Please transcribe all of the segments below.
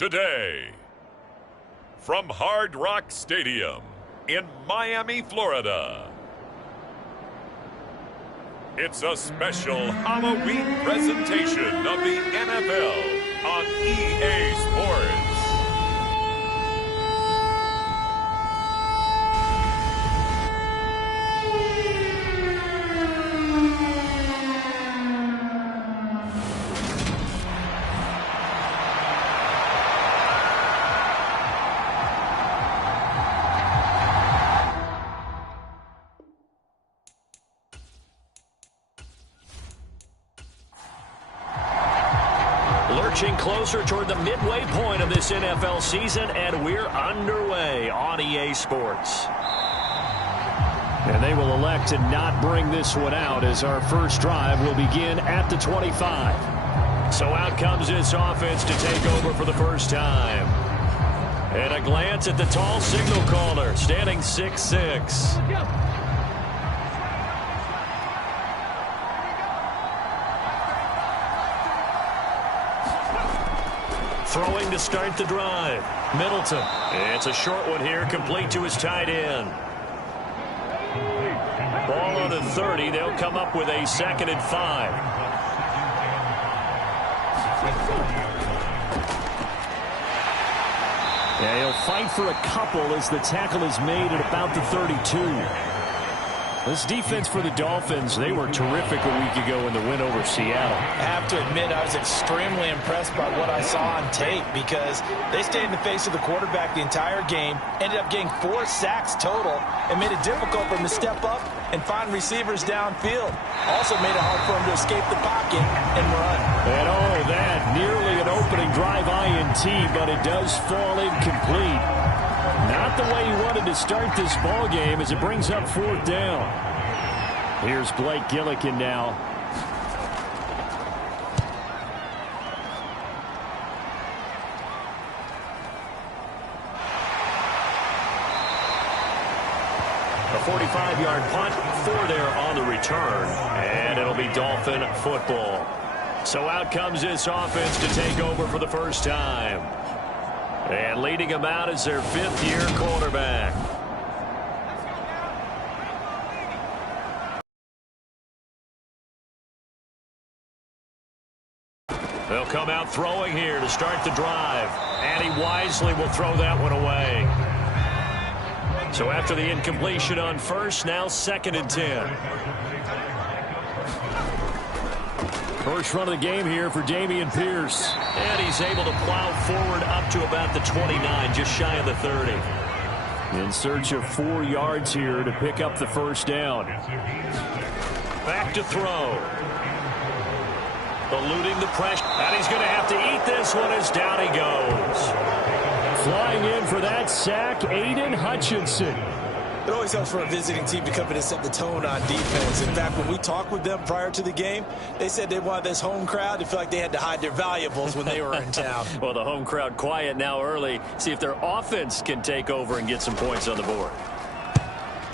Today, from Hard Rock Stadium in Miami, Florida, it's a special Halloween presentation of the NFL on EA Sports. Lurching closer toward the midway point of this NFL season, and we're underway on EA Sports. And they will elect to not bring this one out as our first drive will begin at the 25. So out comes this offense to take over for the first time. And a glance at the tall signal caller, standing 6'6". Throwing to start the drive. Middleton. It's a short one here, complete to his tight end. Ball on the 30. They'll come up with a 2nd and 5. Yeah, he'll fight for a couple as the tackle is made at about the 32. This defense for the Dolphins, they were terrific a week ago in the win over Seattle. I have to admit, I was extremely impressed by what I saw on tape because they stayed in the face of the quarterback the entire game, ended up getting 4 sacks total, and made it difficult for him to step up and find receivers downfield. Also made it hard for him to escape the pocket and run. And oh, that nearly an opening drive INT, but it does fall incomplete. Not the way he wanted to start this ball game as it brings up 4th down. Here's Blake Gillikin now. A 45-yard punt, 4 there on the return, and it'll be Dolphin football. So out comes this offense to take over for the first time. And leading them out is their 5th-year quarterback. They'll come out throwing here to start the drive. And he wisely will throw that one away. So after the incompletion on first, now 2nd and 10. First run of the game here for Dameon Pierce. And he's able to plow forward up to about the 29, just shy of the 30. In search of 4 yards here to pick up the first down. Back to throw. Eluding the pressure. And he's going to have to eat this one as down he goes. Flying in for that sack, Aiden Hutchinson. It always helps for a visiting team to come in and set the tone on defense. In fact, when we talked with them prior to the game, they said they wanted this home crowd to feel like they had to hide their valuables when they were in town. Well, the home crowd quiet now early. See if their offense can take over and get some points on the board.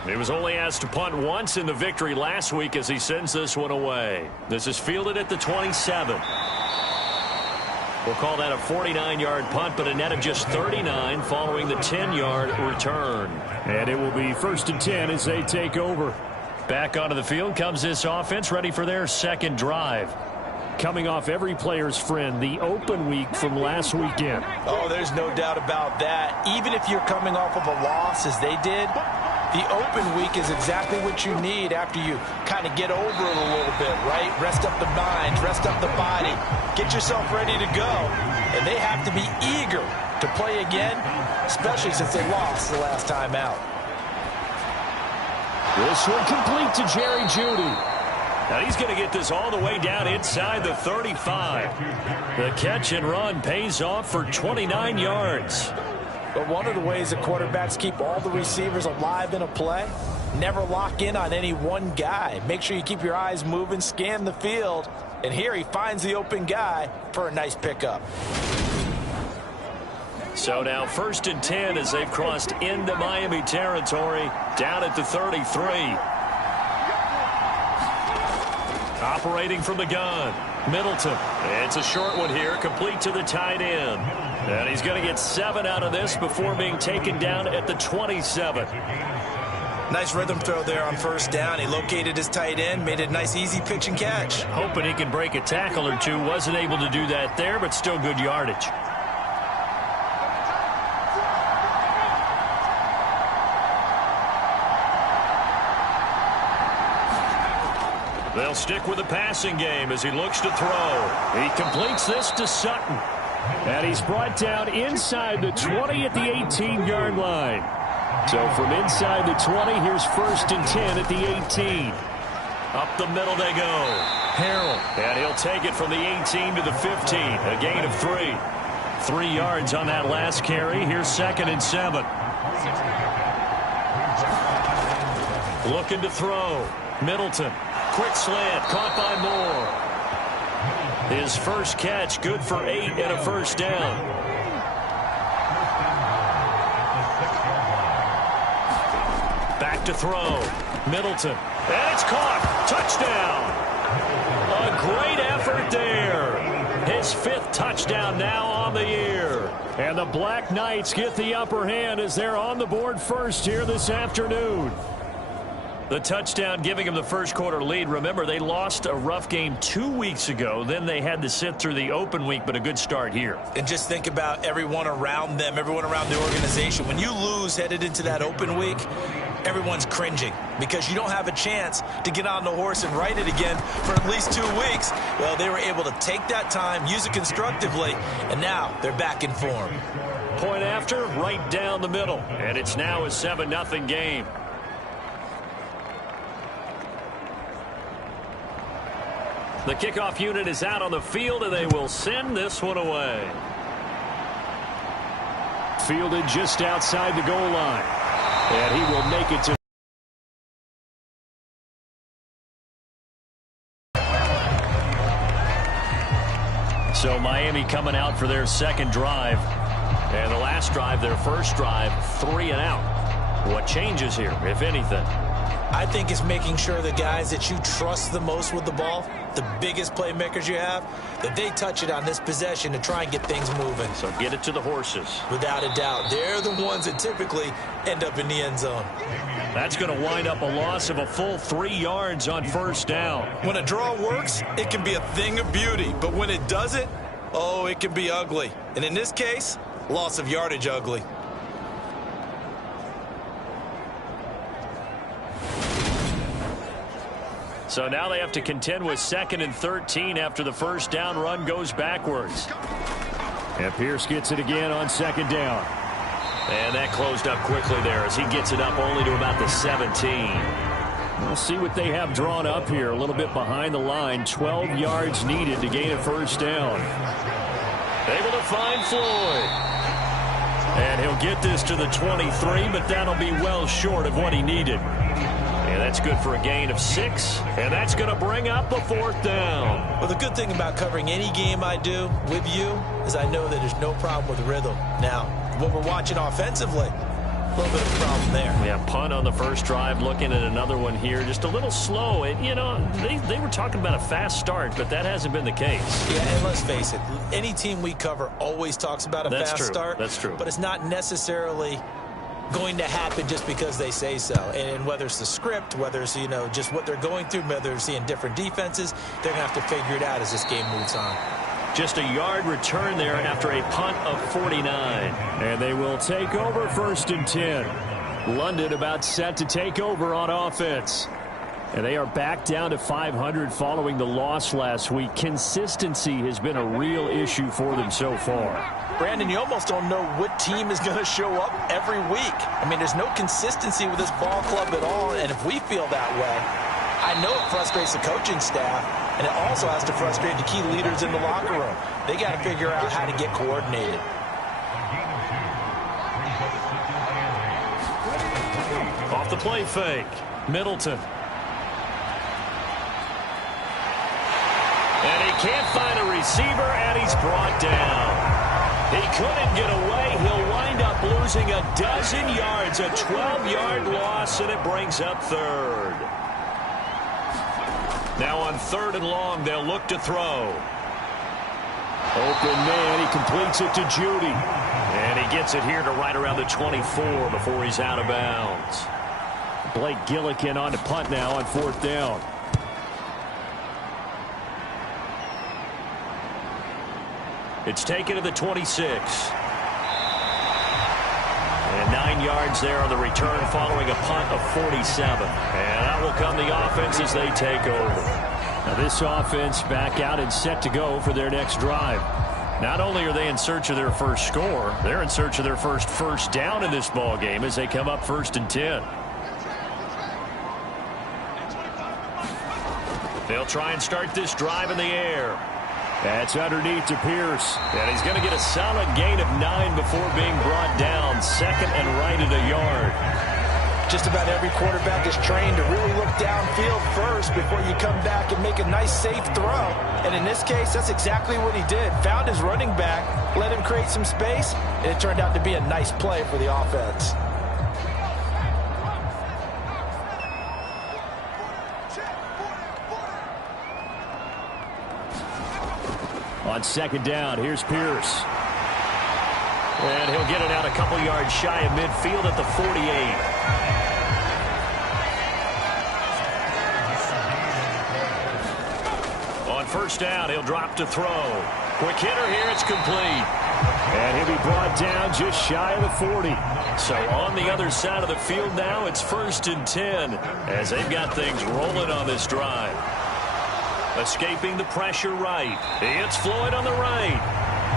He was only asked to punt once in the victory last week as he sends this one away. This is fielded at the 27. We'll call that a 49-yard punt, but a net of just 39 following the 10-yard return. And it will be 1st and 10 as they take over. Back onto the field comes this offense, ready for their 2nd drive. Coming off every player's friend, the open week from last weekend. Oh, there's no doubt about that. Even if you're coming off of a loss as they did, the open week is exactly what you need after you kind of get over it a little bit, right? Rest up the mind, rest up the body, get yourself ready to go. And they have to be eager to play again, especially since they lost the last time out. This one complete to Jerry Jeudy. Now he's going to get this all the way down inside the 35. The catch and run pays off for 29 yards. But one of the ways the quarterbacks keep all the receivers alive in a play, never lock in on any one guy. Make sure you keep your eyes moving, scan the field, and here he finds the open guy for a nice pickup. So now 1st and 10 as they've crossed into Miami territory, down at the 33. Operating from the gun, Middleton. It's a short one here, complete to the tight end. And he's going to get 7 out of this before being taken down at the 27. Nice rhythm throw there on first down. He located his tight end, made it a nice, easy pitch and catch. Hoping he can break a tackle or two. Wasn't able to do that there, but still good yardage. They'll stick with the passing game as he looks to throw. He completes this to Sutton. And he's brought down inside the 20 at the 18-yard line. So from inside the 20, here's 1st and 10 at the 18. Up the middle they go. Harrell. And he'll take it from the 18 to the 15. A gain of 3. 3 yards on that last carry. Here's 2nd and 7. Looking to throw. Middleton. Quick slant, caught by Moore. His first catch, good for 8 and a first down. Back to throw. Middleton. And it's caught. Touchdown. A great effort there. His 5th touchdown now on the year. And the Black Knights get the upper hand as they're on the board first here this afternoon. The touchdown giving them the first quarter lead. Remember, they lost a rough game 2 weeks ago. Then they had to sit through the open week, but a good start here. And just think about everyone around them, everyone around the organization. When you lose headed into that open week, everyone's cringing because you don't have a chance to get on the horse and ride it again for at least 2 weeks. Well, they were able to take that time, use it constructively, and now they're back in form. Point after, right down the middle. And it's now a 7-0 game. The kickoff unit is out on the field, and they will send this one away. Fielded just outside the goal line. And he will make it to... So Miami coming out for their second drive. And the last drive, their first drive, 3 and out. What changes here, if anything? I think it's making sure the guys that you trust the most with the ball, the biggest playmakers you have, that they touch it on this possession to try and get things moving. So get it to the horses. Without a doubt. They're the ones that typically end up in the end zone. That's going to wind up a loss of a full 3 yards on first down. When a draw works, it can be a thing of beauty. But when it doesn't, oh, it can be ugly. And in this case, loss of yardage ugly. So now they have to contend with 2nd and 13 after the first down run goes backwards. And Pierce gets it again on 2nd down. And that closed up quickly there as he gets it up only to about the 17. We'll see what they have drawn up here. A little bit behind the line. 12 yards needed to gain a first down. Able to find Floyd. And he'll get this to the 23, but that'll be well short of what he needed. And that's good for a gain of 6, and that's going to bring up a 4th down. Well, the good thing about covering any game I do with you is I know that there's no problem with rhythm. Now, what we're watching offensively, a little bit of a problem there. Yeah, punt on the first drive, looking at another one here, just a little slow. And, you know, they were talking about a fast start, but that hasn't been the case. Yeah, and let's face it, any team we cover always talks about a fast start. That's true. But it's not necessarily going to happen just because they say so. And whether it's the script, whether it's, you know, just what they're going through, whether they're seeing different defenses, they're going to have to figure it out as this game moves on. Just a yard return there after a punt of 49. And they will take over 1st and 10. London about set to take over on offense. And they are back down to 500 following the loss last week. Consistency has been a real issue for them so far. Brandon, you almost don't know what team is going to show up every week. I mean, there's no consistency with this ball club at all, and if we feel that way, I know it frustrates the coaching staff, and it also has to frustrate the key leaders in the locker room. They got to figure out how to get coordinated. Off the play fake, Middleton. And he can't find a receiver, and he's brought down. He couldn't get away. He'll wind up losing a dozen yards, a 12-yard loss, and it brings up 3rd. Now on 3rd and long, they'll look to throw. Open man, he completes it to Judy. And he gets it here to right around the 24 before he's out of bounds. Blake Gillikin on to punt now on 4th down. It's taken to the 26. And 9 yards there on the return following a punt of 47. And out will come the offense as they take over. Now this offense back out and set to go for their next drive. Not only are they in search of their first score, they're in search of their first down in this ball game as they come up 1st and 10. They'll try and start this drive in the air. That's underneath to Pierce. And he's going to get a solid gain of 9 before being brought down. 2nd and right at a yard. Just about every quarterback is trained to really look downfield first before you come back and make a nice, safe throw. And in this case, that's exactly what he did. Found his running back, let him create some space, and it turned out to be a nice play for the offense. On 2nd down, here's Pierce. And he'll get it out a couple yards shy of midfield at the 48. On 1st down, he'll drop to throw. Quick hitter here, it's complete. And he'll be brought down just shy of the 40. So on the other side of the field now, it's 1st and 10 as they've got things rolling on this drive. Escaping the pressure right. It's Floyd on the right.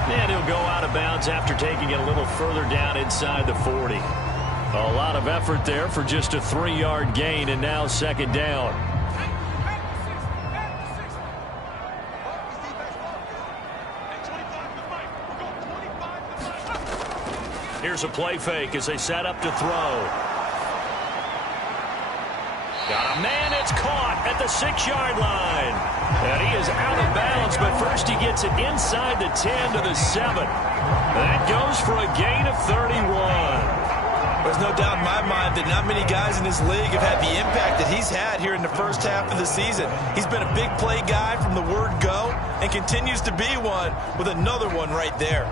And he'll go out of bounds after taking it a little further down inside the 40. A lot of effort there for just a 3-yard gain, and now 2nd down. Here's a play fake as they set up to throw. Got a man, it's caught at the 6-yard line. And he is out of bounds, but first he gets it inside the 10 to the 7. That goes for a gain of 31. There's no doubt in my mind that not many guys in this league have had the impact that he's had here in the first half of the season. He's been a big play guy from the word go and continues to be one with another one right there.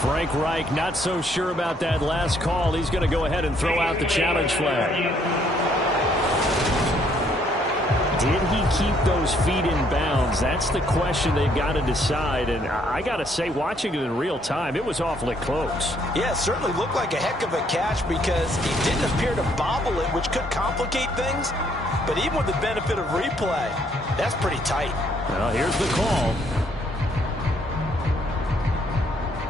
Frank Reich not so sure about that last call. He's going to go ahead and throw out the challenge flag. Did he keep those feet in bounds? That's the question they've got to decide. And I got to say, watching it in real time, it was awfully close. Yeah, it certainly looked like a heck of a catch because he didn't appear to bobble it, which could complicate things. But even with the benefit of replay, that's pretty tight. Well, here's the call.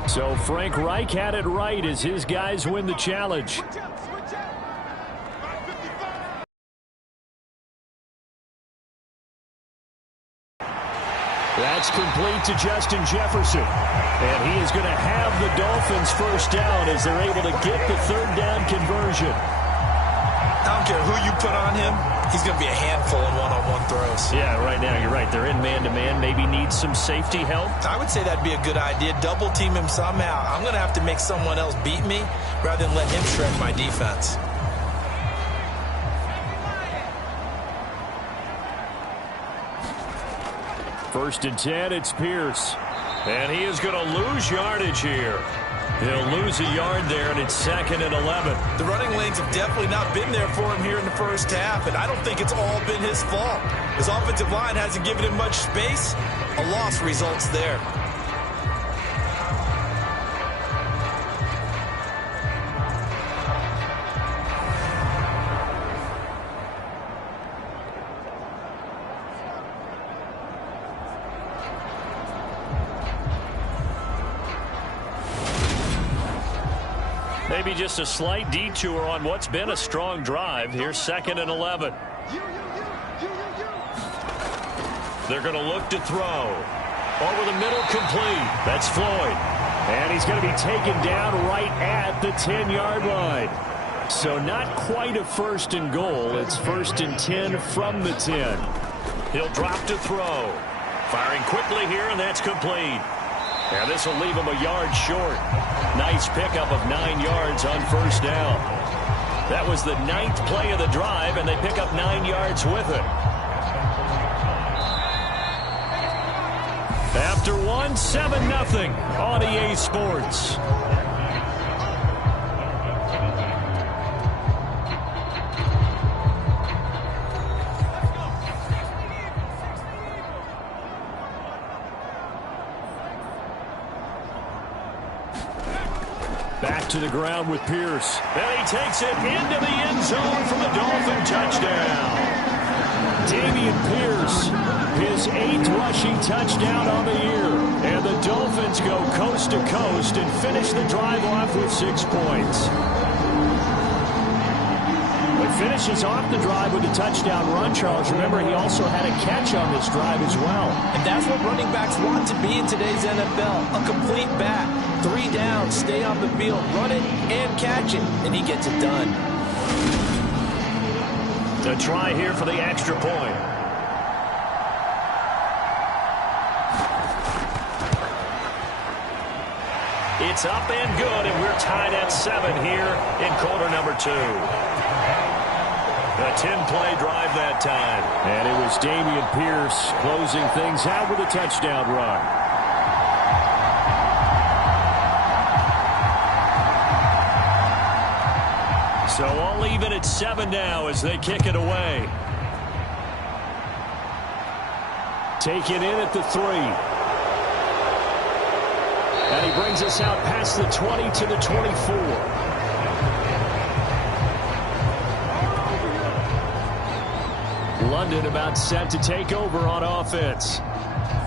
So Frank Reich had it right as his guys win the challenge. That's complete to Justin Jefferson. And he is going to have the Dolphins first down as they're able to get the 3rd down conversion. I don't care who you put on him. He's going to be a handful in one-on-one throws. Yeah, right now you're right. They're in man-to-man. Maybe needs some safety help. I would say that'd be a good idea. Double team him somehow. I'm going to have to make someone else beat me rather than let him shred my defense. First and 10, it's Pierce. And he is going to lose yardage here. He'll lose a yard there, and it's 2nd and 11. The running lanes have definitely not been there for him here in the first half, and I don't think it's all been his fault. His offensive line hasn't given him much space. A loss results there. Maybe just a slight detour on what's been a strong drive. Here's 2nd and 11. They're going to look to throw. Over the middle, complete. That's Floyd. And he's going to be taken down right at the 10-yard line. So not quite a 1st and goal. It's 1st and 10 from the 10. He'll drop to throw. Firing quickly here, and that's complete. And this will leave him a yard short. Nice pickup of 9 yards on 1st down. That was the 9th play of the drive, and they pick up 9 yards with it. After one, 7-0 on EA Sports. Back to the ground with Pierce. And he takes it into the end zone for the Dolphin touchdown. Dameon Pierce, his 8th rushing touchdown on the year. And the Dolphins go coast to coast and finish the drive off with 6 points. But finishes off the drive with a touchdown run, Charles. Remember, he also had a catch on this drive as well. And that's what running backs want to be in today's NFL. A complete back. 3 downs, stay on the field, run it and catch it, and he gets it done. A try here for the extra point. It's up and good, and we're tied at 7 here in quarter number 2. A 10-play drive that time. And it was Dameon Pierce closing things out with a touchdown run. So all even at 7 now as they kick it away. Taken in at the 3. And he brings us out past the 20 to the 24. London about set to take over on offense.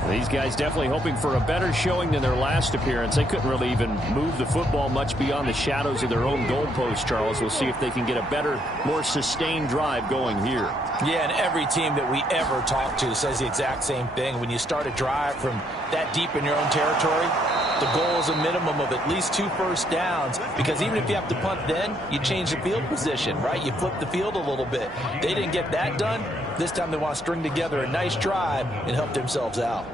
These guys definitely hoping for a better showing than their last appearance. They couldn't really even move the football much beyond the shadows of their own goalpost, Charles. We'll see if they can get a better, more sustained drive going here. Yeah, and every team that we ever talk to says the exact same thing. When you start a drive from that deep in your own territory, the goal is a minimum of at least 2 first downs, because even if you have to punt then, you change the field position, right? You flip the field a little bit. They didn't get that done. This time they want to string together a nice drive and help themselves out.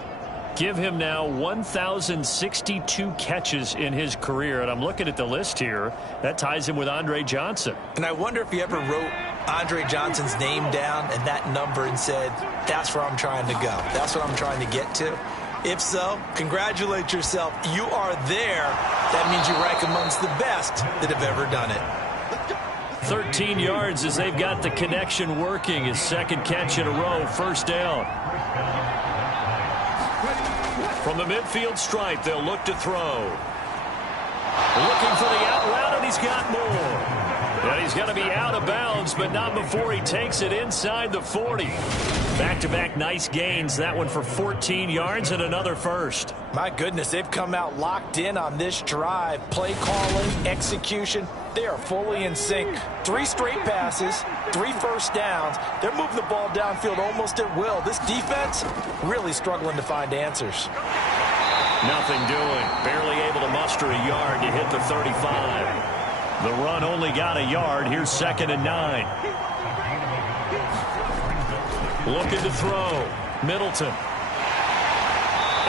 Give him now 1,062 catches in his career, and I'm looking at the list here. That ties him with Andre Johnson. And I wonder if you ever wrote Andre Johnson's name down and that number and said, that's where I'm trying to go. That's what I'm trying to get to. If so, congratulate yourself. You are there. That means you rank amongst the best that have ever done it. 13 yards as they've got the connection working. His 2nd catch in a row, first down. From the midfield stripe, they'll look to throw. Looking for the out route, and he's got more. And he's going to be out of bounds, but not before he takes it inside the 40. Back-to-back nice gains. That one for 14 yards and another first. My goodness, they've come out locked in on this drive. Play calling, execution, they are fully in sync. 3 straight passes, 3 first downs. They're moving the ball downfield almost at will. This defense really struggling to find answers. Nothing doing. Barely able to muster a yard to hit the 35. The run only got a yard. Here's 2nd and 9. Looking to throw. Middleton.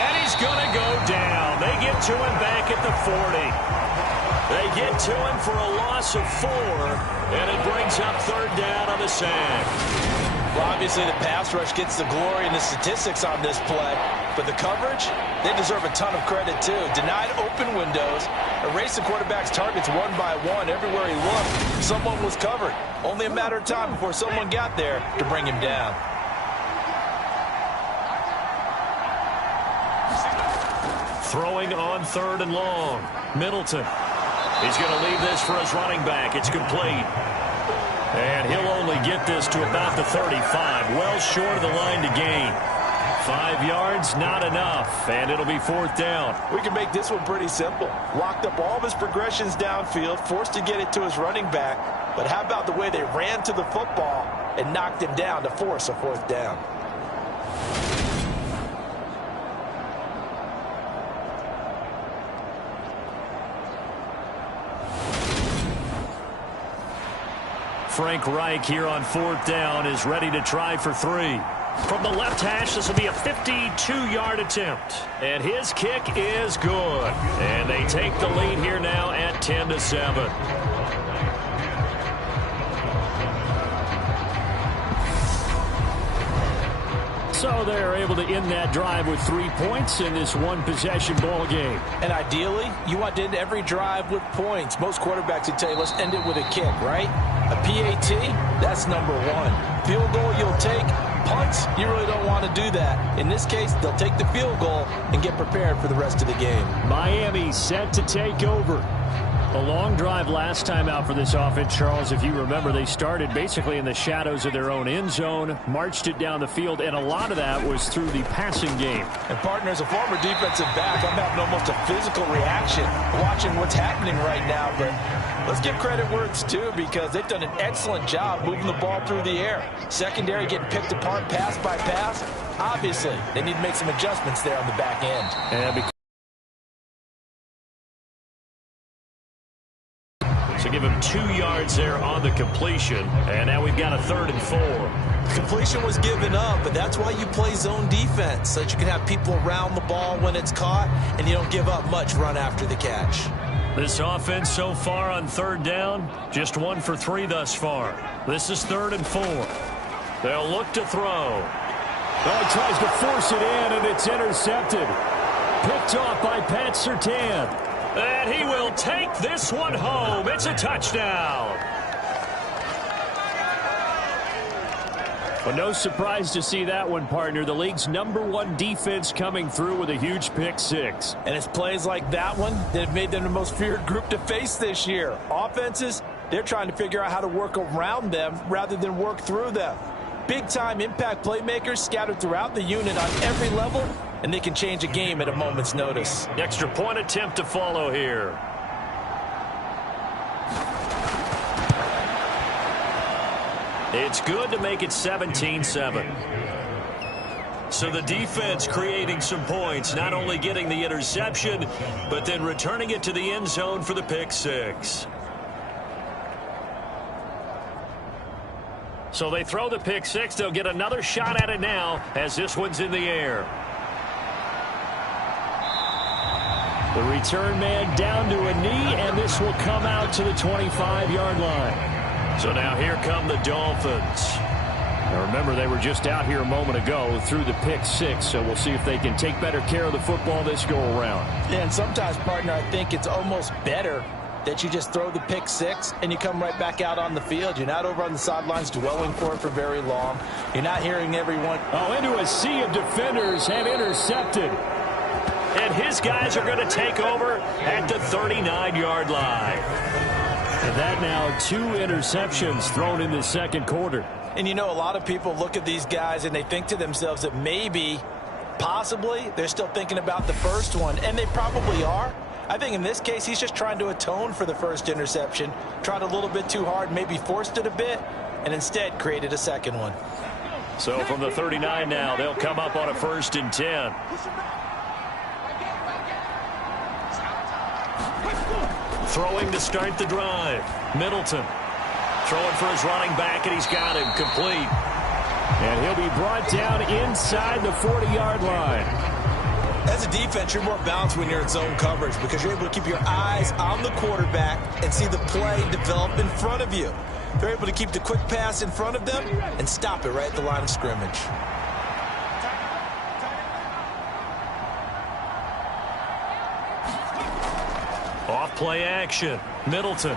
And he's going to go down. They get to him back at the 40. They get to him for a loss of 4, and it brings up 3rd down on the sack. Well, obviously the pass rush gets the glory and the statistics on this play, but the coverage, they deserve a ton of credit too. Denied open windows, erased the quarterback's targets one by one. Everywhere he looked, someone was covered. Only a matter of time before someone got there to bring him down. Throwing on 3rd and long. Middleton. He's going to leave this for his running back. It's complete. And he'll only get this to about the 35. Well short of the line to gain. 5 yards, not enough. And it'll be 4th down. We can make this one pretty simple. Locked up all of his progressions downfield, forced to get it to his running back. But how about the way they ran to the football and knocked him down to force a 4th down? Frank Reich here on 4th down is ready to try for 3. From the left hash, this will be a 52-yard attempt. And his kick is good. And they take the lead here now at 10-7. So they're able to end that drive with 3 points in this one-possession ball game. And ideally, you want to end every drive with points. Most quarterbacks would tell you, let's end it with a kick, right? A PAT, that's number one. Field goal you'll take. Punts, you really don't want to do that. In this case, they'll take the field goal and get prepared for the rest of the game. Miami set to take over. A long drive last time out for this offense, Charles. If you remember, they started basically in the shadows of their own end zone, marched it down the field, and a lot of that was through the passing game. And, partner, as a former defensive back, I'm having almost a physical reaction watching what's happening right now. But let's give credit where it's due, because they've done an excellent job moving the ball through the air. Secondary getting picked apart pass by pass. Obviously, they need to make some adjustments there on the back end. And so give him 2 yards there on the completion, and now we've got a 3rd and 4. Completion was given up, but that's why you play zone defense, so that you can have people around the ball when it's caught, and you don't give up much run after the catch. This offense so far on 3rd down, just 1 for 3 thus far. This is 3rd and 4. They'll look to throw. Oh, he tries to force it in, and it's intercepted. Picked off by Pat Surtain. And he will take this one home. It's a touchdown. Well, no surprise to see that one, partner. The league's #1 defense coming through with a huge pick six. And it's plays like that one that have made them the most feared group to face this year. Offenses, they're trying to figure out how to work around them rather than work through them. Big-time impact playmakers scattered throughout the unit on every level, and they can change a game at a moment's notice. Extra point attempt to follow here. It's good to make it 17-7. So the defense creating some points, not only getting the interception, but then returning it to the end zone for the pick six. So they throw the pick six. They'll get another shot at it now as this one's in the air. The return man down to a knee, and this will come out to the 25-yard line. So now here come the Dolphins. Now remember, they were just out here a moment ago through the pick six, so we'll see if they can take better care of the football this go-around. Yeah, and sometimes, partner, I think it's almost better that you just throw the pick six and you come right back out on the field. You're not over on the sidelines dwelling for it for very long. You're not hearing everyone. Oh, into a sea of defenders and intercepted. And his guys are going to take over at the 39-yard line. And that now 2 interceptions thrown in the second quarter. And you know, a lot of people look at these guys and they think to themselves that maybe, possibly, they're still thinking about the first one. And they probably are. I think in this case, he's just trying to atone for the first interception. Tried a little bit too hard, maybe forced it a bit, and instead created a second one. So from the 39 now, they'll come up on a 1st and 10. Throwing to start the drive. Middleton throwing for his running back, and he's got him complete. And he'll be brought down inside the 40-yard line. As a defense, you're more balanced when you're in zone coverage because you're able to keep your eyes on the quarterback and see the play develop in front of you. They're able to keep the quick pass in front of them and stop it right at the line of scrimmage. Off play action. Middleton.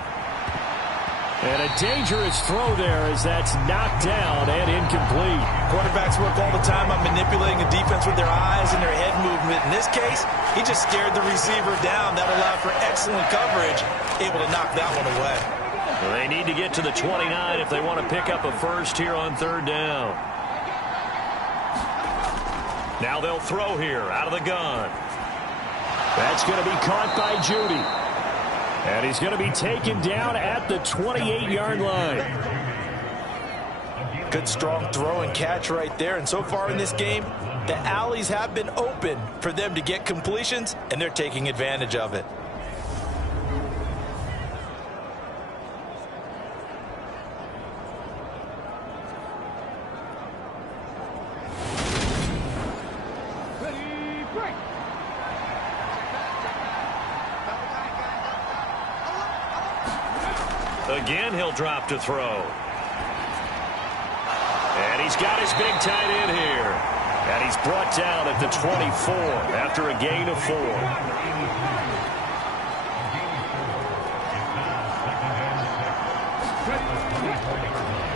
And a dangerous throw there as that's knocked down and incomplete. Quarterbacks work all the time on manipulating a defense with their eyes and their head movement. In this case, he just scared the receiver down. That allowed for excellent coverage, able to knock that one away. Well, they need to get to the 29 if they want to pick up a first here on 3rd down. Now they'll throw here out of the gun. That's going to be caught by Judy. And he's going to be taken down at the 28-yard line. Good, strong throw and catch right there. And so far in this game, the alleys have been open for them to get completions, and they're taking advantage of it. Again, he'll drop to throw. And he's got his big tight end here. And he's brought down at the 24 after a gain of 4.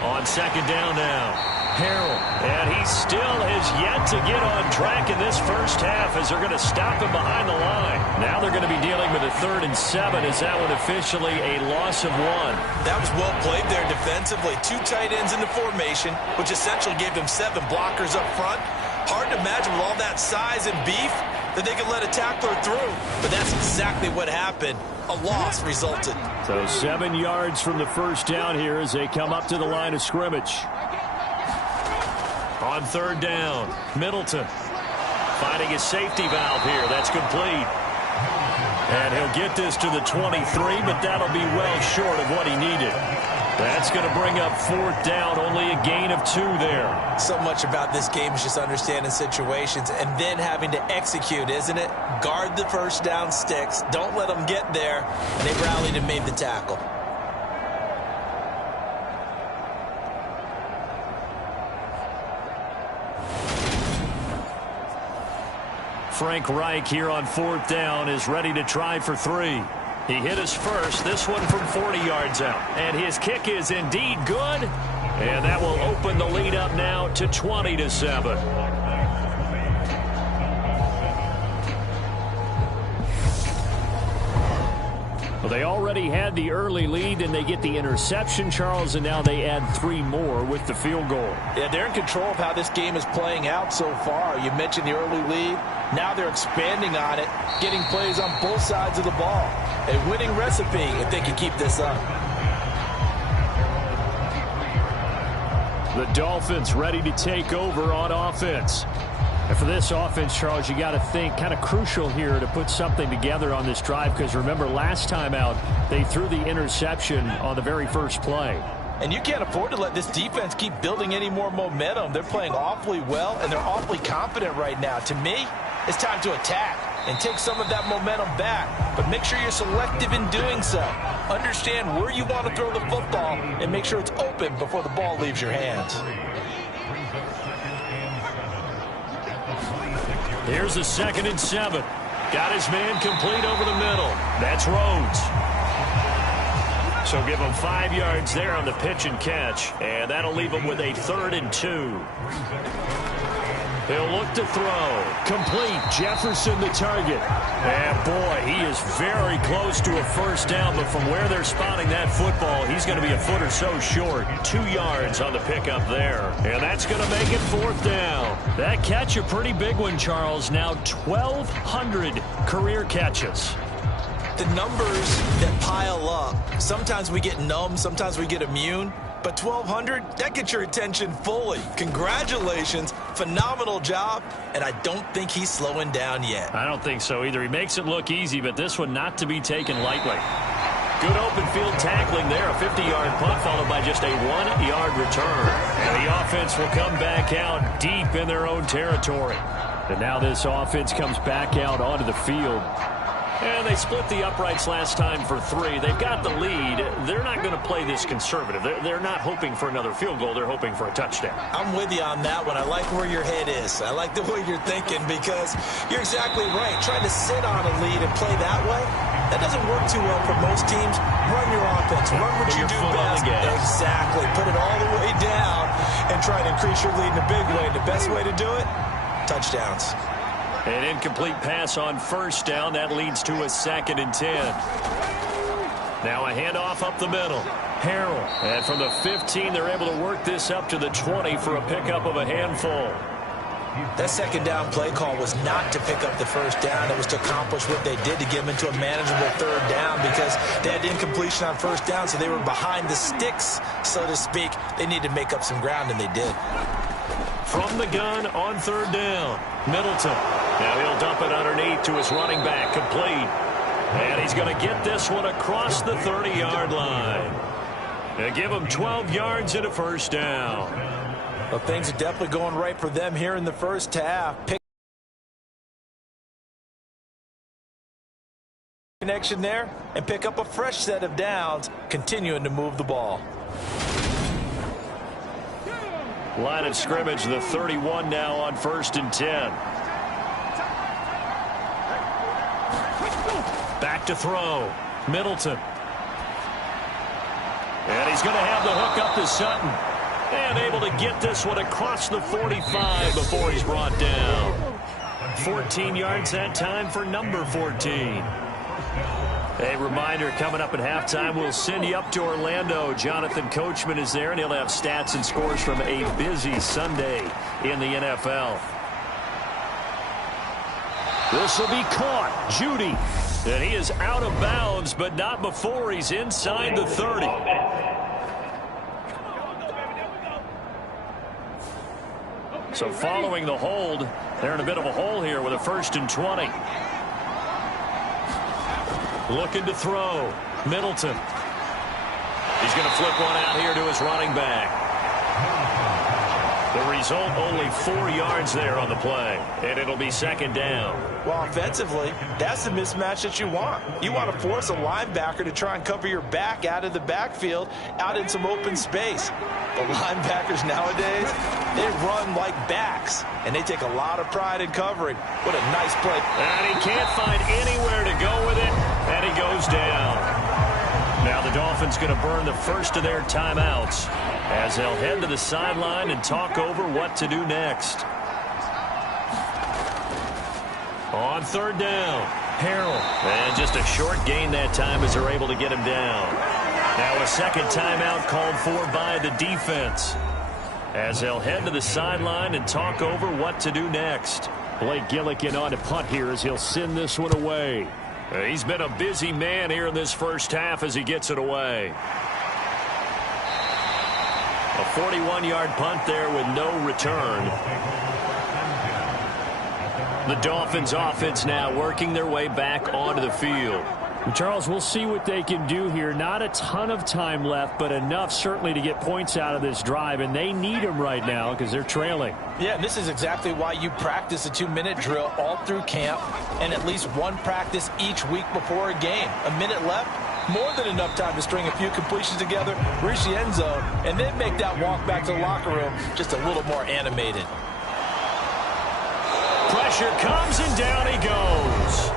On second down now. Harrell, and he still has yet to get on track in this first half as they're going to stop him behind the line. Now they're going to be dealing with a 3rd and 7. Is that one officially a loss of 1? That was well played there defensively. 2 tight ends in the formation, which essentially gave them 7 blockers up front. Hard to imagine with all that size and beef that they could let a tackler through. But that's exactly what happened. A loss resulted. So 7 yards from the first down here as they come up to the line of scrimmage. On 3rd down, Middleton finding his safety valve here. That's complete. And he'll get this to the 23, but that'll be well short of what he needed. That's going to bring up 4th down, only a gain of 2 there. So much about this game is just understanding situations and then having to execute, isn't it? Guard the first down sticks. Don't let them get there. And they rallied and made the tackle. Frank Reich here on 4th down is ready to try for 3. He hit his first, this one from 40 yards out. And his kick is indeed good. And that will open the lead up now to 20-7. Well, they already had the early lead, and they get the interception, Charles, and now they add 3 more with the field goal. Yeah, they're in control of how this game is playing out so far. You mentioned the early lead. Now they're expanding on it, getting plays on both sides of the ball. A winning recipe if they can keep this up. The Dolphins ready to take over on offense. And for this offense, Charles, you got to think kind of crucial here to put something together on this drive, because remember last time out they threw the interception on the very first play. And you can't afford to let this defense keep building any more momentum. They're playing awfully well, and they're awfully confident right now. To me, it's time to attack and take some of that momentum back. But make sure you're selective in doing so. Understand where you want to throw the football and make sure it's open before the ball leaves your hands. Here's a 2nd and 7. Got his man complete over the middle. That's Rhodes. So give him 5 yards there on the pitch and catch. And that'll leave him with a 3rd and 2. He'll look to throw. Complete. Jefferson the target. And boy, he is very close to a first down, but from where they're spotting that football, he's going to be a foot or so short. 2 yards on the pickup there. And that's going to make it 4th down. That catch a pretty big one, Charles. Now 1,200 career catches. The numbers that pile up, sometimes we get numb, sometimes we get immune. But 1,200, that gets your attention fully. Congratulations. Phenomenal job. And I don't think he's slowing down yet. I don't think so either. He makes it look easy, but this one not to be taken lightly. Good open field tackling there. A 50-yard punt followed by just a 1-yard return. And the offense will come back out deep in their own territory. And now this offense comes back out onto the field. And they split the uprights last time for 3. They've got the lead. They're not going to play this conservative. They're not hoping for another field goal. They're hoping for a touchdown. I'm with you on that one. I like where your head is. I like the way you're thinking, because you're exactly right. Trying to sit on a lead and play that way, that doesn't work too well for most teams. Run your offense. Run what you do best. Exactly. Put it all the way down and try to increase your lead in a big way. The best way to do it, touchdowns. An incomplete pass on first down. That leads to a 2nd and 10. Now a handoff up the middle. Harrell. And from the 15, they're able to work this up to the 20 for a pickup of a handful. That 2nd down play call was not to pick up the first down. It was to accomplish what they did, to get them into a manageable 3rd down, because they had incompletion on first down, so they were behind the sticks, so to speak. They needed to make up some ground, and they did. From the gun on 3rd down, Middleton. Now he'll dump it underneath to his running back, complete. And he's going to get this one across the 30-yard line. And give him 12 yards and a first down. Well, things are definitely going right for them here in the first half. Connection there, and pick up a fresh set of downs, continuing to move the ball. Line of scrimmage, the 31 now on 1st and 10. Back to throw. Middleton. And he's going to have the hook up to Sutton. And able to get this one across the 45 before he's brought down. 14 yards that time for number 14. A reminder, coming up at halftime, we'll send you up to Orlando. Jonathan Coachman is there, and he'll have stats and scores from a busy Sunday in the NFL. This will be caught. Judy. And he is out of bounds, but not before he's inside the 30. So following the hold, they're in a bit of a hole here with a 1st and 20. Looking to throw. Middleton. He's going to flip one out here to his running back. The result, only 4 yards there on the play. And it'll be 2nd down. Well, offensively, that's the mismatch that you want. You want to force a linebacker to try and cover your back out of the backfield, out in some open space. The linebackers nowadays, they run like backs, and they take a lot of pride in covering. What a nice play. And he can't find anywhere to go with it, and he goes down. Now the Dolphins going to burn the first of their timeouts as they'll head to the sideline and talk over what to do next. On 3rd down, Harrell. And just a short gain that time as they're able to get him down. Now a 2nd timeout called for by the defense as they'll head to the sideline and talk over what to do next. Blake Gillikin on to punt here as he'll send this one away. He's been a busy man here in this first half as he gets it away. A 41-yard punt there with no return. The Dolphins offense now working their way back onto the field. Charles, we'll see what they can do here. Not a ton of time left, but enough certainly to get points out of this drive, and they need them right now because they're trailing. Yeah, and this is exactly why you practice a 2-minute drill all through camp and at least one practice each week before a game. A minute left, more than enough time to string a few completions together, reach the end zone, and then make that walk back to the locker room just a little more animated. Pressure comes, and down he goes.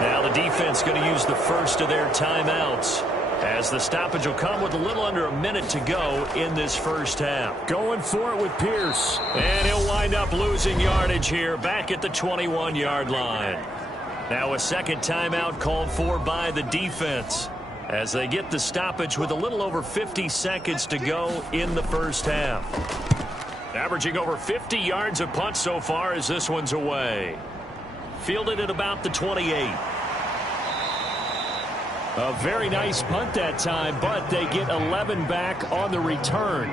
Now the defense going to use the first of their timeouts as the stoppage will come with a little under a minute to go in this first half. Going for it with Pierce. And he'll wind up losing yardage here back at the 21-yard line. Now a 2nd timeout called for by the defense as they get the stoppage with a little over 50 seconds to go in the first half. Averaging over 50 yards a punt so far as this one's away. Fielded at about the 28. A very nice punt that time, but they get 11 back on the return.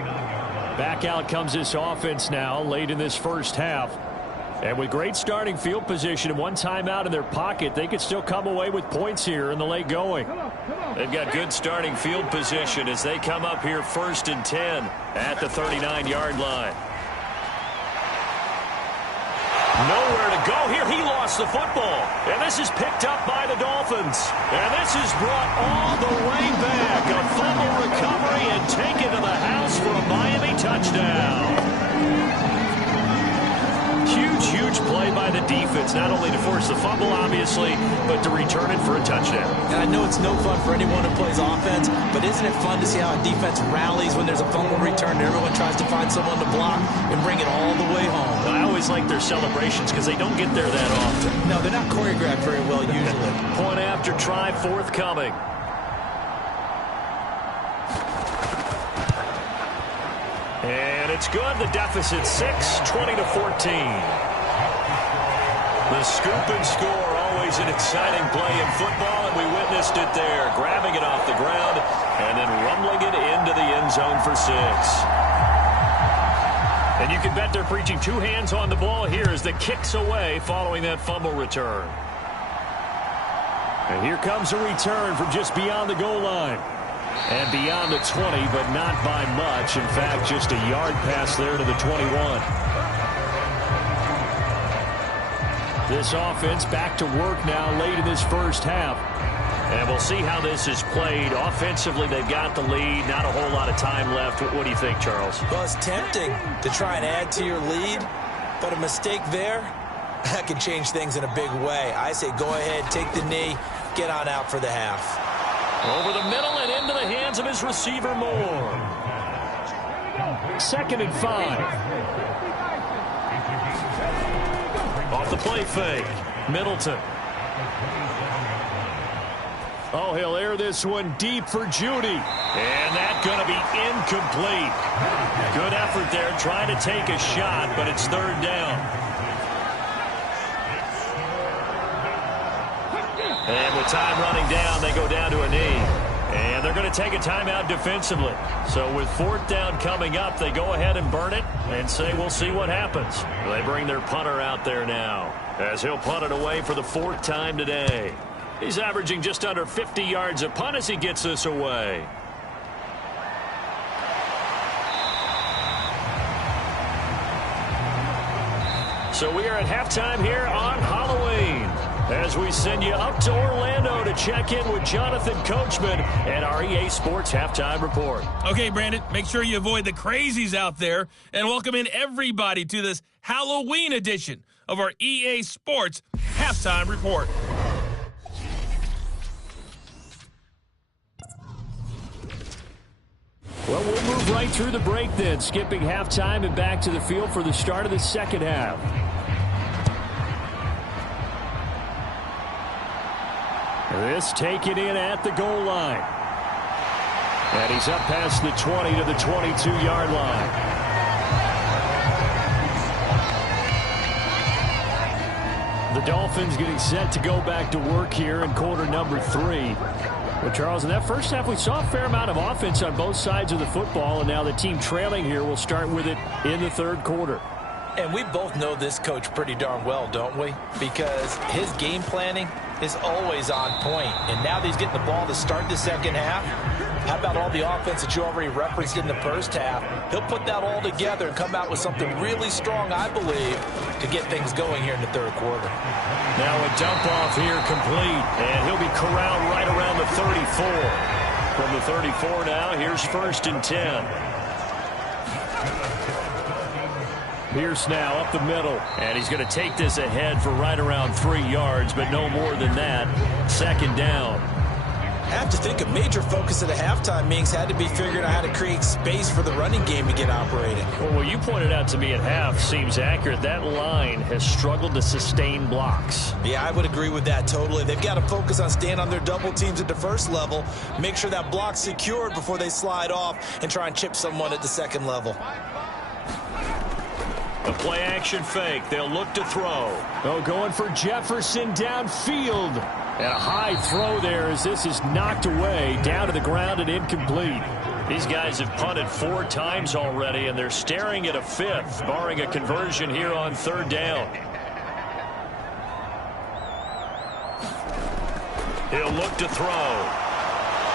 Back out comes this offense now late in this first half. And with great starting field position and one timeout in their pocket, they could still come away with points here in the late going. They've got good starting field position as they come up here 1st and 10 at the 39-yard line. Nowhere to go here. He lost the football. And this is picked up by the Dolphins. And this is brought all the way back. A fumble recovery and taken to the house for a Miami touchdown. Huge play by the defense, not only to force the fumble, obviously, but to return it for a touchdown. And I know it's no fun for anyone who plays offense, but isn't it fun to see how a defense rallies when there's a fumble return and everyone tries to find someone to block and bring it all the way home? I always like their celebrations because they don't get there that often. No, they're not choreographed very well usually. Point after try forthcoming. And it's good. The deficit 6, 20-14. The scoop and score, always an exciting play in football, and we witnessed it there. Grabbing it off the ground and then rumbling it into the end zone for 6. And you can bet they're preaching 2 hands on the ball here as the kick's away following that fumble return. And here comes a return from just beyond the goal line. And beyond the 20, but not by much. In fact, just a yard pass there to the 21. This offense back to work now late in this first half. And we'll see how this is played. Offensively, they've got the lead. Not a whole lot of time left. What do you think, Charles? Well, it's tempting to try and add to your lead, but a mistake there, that can change things in a big way. I say go ahead, take the knee, get on out for the half. Over the middle and into the hands of his receiver, Moore. 2nd and 5. Off the play fake, Middleton. Oh, he'll air this one deep for Judy. And that's going to be incomplete. Good effort there, trying to take a shot, but it's 3rd down. And with time running down, they go down to a knee. And they're going to take a timeout defensively. So with 4th down coming up, they go ahead and burn it and say, we'll see what happens. They bring their punter out there now, as he'll punt it away for the 4th time today. He's averaging just under 50 yards a punt as he gets this away. So we are at halftime here on Halloween, as we send you up to Orlando to check in with Jonathan Coachman and our EA Sports Halftime Report. Okay, Brandon, make sure you avoid the crazies out there and welcome in everybody to this Halloween edition of our EA Sports Halftime Report. Well, we'll move right through the break then, skipping halftime and back to the field for the start of the 2nd half. This taken in at the goal line. And he's up past the 20 to the 22-yard line. The Dolphins getting set to go back to work here in quarter number 3. Well, Charles, in that first half, we saw a fair amount of offense on both sides of the football, and now the team trailing here will start with it in the 3rd quarter. And we both know this coach pretty darn well, don't we? Because his game planning is always on point. And now that he's getting the ball to start the 2nd half, how about all the offense that you already referenced in the first half? He'll put that all together and come out with something really strong, I believe, to get things going here in the 3rd quarter. Now a dump off here complete, and he'll be corralled right around the 34. From the 34 now, here's 1st and 10. Pierce now up the middle, and he's going to take this ahead for right around 3 yards, but no more than that. 2nd down. I have to think a major focus at the halftime meetings had to be figuring out how to create space for the running game to get operating. Well, what you pointed out to me at half seems accurate. That line has struggled to sustain blocks. Yeah, I would agree with that totally. They've got to focus on staying on their double teams at the 1st level, make sure that block's secured before they slide off and try and chip someone at the 2nd level. A play action fake. They'll look to throw. Oh, going for Jefferson downfield. And a high throw there as this is knocked away down to the ground and incomplete. These guys have punted 4 times already, and they're staring at a 5th, barring a conversion here on 3rd down. He'll look to throw.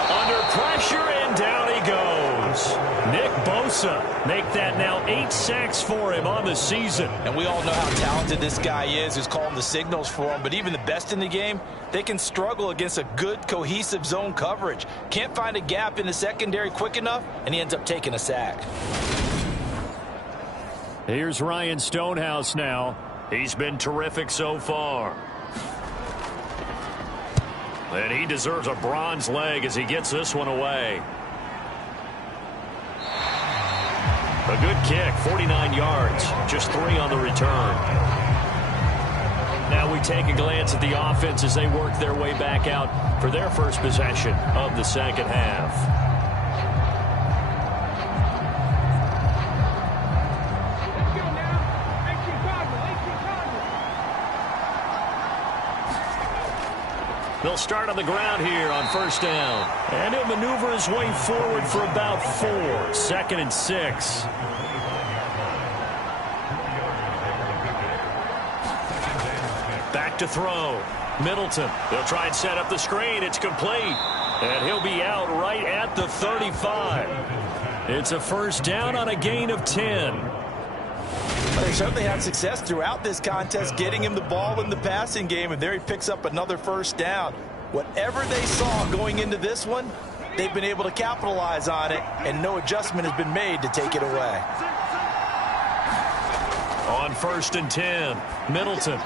Under pressure, and down he goes. Nick Bosa make that now 8 sacks for him on the season. And we all know how talented this guy is who's calling the signals for him. But even the best in the game, they can struggle against a good, cohesive zone coverage. Can't find a gap in the secondary quick enough, and he ends up taking a sack. Here's Ryan Stonehouse now. He's been terrific so far. And he deserves a bronze leg as he gets this one away. A good kick, 49 yards, just 3 on the return. Now we take a glance at the offense as they work their way back out for their first possession of the 2nd half. They'll start on the ground here on 1st down. And he'll maneuver his way forward for about 4. 2nd and 6. Back to throw. Middleton. They'll try and set up the screen. It's complete. And he'll be out right at the 35. It's a 1st down on a gain of 10. They certainly had success throughout this contest getting him the ball in the passing game, and there he picks up another 1st down. Whatever they saw going into this one, they've been able to capitalize on it, and no adjustment has been made to take it away. On 1st and 10, Middleton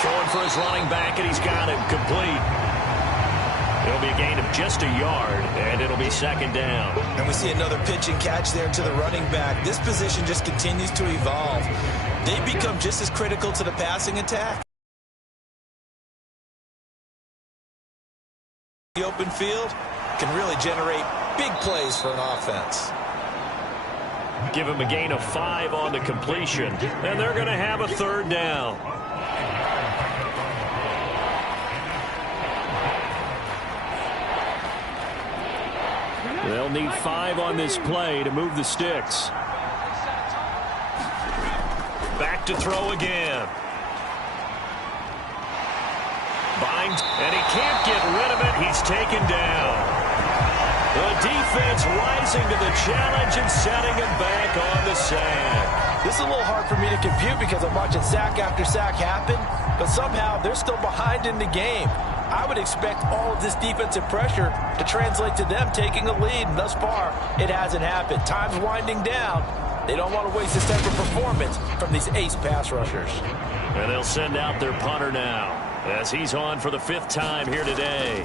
throwing for his running back, and he's got him complete. It'll be a gain of just a yard, and it'll be 2nd down. And we see another pitch and catch there to the running back. This position just continues to evolve. They become just as critical to the passing attack. The open field can really generate big plays for an offense. Give him a gain of 5 on the completion, and they're going to have a 3rd down. They'll need 5 on this play to move the sticks. Back to throw again. Binds, and he can't get rid of it. He's taken down. The defense rising to the challenge and setting him back on the sack. This is a little hard for me to compute because I'm watching sack after sack happen, but somehow they're still behind in the game. I would expect all of this defensive pressure to translate to them taking a lead, and thus far, it hasn't happened. Time's winding down. They don't want to waste this type of performance from these ace pass rushers. And they'll send out their punter now, as he's on for the 5th time here today.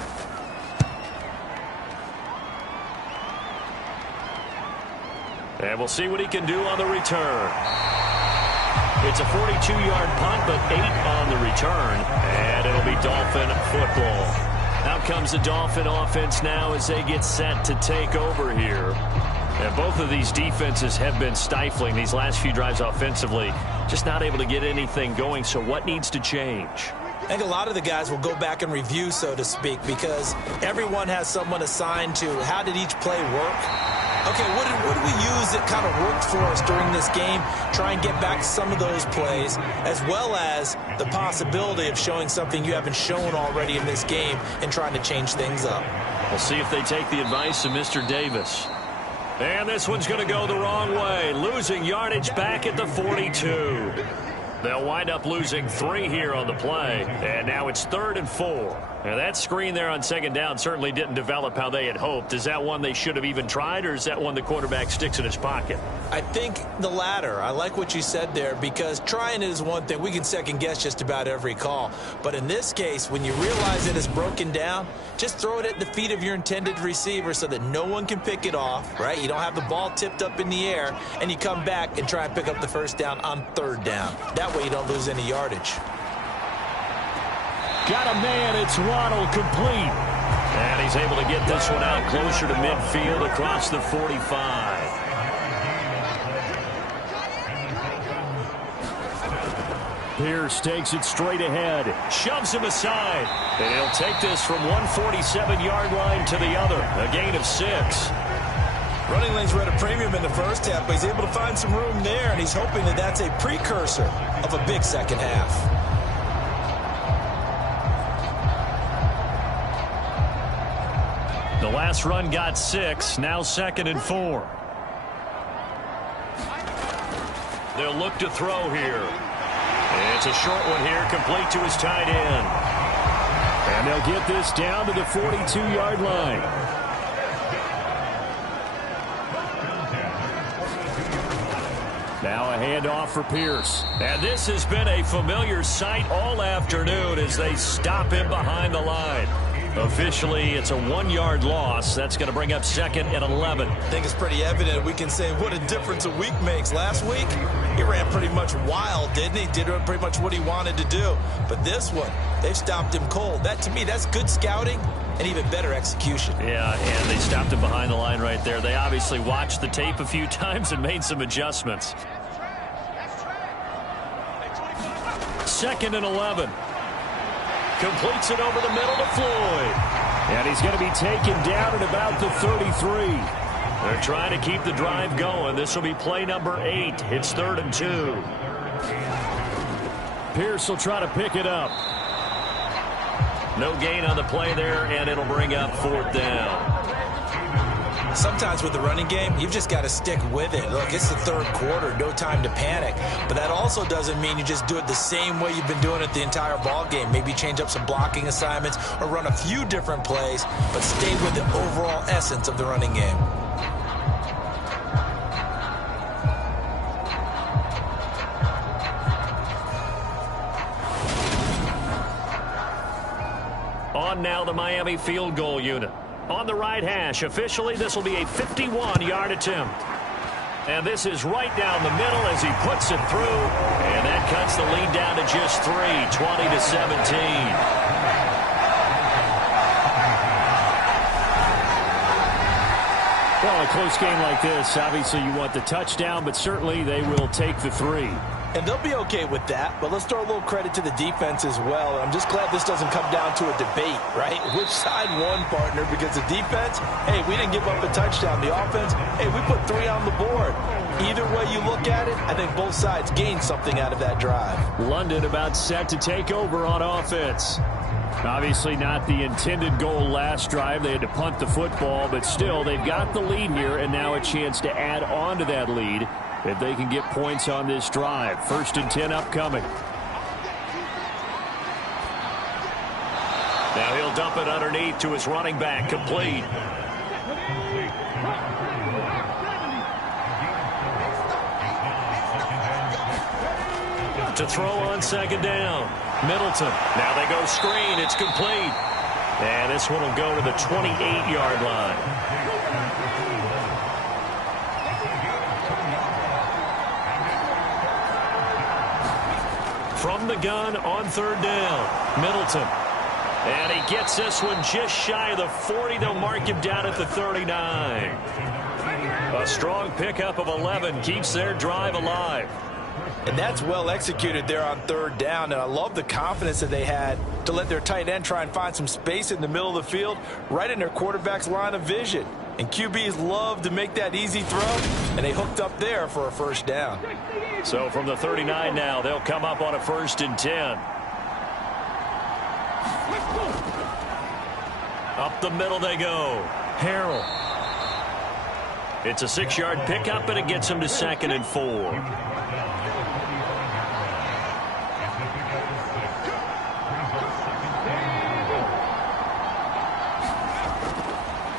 And we'll see what he can do on the return. It's a 42-yard punt, but 8 on the return. And it'll be Dolphin football. Out comes the Dolphin offense now as they get set to take over here. And both of these defenses have been stifling these last few drives offensively. Just not able to get anything going, so what needs to change? I think a lot of the guys will go back and review, so to speak, because everyone has someone assigned to how did each play work. Okay, what did we use that kind of worked for us during this game? Try and get back some of those plays, as well as the possibility of showing something you haven't shown already in this game and trying to change things up. We'll see if they take the advice of Mr. Davis. And this one's going to go the wrong way, losing yardage back at the 42. They'll wind up losing 3 here on the play, and now it's 3rd and 4. And that screen there on 2nd down certainly didn't develop how they had hoped. Is that one they should have even tried, or is that one the quarterback sticks in his pocket? I think the latter. I like what you said there, because trying it is one thing. We can second-guess just about every call. But in this case, when you realize it is broken down, just throw it at the feet of your intended receiver so that no one can pick it off, right? You don't have the ball tipped up in the air, and you come back and try and pick up the 1st down on 3rd down. That way you don't lose any yardage. Got a man, it's Waddle, complete. And he's able to get this one out closer to midfield across the 45. Pierce takes it straight ahead, shoves him aside, and he'll take this from 147-yard line to the other, a gain of 6. Running lanes were at a premium in the first half, but he's able to find some room there, and he's hoping that that's a precursor of a big second half. The last run got 6, now 2nd and 4. They'll look to throw here. It's a short one here, complete to his tight end. And they'll get this down to the 42-yard line. Now a handoff for Pierce. And this has been a familiar sight all afternoon as they stop him behind the line. Officially, it's a 1-yard loss. That's going to bring up 2nd and 11. I think it's pretty evident. We can say what a difference a week makes. Last week, he ran pretty much wild, didn't he? Did pretty much what he wanted to do. But this one, they've stopped him cold. That, to me, that's good scouting and even better execution. Yeah, and they stopped him behind the line right there. They obviously watched the tape a few times and made some adjustments. 2nd and 11. Completes it over the middle to Floyd. And he's going to be taken down at about the 33. They're trying to keep the drive going. This will be play number 8. It's 3rd and 2. Pierce will try to pick it up. No gain on the play there, and it'll bring up 4th down. Sometimes with the running game, you've just got to stick with it. Look, it's the third quarter, no time to panic. But that also doesn't mean you just do it the same way you've been doing it the entire ball game. Maybe change up some blocking assignments or run a few different plays, but stay with the overall essence of the running game. On now the Miami field goal unit. On the right hash, officially this will be a 51-yard attempt. And this is right down the middle as he puts it through. And that cuts the lead down to just 3, 20-17. Well, a close game like this, obviously you want the touchdown, but certainly they will take the 3. And they'll be okay with that, but let's throw a little credit to the defense as well. I'm just glad this doesn't come down to a debate, right? Which side won, partner? Because the defense, hey, we didn't give up a touchdown. The offense, hey, we put 3 on the board. Either way you look at it, I think both sides gained something out of that drive. London about set to take over on offense. Obviously not the intended goal last drive. They had to punt the football, but still they've got the lead here and now a chance to add on to that lead if they can get points on this drive. 1st and 10 upcoming. Now he'll dump it underneath to his running back, complete. To throw on 2nd down. Middleton. Now they go screen. It's complete. And this one will go to the 28-yard line. From the gun on 3rd down. Middleton. And he gets this one just shy of the 40. They'll mark him down at the 39. A strong pickup of 11 keeps their drive alive. And that's well executed there on 3rd down. And I love the confidence that they had to let their tight end try and find some space in the middle of the field, right in their quarterback's line of vision. And QBs love to make that easy throw, and they hooked up there for a 1st down. So from the 39 now, they'll come up on a 1st and 10. Up the middle they go. Harrell. It's a 6-yard pickup, and it gets him to 2nd and 4.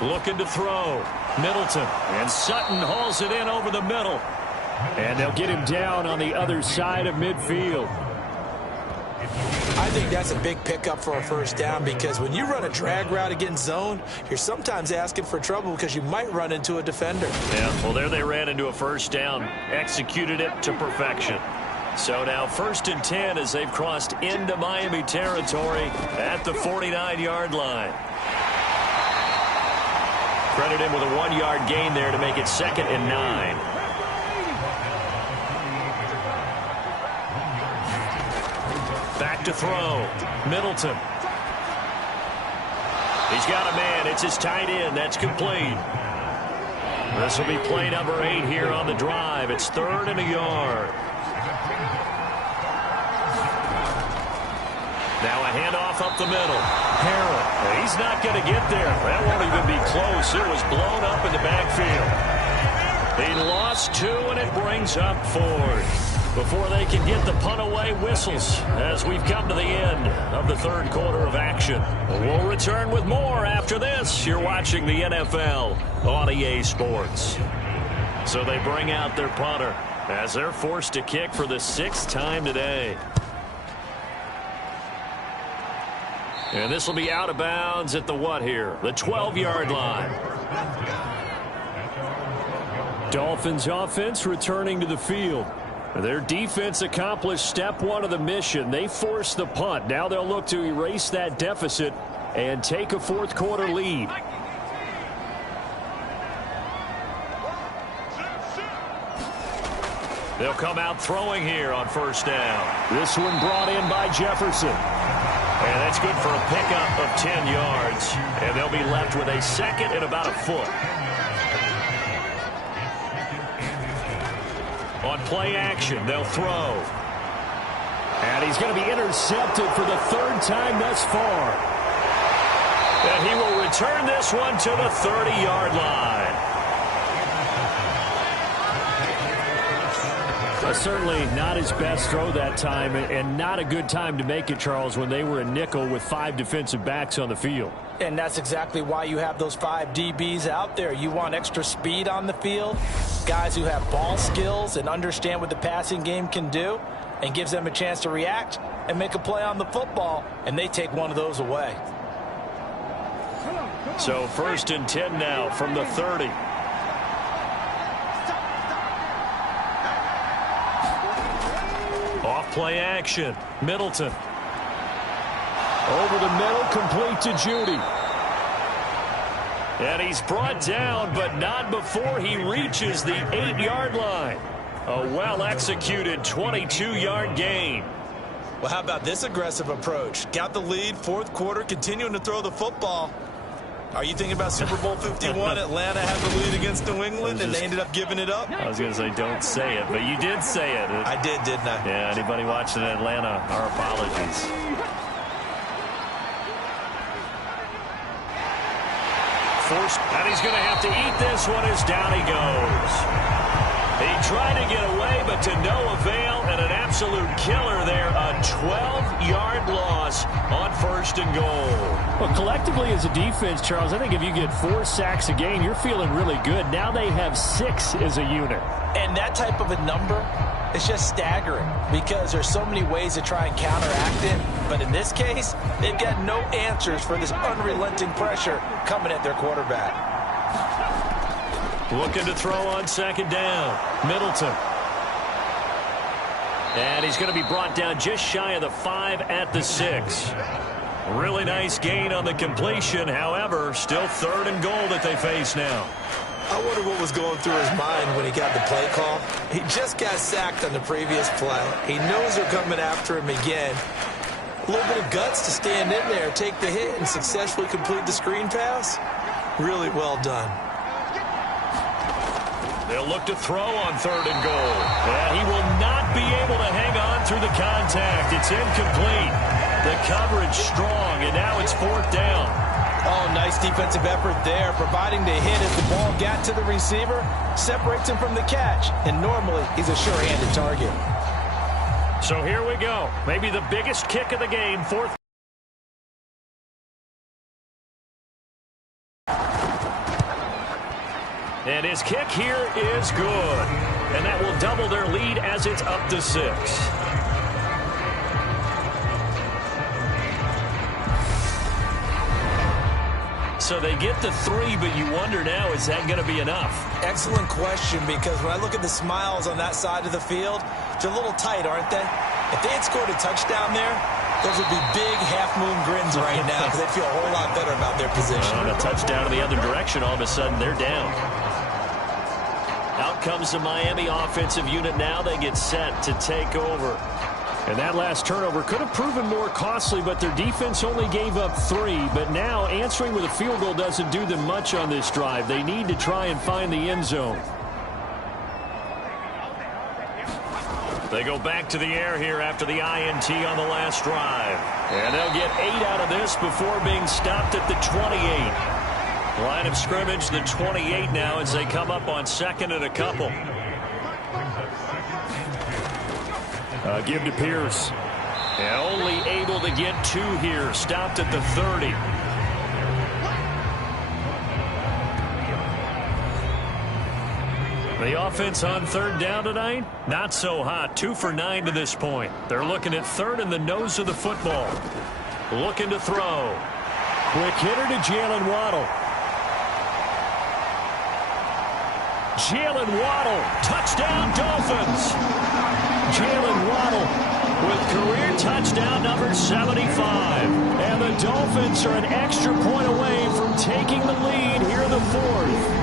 Looking to throw. Middleton. And Sutton hauls it in over the middle. And they'll get him down on the other side of midfield. I think that's a big pickup for a 1st down because when you run a drag route against zone, you're sometimes asking for trouble because you might run into a defender. Yeah, well, there they ran into a 1st down. Executed it to perfection. So now 1st and 10 as they've crossed into Miami territory at the 49-yard line. Credit him with a 1-yard gain there to make it 2nd and 9. Back to throw. Middleton. He's got a man. It's his tight end. That's complete. This will be play number 8 here on the drive. It's 3rd and a yard. Now a handoff up the middle. Harrell. He's not going to get there. That won't even be close. It was blown up in the backfield. He lost 2, and it brings up 4th. Before they can get the punt away whistles as we've come to the end of the 3rd quarter of action. We'll return with more after this. You're watching the NFL on EA Sports. So they bring out their punter as they're forced to kick for the 6th time today. And this will be out of bounds at the what here? The 12-yard line. Dolphins offense returning to the field. Their defense accomplished step 1 of the mission. They forced the punt. Now they'll look to erase that deficit and take a 4th quarter lead. They'll come out throwing here on 1st down. This one brought in by Jefferson. And that's good for a pickup of 10 yards. And they'll be left with a 2nd and about a foot. On play action, they'll throw. And he's going to be intercepted for the 3rd time thus far. And he will return this one to the 30-yard line. Certainly not his best throw that time, and not a good time to make it, Charles, when they were a nickel with 5 defensive backs on the field. And that's exactly why you have those 5 DBs out there. You want extra speed on the field, guys who have ball skills and understand what the passing game can do, and gives them a chance to react and make a play on the football, and they take one of those away. So 1st and 10 now from the 30. Off play action. Middleton. Over the middle, complete to Judy. And he's brought down, but not before he reaches the 8-yard line. A well-executed 22-yard gain. Well, how about this aggressive approach? Got the lead, 4th quarter, continuing to throw the football. Are you thinking about Super Bowl 51? Atlanta had the lead against New England, and they ended up giving it up? I was going to say, don't say it, but you did say it. I did, didn't I? Yeah, anybody watching Atlanta, our apologies. And he's going to have to eat this one as down he goes. He tried to get away, but to no avail, and an absolute killer there. A 12-yard loss on 1st and goal. Well, collectively as a defense, Charles, I think if you get 4 sacks a game, you're feeling really good. Now they have 6 as a unit. And that type of a number is just staggering because there's so many ways to try and counteract it. But in this case, they've got no answers for this unrelenting pressure coming at their quarterback. Looking to throw on 2nd down. Middleton. And he's going to be brought down just shy of the 5 at the 6. Really nice gain on the completion. However, still 3rd and goal that they face now. I wonder what was going through his mind when he got the play call. He just got sacked on the previous play. He knows they're coming after him again. A little bit of guts to stand in there, take the hit, and successfully complete the screen pass. Really well done. They'll look to throw on 3rd and goal. And he will not be able to hang on through the contact. It's incomplete. The coverage strong, and now it's 4th down. Oh, nice defensive effort there, providing the hit as the ball got to the receiver, separates him from the catch, and normally he's a sure-handed target. So here we go. Maybe the biggest kick of the game, 4th. And his kick here is good. And that will double their lead as it's up to 6. So they get the 3, but you wonder now, is that going to be enough? Excellent question, because when I look at the smiles on that side of the field, they're a little tight, aren't they? If they had scored a touchdown there, those would be big half-moon grins right now because they feel a whole lot better about their position. On a touchdown in the other direction, all of a sudden they're down. Out comes the Miami offensive unit now. They get set to take over. And that last turnover could have proven more costly, but their defense only gave up 3. But now answering with a field goal doesn't do them much on this drive. They need to try and find the end zone. They go back to the air here after the INT on the last drive. And they'll get 8 out of this before being stopped at the 28. Line of scrimmage, the 28 now as they come up on 2nd and a couple. Give to Pierce. And only able to get 2 here. Stopped at the 30. The offense on 3rd down tonight, not so hot. 2 for 9 to this point. They're looking at 3rd in the nose of the football. Looking to throw. Quick hitter to Jalen Waddle. Jalen Waddle. Touchdown, Dolphins. Jalen Waddle with career touchdown number 75. And the Dolphins are an extra point away from taking the lead here in the 4th.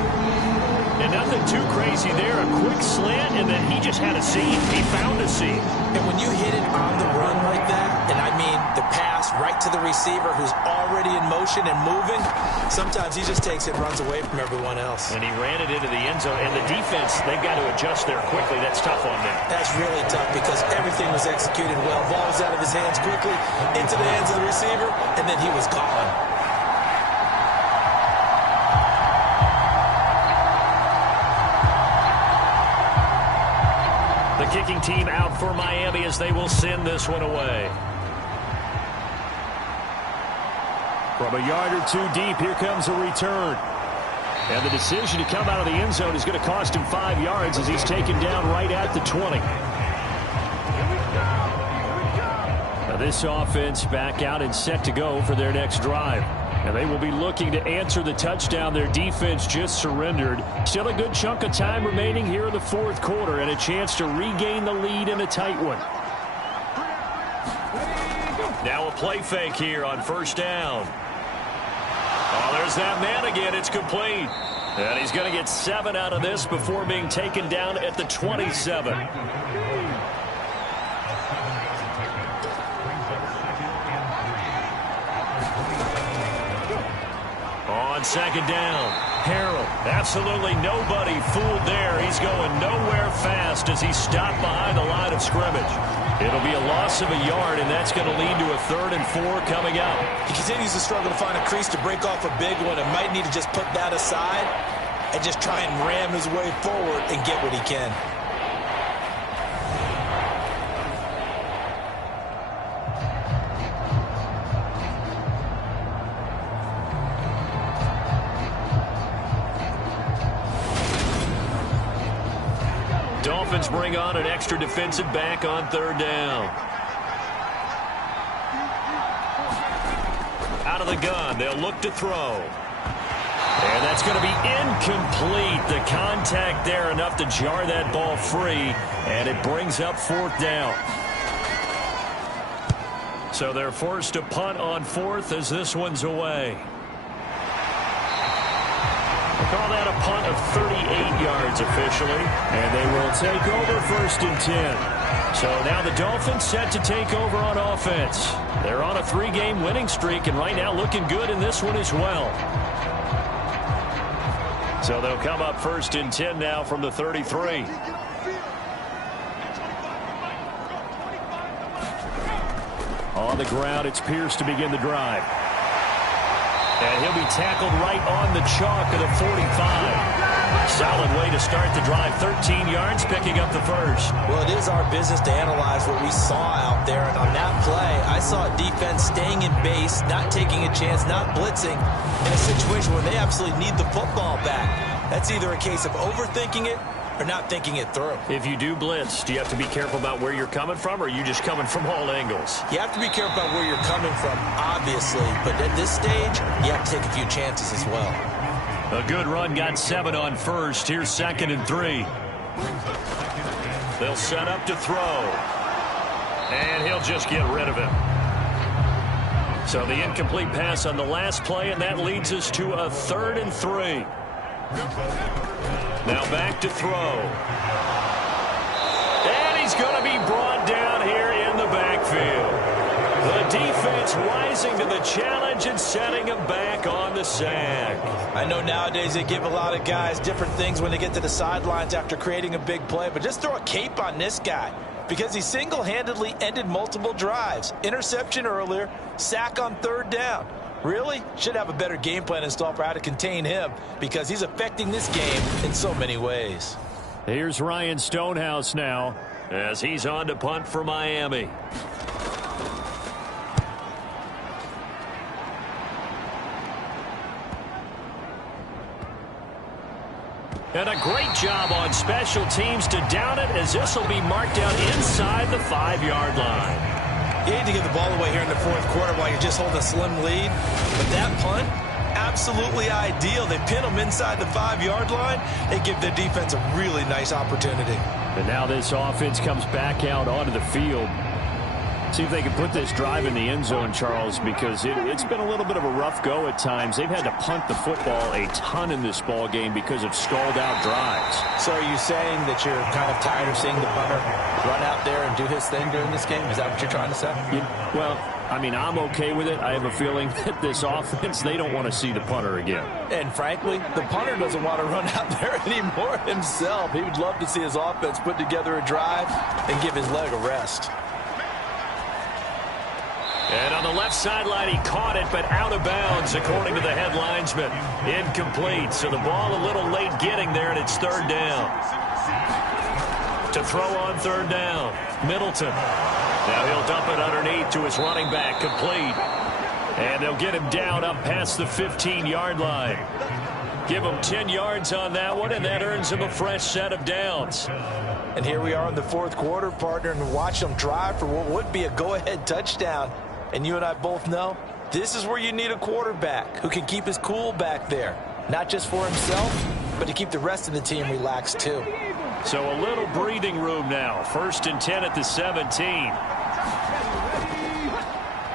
And nothing too crazy there. A quick slant, and then he just had a seam. He found a seam. And when you hit it on the run like that, and I mean the pass right to the receiver who's already in motion and moving, sometimes he just takes it and runs away from everyone else. And he ran it into the end zone. And the defense, they've got to adjust there quickly. That's tough on them. That's really tough because everything was executed well. Ball was out of his hands quickly, into the hands of the receiver, and then he was gone. The kicking team out for Miami as they will send this one away. From a yard or two deep, here comes a return. And the decision to come out of the end zone is going to cost him 5 yards as he's taken down right at the 20. Now this offense back out and set to go for their next drive. And they will be looking to answer the touchdown their defense just surrendered. Still a good chunk of time remaining here in the fourth quarter and a chance to regain the lead in a tight one. Now a play fake here on first down. Oh, there's that man again. It's complete. And he's going to get 7 out of this before being taken down at the 27. On second down, Harrell. Absolutely nobody fooled there. He's going nowhere fast as he's stopped behind the line of scrimmage. It'll be a loss of a yard, and that's going to lead to a 3rd and 4 coming up. He continues to struggle to find a crease to break off a big one and might need to just put that aside and just try and ram his way forward and get what he can. Dolphins bring on an extra defensive back on 3rd down. Out of the gun, they'll look to throw. And that's going to be incomplete. The contact there enough to jar that ball free, and it brings up 4th down. So they're forced to punt on 4th as this one's away. Call that a punt of 38 yards officially. And they will take over 1st and 10. So now the Dolphins set to take over on offense. They're on a 3-game winning streak and right now looking good in this one as well. So they'll come up 1st and 10 now from the 33. On the ground, it's Pierce to begin the drive. And he'll be tackled right on the chalk of the 45. Solid way to start the drive. 13 yards, picking up the 1st. Well, it is our business to analyze what we saw out there. And on that play, I saw a defense staying in base, not taking a chance, not blitzing, in a situation where they absolutely need the football back. That's either a case of overthinking it or not thinking it through. If you do blitz, do you have to be careful about where you're coming from, or are you just coming from all angles? You have to be careful about where you're coming from, obviously. But at this stage, you have to take a few chances as well. A good run got 7 on 1st. Here's 2nd and 3. They'll set up to throw. And he'll just get rid of it. So the incomplete pass on the last play, and that leads us to a 3rd and 3. Now back to throw. And he's going to be brought down here in the backfield. The defense rising to the challenge and setting him back on the sack. I know nowadays they give a lot of guys different things when they get to the sidelines after creating a big play, but just throw a cape on this guy because he single-handedly ended multiple drives. Interception earlier, sack on 3rd down. Really should have a better game plan installed for how to contain him because he's affecting this game in so many ways. Here's Ryan Stonehouse now as he's on to punt for Miami. And a great job on special teams to down it as this will be marked out inside the 5-yard line. You hate to give the ball away here in the fourth quarter while you're just holding a slim lead. But that punt, absolutely ideal. They pin them inside the 5-yard line. They give their defense a really nice opportunity. And now this offense comes back out onto the field. See if they can put this drive in the end zone, Charles, because it's been a little bit of a rough go at times. They've had to punt the football a ton in this ball game because of stalled-out drives. So are you saying that you're kind of tired of seeing the punter run out there and do his thing during this game? Is that what you're trying to say? Well, I mean, I'm okay with it. I have a feeling that this offense, they don't want to see the punter again. And frankly, the punter doesn't want to run out there anymore himself. He would love to see his offense put together a drive and give his leg a rest. And on the left sideline, he caught it, but out of bounds, according to the head linesman. Incomplete, so the ball a little late getting there, and it's 3rd down. To throw on third down, Middleton. Now he'll dump it underneath to his running back, complete. And they'll get him down up past the 15-yard line. Give him 10 yards on that one, and that earns him a fresh set of downs. And here we are in the fourth quarter, partner, and watch them drive for what would be a go-ahead touchdown. And you and I both know this is where you need a quarterback who can keep his cool back there. Not just for himself, but to keep the rest of the team relaxed too. So a little breathing room now. 1st and 10 at the 17.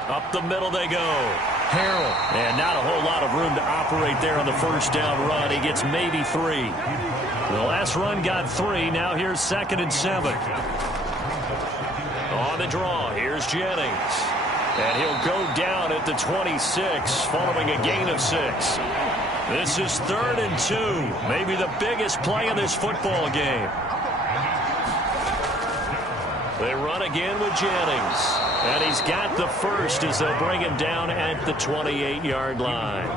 Up the middle they go. Harrell. And not a whole lot of room to operate there on the first down run. He gets maybe 3. The last run got 3. Now here's 2nd and 7. On the draw, here's Jennings. And he'll go down at the 26 following a gain of 6. This is 3rd and 2. Maybe the biggest play in this football game. They run again with Jennings. And he's got the first as they'll bring him down at the 28-yard line.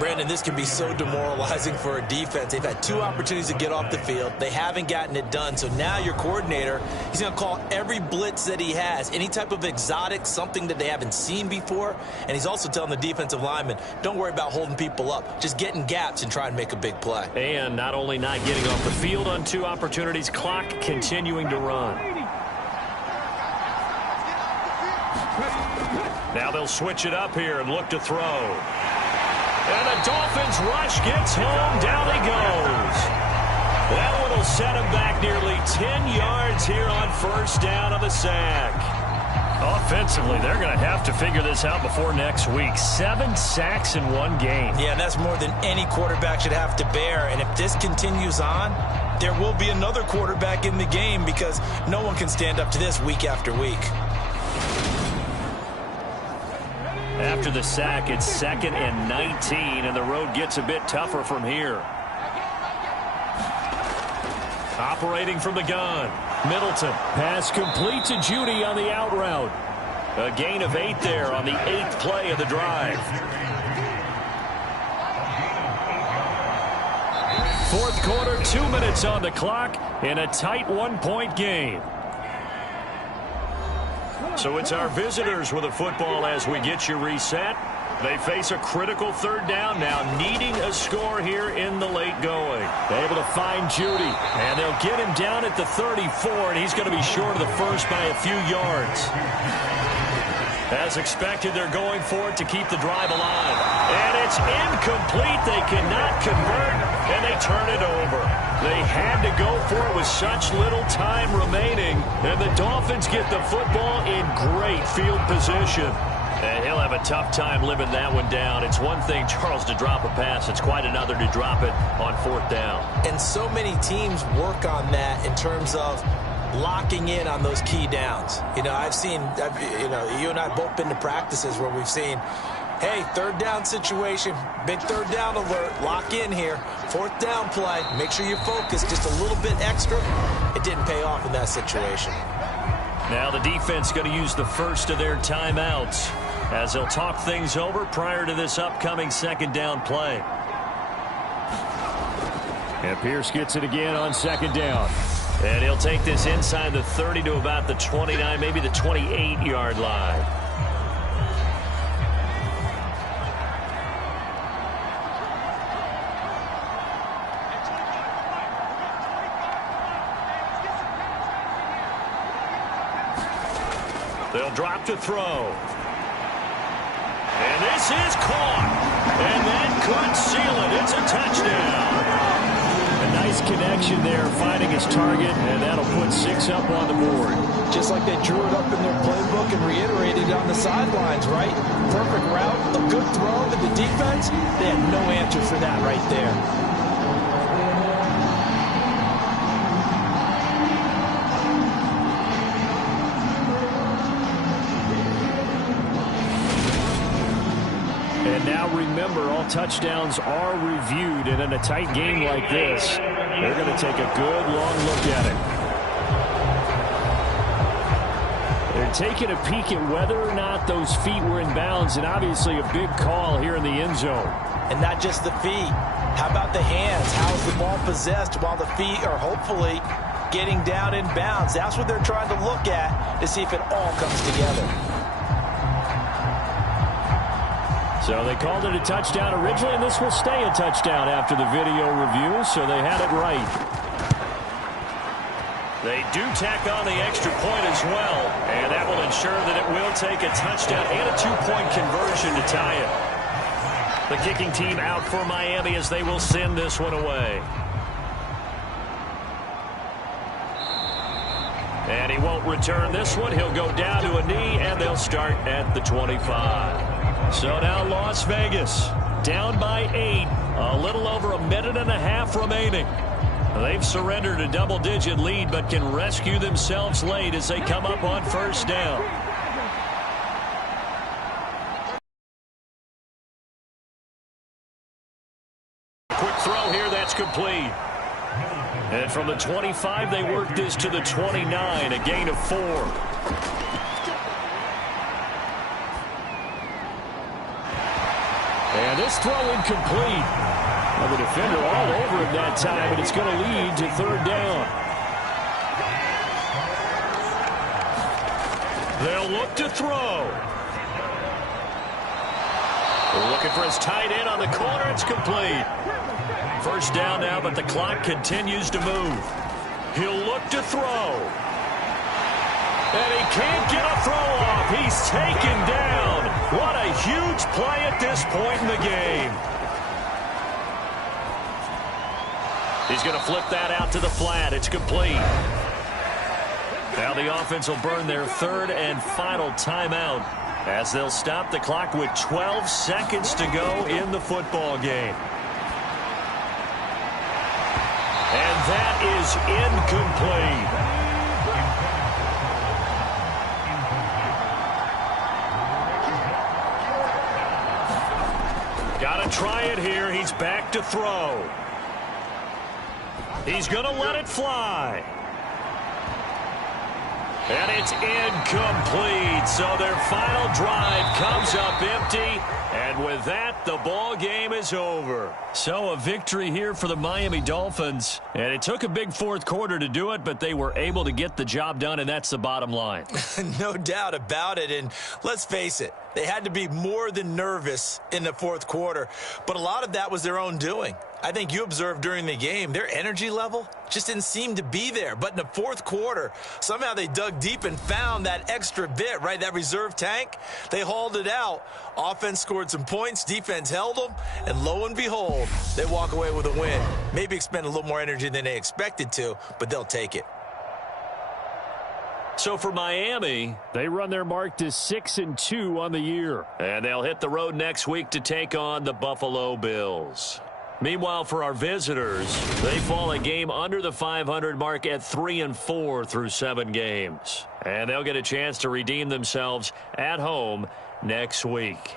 Brandon, this can be so demoralizing for a defense. They've had 2 opportunities to get off the field. They haven't gotten it done. So now your coordinator, he's going to call every blitz that he has, any type of exotic, something that they haven't seen before. And he's also telling the defensive linemen, don't worry about holding people up. Just get in gaps and try and make a big play. And not only not getting off the field on 2 opportunities, clock continuing to run. Now they'll switch it up here and look to throw. And the Dolphins rush gets home. Down he goes. That one will set him back nearly 10 yards here on first down of the sack. Offensively, they're going to have to figure this out before next week. 7 sacks in one game. Yeah, that's more than any quarterback should have to bear. And if this continues on, there will be another quarterback in the game because no one can stand up to this week after week. After the sack, it's 2nd and 19, and the road gets a bit tougher from here. Operating from the gun, Middleton. Pass complete to Judy on the out route. A gain of 8 there on the 8th play of the drive. 4th quarter, 2 minutes on the clock in a tight 1-point game. So it's our visitors with a football as we get you reset. They face a critical 3rd down now, needing a score here in the late going. Able to find Judy, and they'll get him down at the 34, and he's going to be short of the first by a few yards. As expected, they're going for it to keep the drive alive. And it's incomplete. They cannot convert, and they turn it over. They had to go for it with such little time remaining, and the Dolphins get the football in great field position. And he'll have a tough time living that one down. It's one thing, Charles, to drop a pass. It's quite another to drop it on 4th down. And so many teams work on that in terms of locking in on those key downs. You know, you and I have both been to practices where we've seen, hey, 3rd down situation, big 3rd down alert, lock in here, 4th down play, make sure you focus just a little bit extra. It didn't pay off in that situation. Now the defense going to use the first of their timeouts as they'll talk things over prior to this upcoming 2nd down play. And Pierce gets it again on 2nd down. And he'll take this inside the 30 to about the 29, maybe the 28-yard line. They'll drop to throw. And this is caught. And that could seal it. It's a touchdown. A nice connection there, finding his target, and that'll put 6 up on the board. Just like they drew it up in their playbook and reiterated on the sidelines, right? Perfect route, a good throw to the defense. They had no answer for that right there. And now remember, all touchdowns are reviewed, and in a tight game like this, they're going to take a good long look at it. They're taking a peek at whether or not those feet were in bounds, and obviously a big call here in the end zone. And not just the feet. How about the hands? How's the ball possessed while the feet are hopefully getting down in bounds? That's what they're trying to look at to see if it all comes together. So they called it a touchdown originally, and this will stay a touchdown after the video review, so they had it right. They do tack on the extra point as well, and that will ensure that it will take a touchdown and a two-point conversion to tie it. The kicking team out for Miami as they will send this one away. And he won't return this one. He'll go down to a knee, and they'll start at the 25. So now Las Vegas down by 8. A little over a minute and a half remaining. They've surrendered a double-digit lead, but can rescue themselves late as they come up on first down. Quick throw here, that's complete. And from the 25, they work this to the 29, a gain of 4. And this throw incomplete. Well, the defender all over him that time, and it's going to lead to third down. They'll look to throw. Looking for his tight end on the corner. It's complete. First down now, but the clock continues to move. He'll look to throw. And he can't get a throw off. He's taken down. What a huge play at this point in the game. He's going to flip that out to the flat. It's complete. Now the offense will burn their third and final timeout as they'll stop the clock with 12 seconds to go in the football game. And that is incomplete. Got to try it here. He's back to throw. He's going to let it fly. And it's incomplete. So their final drive comes up empty. And with that, the ball game is over. So a victory here for the Miami Dolphins. And it took a big fourth quarter to do it, but they were able to get the job done, and that's the bottom line. No doubt about it. And let's face it, they had to be more than nervous in the fourth quarter. But a lot of that was their own doing. I think you observed during the game, their energy level just didn't seem to be there. But in the fourth quarter, somehow they dug deep and found that extra bit, right, that reserve tank. They hauled it out. Offense scored some points. Defense held them. And lo and behold, they walk away with a win. Maybe expend a little more energy than they expected to, but they'll take it. So for Miami, they run their mark to 6-2 on the year. And they'll hit the road next week to take on the Buffalo Bills. Meanwhile, for our visitors, they fall a game under the 500 mark at 3-4 through 7 games. And they'll get a chance to redeem themselves at home next week.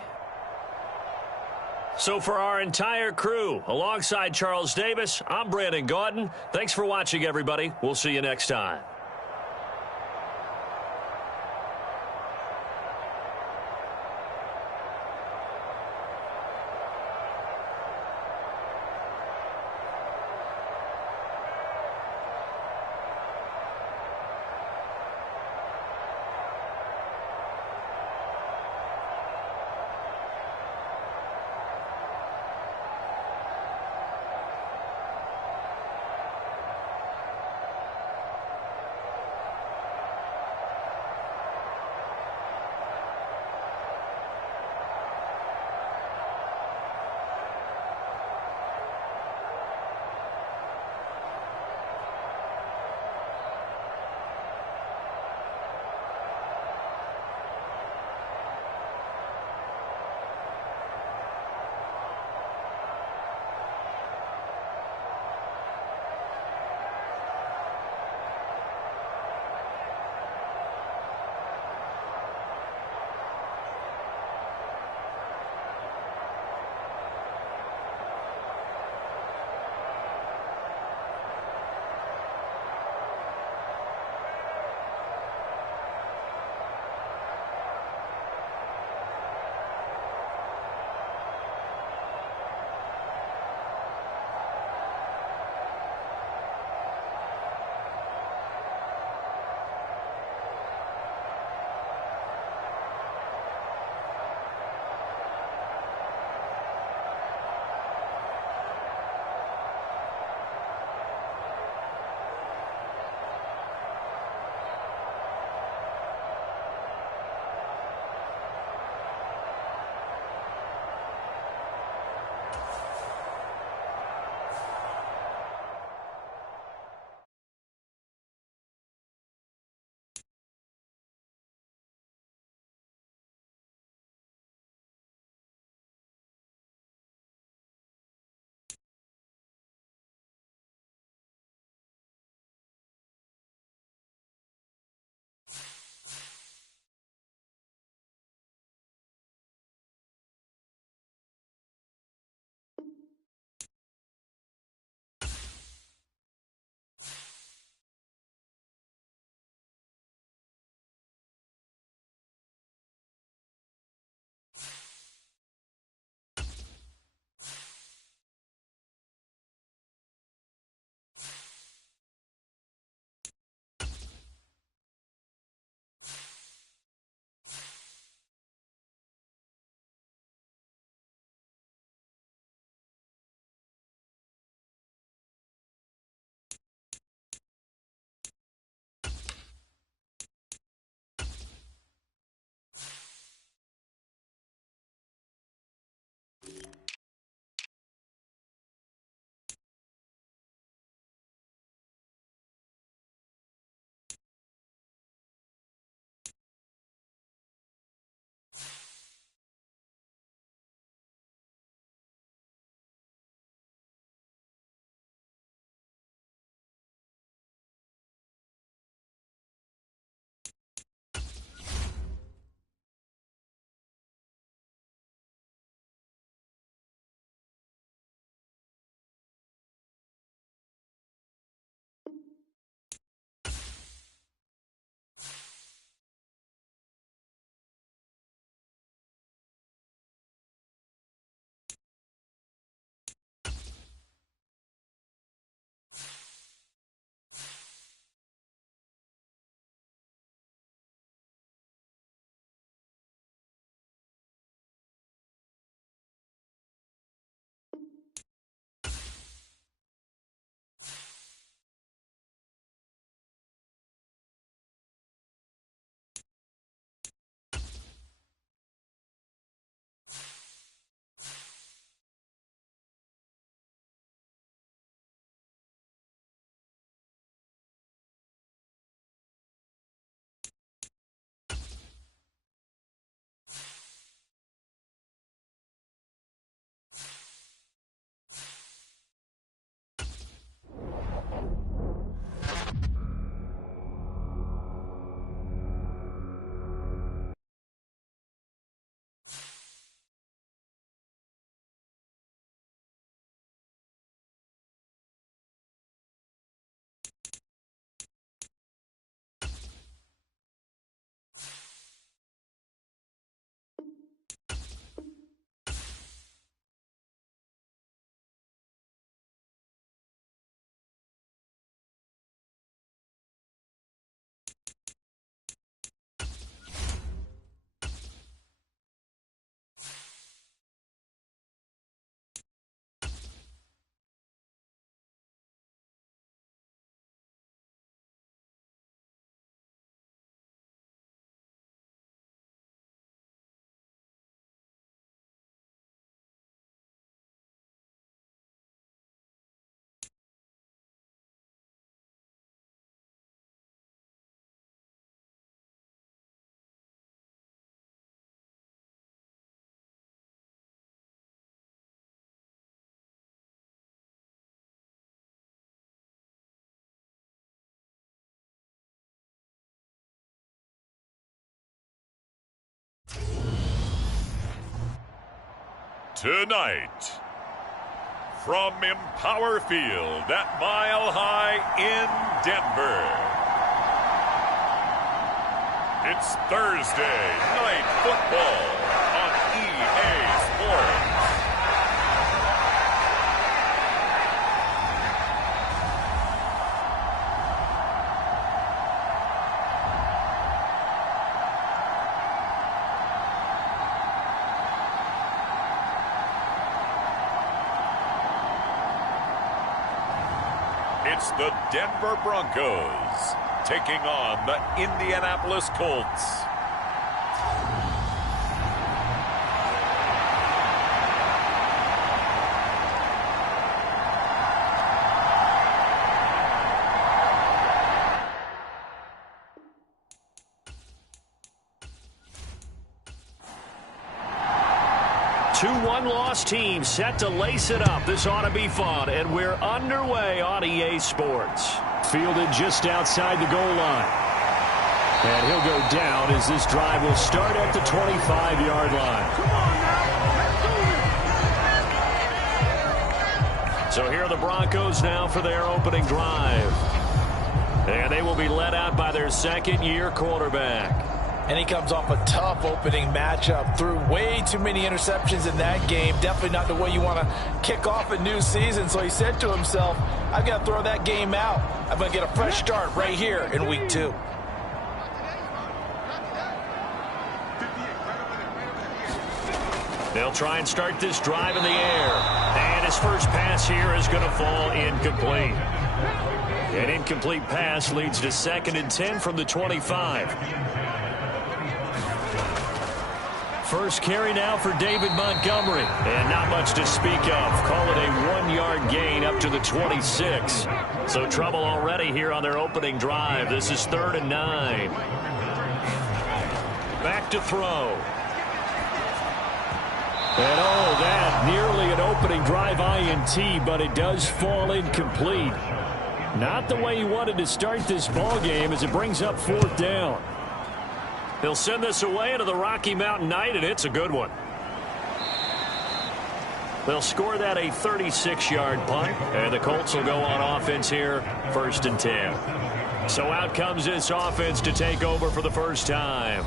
So for our entire crew, alongside Charles Davis, I'm Brandon Gaudin. Thanks for watching, everybody. We'll see you next time. Tonight, from Empower Field at Mile High in Denver, it's Thursday Night Football on EA Sports. It's the Denver Broncos taking on the Indianapolis Colts. Two one-loss teams set to lace it up. This ought to be fun, and we're underway on EA Sports. Fielded just outside the goal line. And he'll go down as this drive will start at the 25-yard line. So here are the Broncos now for their opening drive. And they will be led out by their second-year quarterback. And he comes off a tough opening matchup. Threw way too many interceptions in that game. Definitely not the way you want to kick off a new season. So he said to himself, I've got to throw that game out. I'm going to get a fresh start right here in week 2. They'll try and start this drive in the air. And his first pass here is going to fall incomplete. An incomplete pass leads to 2nd and 10 from the 25. First carry now for David Montgomery. And not much to speak of. Call it a 1-yard gain up to the 26. So trouble already here on their opening drive. This is 3rd and 9. Back to throw. And oh, that nearly an opening drive INT, but it does fall incomplete. Not the way he wanted to start this ball game as it brings up 4th down. He'll send this away into the Rocky Mountain Night, and it's a good one. They'll score that a 36-yard punt, and the Colts will go on offense here, 1st and 10. So out comes this offense to take over for the first time.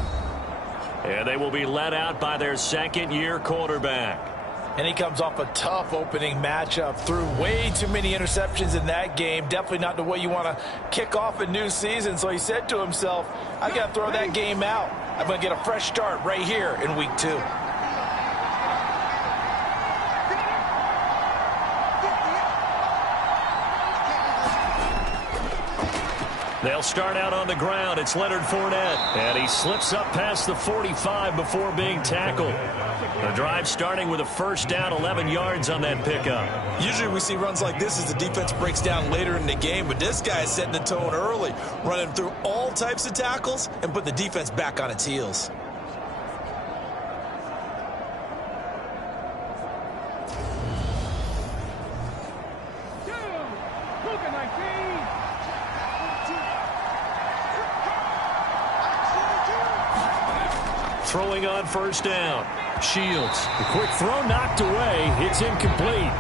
And they will be led out by their second-year quarterback. And he comes off a tough opening matchup. Threw way too many interceptions in that game. Definitely not the way you want to kick off a new season. So he said to himself, I got to throw that game out. I'm going to get a fresh start right here in week 2. They'll start out on the ground. It's Leonard Fournette. And he slips up past the 45 before being tackled. The drive starting with a first down, 11 yards on that pickup. Usually we see runs like this as the defense breaks down later in the game, but this guy is setting the tone early, running through all types of tackles and put the defense back on its heels. Throwing on first down. Shields. The quick throw knocked away. It's incomplete.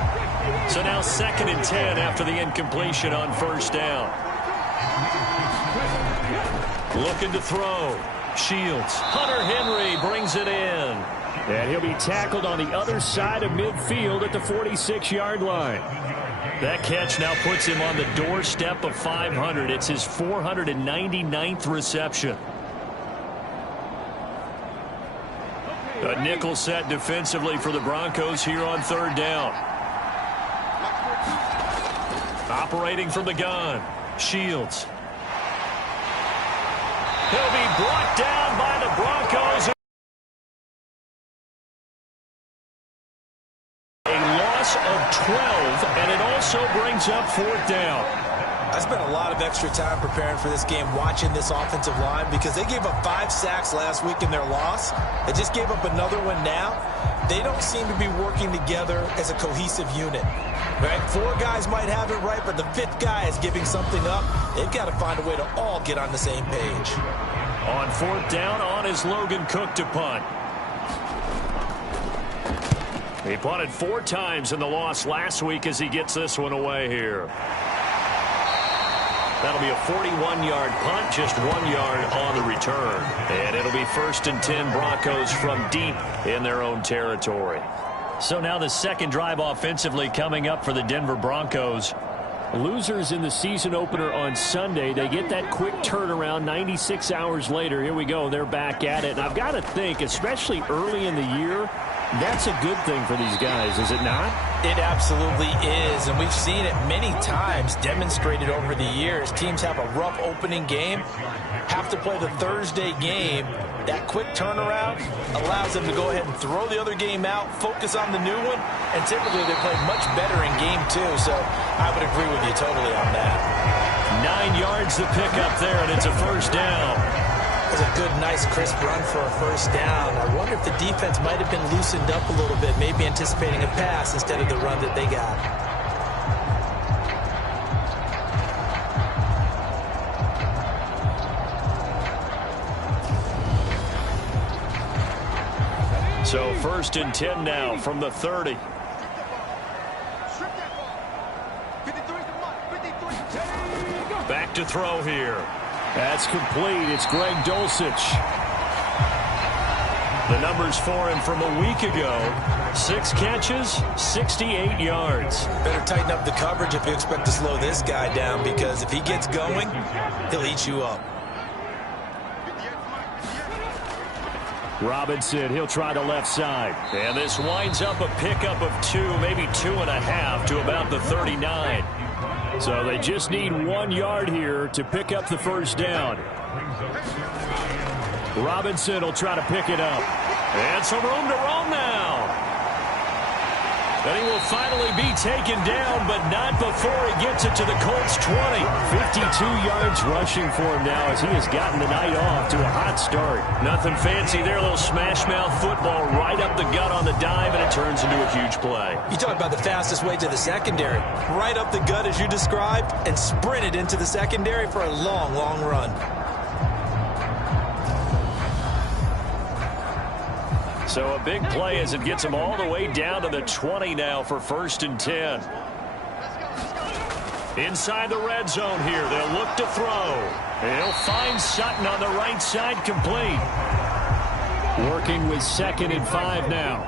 So now 2nd and 10 after the incompletion on first down. Looking to throw. Shields. Hunter Henry brings it in. And he'll be tackled on the other side of midfield at the 46-yard line. That catch now puts him on the doorstep of 500. It's his 499th reception. A nickel set defensively for the Broncos here on 3rd down. Operating from the gun. Shields. He'll be brought down by the Broncos. A loss of 12, and it also brings up 4th down. I spent a lot of extra time preparing for this game, watching this offensive line, because they gave up 5 sacks last week in their loss. They just gave up another one now. They don't seem to be working together as a cohesive unit. Right? 4 guys might have it right, but the 5th guy is giving something up. They've got to find a way to all get on the same page. On 4th down, on is Logan Cook to punt. He punted 4 times in the loss last week as he gets this one away here. That'll be a 41-yard punt, just 1 yard on the return. And it'll be 1st and 10 Broncos from deep in their own territory. So now the second drive offensively coming up for the Denver Broncos. Losers in the season opener on Sunday. They get that quick turnaround 96 hours later. Here we go. They're back at it. And I've got to think, especially early in the year, that's a good thing for these guys, is it not? It absolutely is, and we've seen it many times demonstrated over the years. Teams have a rough opening game, have to play the Thursday game. That quick turnaround allows them to go ahead and throw the other game out, focus on the new one, and typically they play much better in game 2, so I would agree with you totally on that. 9 yards to pick up there, and it's a first down. It was a good, nice, crisp run for a first down. I wonder if the defense might have been loosened up a little bit, maybe anticipating a pass instead of the run that they got. So 1st and 10 now from the 30. Back to throw here. That's complete. It's Greg Dulcich. The numbers for him from a week ago: 6 catches, 68 yards. Better tighten up the coverage if you expect to slow this guy down, because if he gets going, he'll eat you up. Robinson, he'll try the left side. And this winds up a pickup of 2, maybe 2.5 to about the 39. So they just need 1 yard here to pick up the first down. Robinson will try to pick it up. And some room to roam now. And he will finally be taken down, but not before he gets it to the Colts 20. 52 yards rushing for him now as he has gotten the night off to a hot start. Nothing fancy there, a little smash mouth football right up the gut on the dive, and it turns into a huge play. You talk about the fastest way to the secondary. Right up the gut as you described, and sprinted into the secondary for a long, long run. So a big play as it gets him all the way down to the 20 now for 1st and 10. Inside the red zone here, they'll look to throw. He'll find Sutton on the right side, complete. Working with 2nd and 5 now.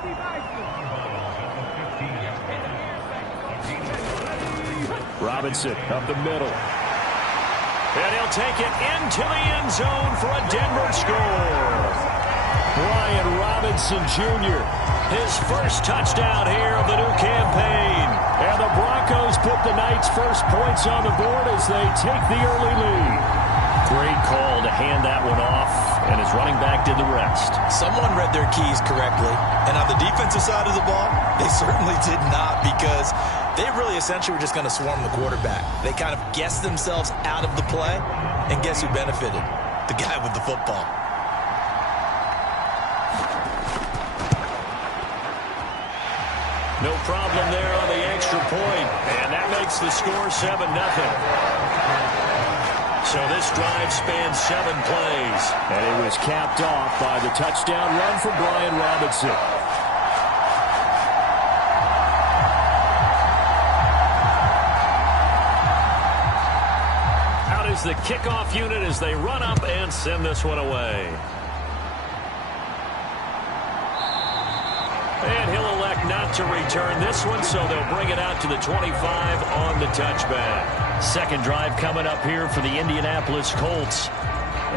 Robinson up the middle. And he'll take it into the end zone for a Denver score. Brian Robinson Jr., his first touchdown here of the new campaign. And the Broncos put the night's first points on the board as they take the early lead. Great call to hand that one off, and his running back did the rest. Someone read their keys correctly, and on the defensive side of the ball, they certainly did not, because they really essentially were just going to swarm the quarterback. They kind of guessed themselves out of the play, and guess who benefited? The guy with the football. No problem there on the extra point, and that makes the score 7-0. So this drive spans 7 plays. And it was capped off by the touchdown run from Brian Robinson. Out is the kickoff unit as they run up and send this one away. And he'll elect not to return this one, so they'll bring it out to the 25 on the touchback. Second drive coming up here for the Indianapolis Colts.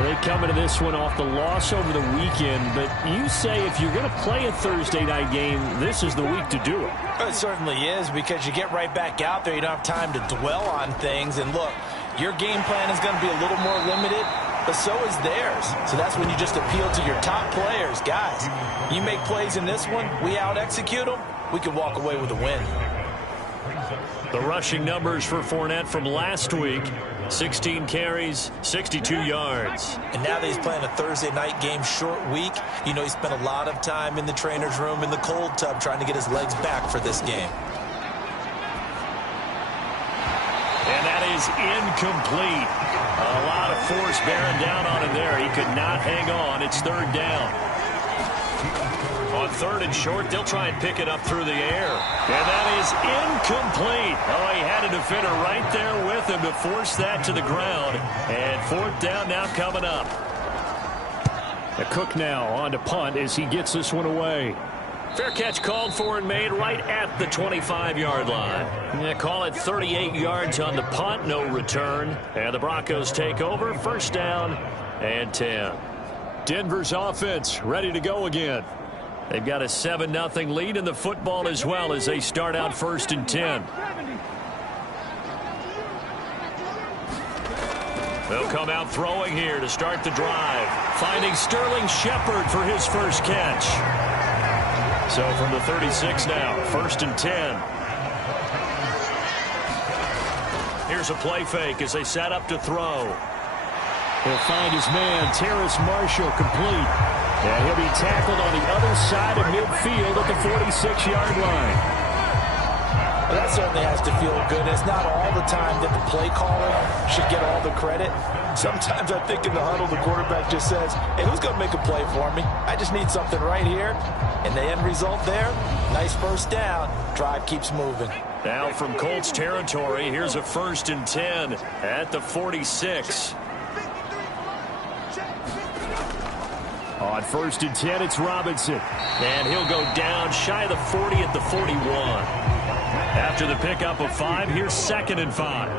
They come into this one off the loss over the weekend, but you say if you're going to play a Thursday night game, this is the week to do it. It certainly is, because you get right back out there. You don't have time to dwell on things. And look, your game plan is going to be a little more limited, but so is theirs. So that's when you just appeal to your top players. Guys, you make plays in this one, we out-execute them, we can walk away with a win. The rushing numbers for Fournette from last week: 16 carries, 62 yards. And now that he's playing a Thursday night game, short week, you know he spent a lot of time in the trainer's room, in the cold tub, trying to get his legs back for this game. And that is incomplete. A lot of force bearing down on him there. He could not hang on. It's 3rd down. On 3rd and short, they'll try and pick it up through the air. And that is incomplete. Oh, he had a defender right there with him to force that to the ground. And 4th down now coming up. The Cook now on to punt as he gets this one away. Fair catch called for and made right at the 25-yard line. Yeah, call it 38 yards on the punt, no return. And the Broncos take over, 1st down and 10. Denver's offense ready to go again. They've got a 7-0 lead in the football as well as they start out 1st and 10. They'll come out throwing here to start the drive. Finding Sterling Shepard for his first catch. So from the 36 now, 1st and 10. Here's a play fake as they set up to throw. He'll find his man, Terrace Marshall, complete. And he'll be tackled on the other side of midfield at the 46-yard line. Well, that certainly has to feel good. It's not all the time that the play caller should get all the credit. Sometimes I think in the huddle, the quarterback just says, hey, who's going to make a play for me? I just need something right here. And the end result there, nice 1st down. Drive keeps moving. Now from Colts territory, here's a 1st and 10 at the 46. On 1st and 10, it's Robinson. And he'll go down shy of the 40 at the 41. After the pickup of 5, here's 2nd and 5.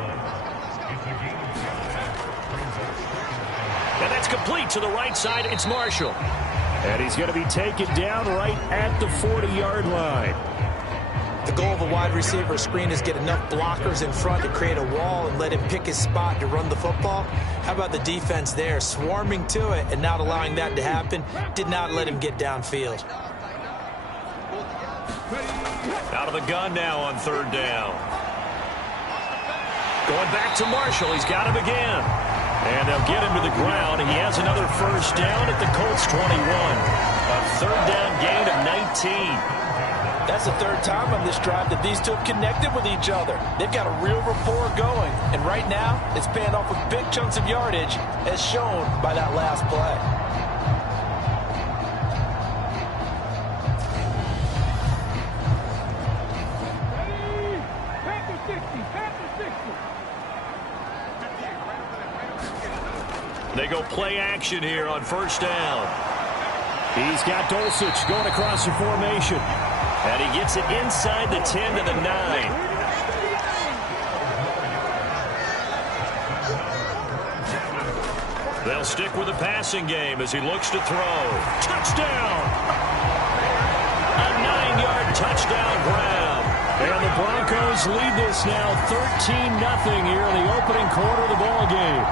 And that's complete to the right side. It's Marshall. And he's going to be taken down right at the 40-yard line. The goal of a wide receiver screen is get enough blockers in front to create a wall and let him pick his spot to run the football. How about the defense there, swarming to it and not allowing that to happen? Did not let him get downfield. Out of the gun now on 3rd down. Going back to Marshall. He's got him again. And they'll get him to the ground. He has another 1st down at the Colts 21. A 3rd down gain of 19. That's the 3rd time on this drive that these two have connected with each other. They've got a real rapport going. And right now, it's paying off with big chunks of yardage, as shown by that last play. They go play action here on 1st down. He's got Dulcich going across the formation. And he gets it inside the 10 to the 9. They'll stick with the passing game as he looks to throw. Touchdown! A 9-yard touchdown grab. And the Broncos lead this now 13-0 here in the opening quarter of the ball game.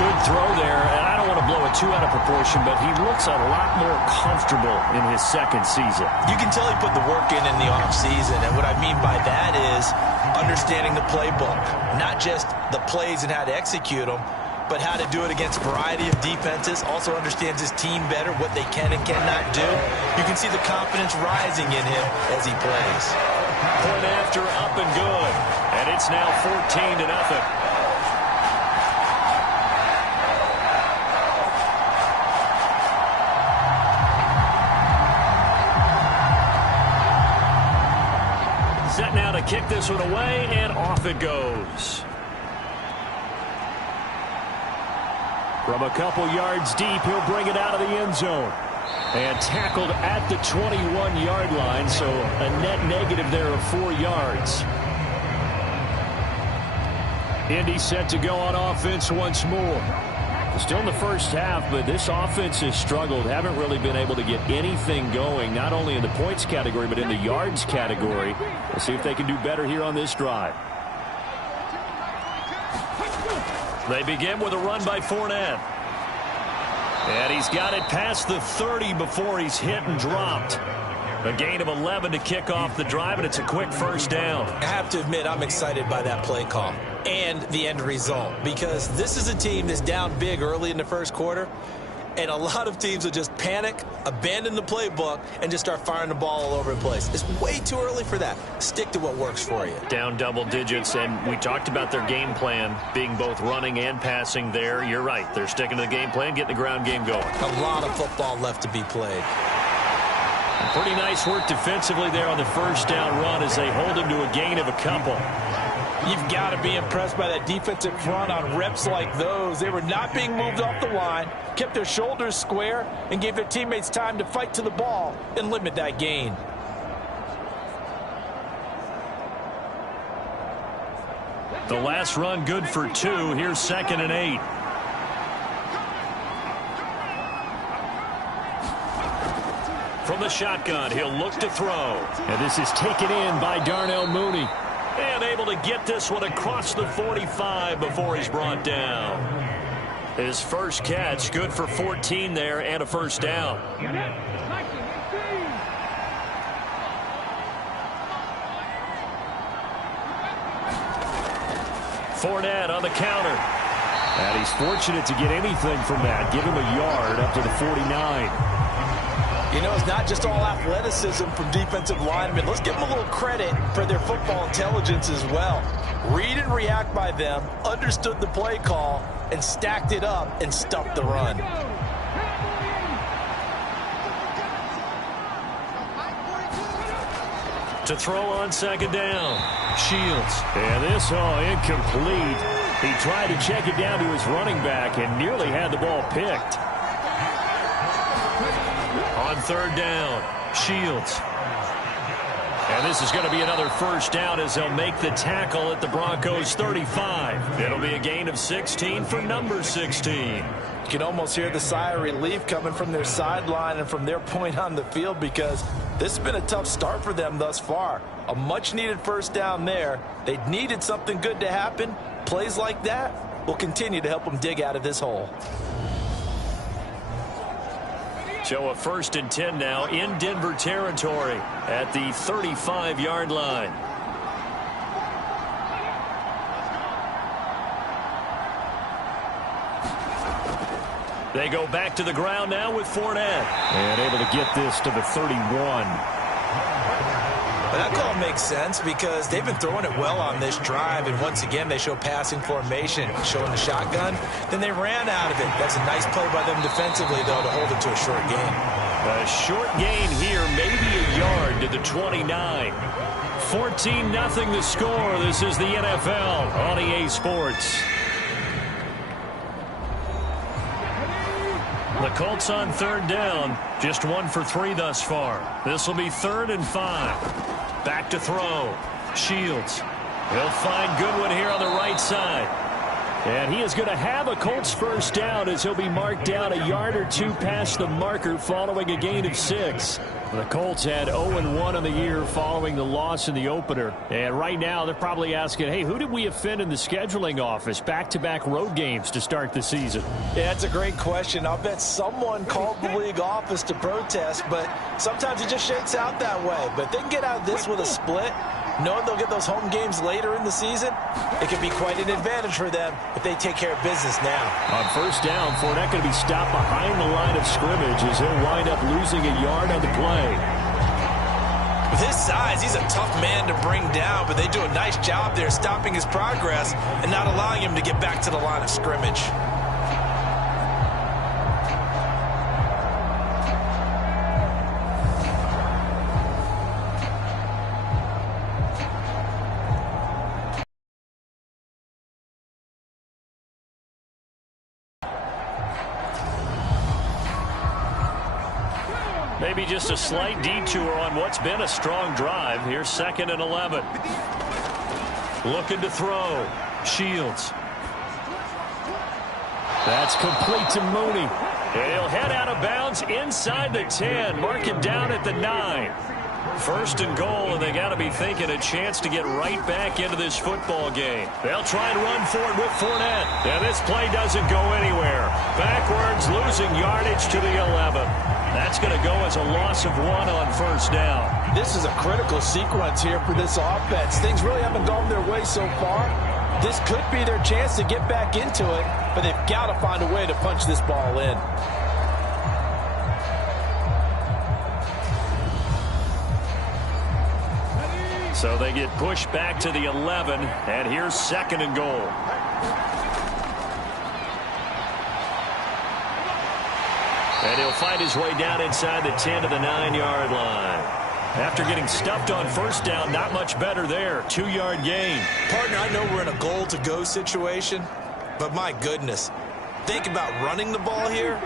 Good throw there, and I don't want to blow it too out of proportion, but he looks a lot more comfortable in his 2nd season. You can tell he put the work in the offseason, and what I mean by that is understanding the playbook. Not just the plays and how to execute them, but how to do it against a variety of defenses. Also understands his team better, what they can and cannot do. You can see the confidence rising in him as he plays. Point after, up and good. And it's now 14-0. Set now to kick this one away, and off it goes. From a couple yards deep, he'll bring it out of the end zone. And tackled at the 21-yard line, so a net negative there of 4 yards. Indy set to go on offense once more. Still in the 1st half, but this offense has struggled. Haven't really been able to get anything going, not only in the points category, but in the yards category. We'll see if they can do better here on this drive. They begin with a run by Fournette. And he's got it past the 30 before he's hit and dropped. A gain of 11 to kick off the drive, and it's a quick 1st down. I have to admit, I'm excited by that play call and the end result, because this is a team that's down big early in the 1st quarter, And a lot of teams will just panic, abandon the playbook, and just start firing the ball all over the place. It's way too early for that. Stick to what works for you. Down double digits, and we talked about their game plan being both running and passing there. You're right. They're sticking to the game plan, getting the ground game going. A lot of football left to be played. Pretty nice work defensively there on the first down run as they hold him to a gain of a couple. You've got to be impressed by that defensive front on reps like those. They were not being moved off the line, kept their shoulders square, and gave their teammates time to fight to the ball and limit that gain. The last run good for 2. Here's 2nd and 8. From the shotgun, he'll look to throw. And this is taken in by Darnell Mooney. And able to get this one across the 45 before he's brought down. His first catch, good for 14 there and a first down. Fournette on the counter. And he's fortunate to get anything from that. Give him a yard up to the 49. You know, it's not just all athleticism from defensive linemen. Let's give them a little credit for their football intelligence as well. Read and react by them, understood the play call, and stacked it up and stuffed the run. To throw on 2nd down. Shields. And this incomplete. He tried to check it down to his running back and nearly had the ball picked. On 3rd down, Shields. And this is going to be another first down as they'll make the tackle at the Broncos' 35. It'll be a gain of 16 for number 16. You can almost hear the sigh of relief coming from their sideline and from their point on the field because this has been a tough start for them thus far. A much-needed first down there. They needed something good to happen. Plays like that will continue to help them dig out of this hole. So a 1st and 10 now in Denver territory at the 35-yard line. They go back to the ground now with Fournette. And able to get this to the 31. But that call makes sense because they've been throwing it well on this drive, and once again they show passing formation, showing the shotgun. Then they ran out of it. That's a nice play by them defensively, though, to hold it to a short gain. A short gain here, maybe a yard to the 29. 14-0 the score. This is the NFL on EA Sports. The Colts on 3rd down, just 1 for 3 thus far. This will be 3rd and 5. Back to throw. Shields. He'll find Goodwin here on the right side. And he is going to have a Colts first down as he'll be marked down a yard or 2 past the marker following a gain of 6. The Colts had 0-1 in the year following the loss in the opener. And right now they're probably asking, hey, who did we offend in the scheduling office? Back-to-back road games to start the season. Yeah, that's a great question. I'll bet someone called the league office to protest, but sometimes it just shakes out that way. But if they can get out of this with a split, knowing they'll get those home games later in the season, it can be quite an advantage for them if they take care of business now. On first down, Fournette going to be stopped behind the line of scrimmage as he'll wind up losing a yard on the play. With his size, he's a tough man to bring down, but they do a nice job there stopping his progress and not allowing him to get back to the line of scrimmage. Maybe just a slight detour on what's been a strong drive. Here's 2nd and 11. Looking to throw. Shields. That's complete to Mooney. And he'll head out of bounds inside the 10. Mark him down at the 9. 1st and goal, and they got to be thinking a chance to get right back into this football game. They'll try and run for it with Fournette. And this play doesn't go anywhere. Backwards, losing yardage to the 11. That's going to go as a loss of 1 on first down. This is a critical sequence here for this offense. Things really haven't gone their way so far. This could be their chance to get back into it, but they've got to find a way to punch this ball in. So they get pushed back to the 11, and here's 2nd and goal. And he'll find his way down inside the 10 to the 9-yard line. After getting stuffed on 1st down, not much better there. 2-yard gain. Partner, I know we're in a goal-to-go situation, but my goodness, think about running the ball here.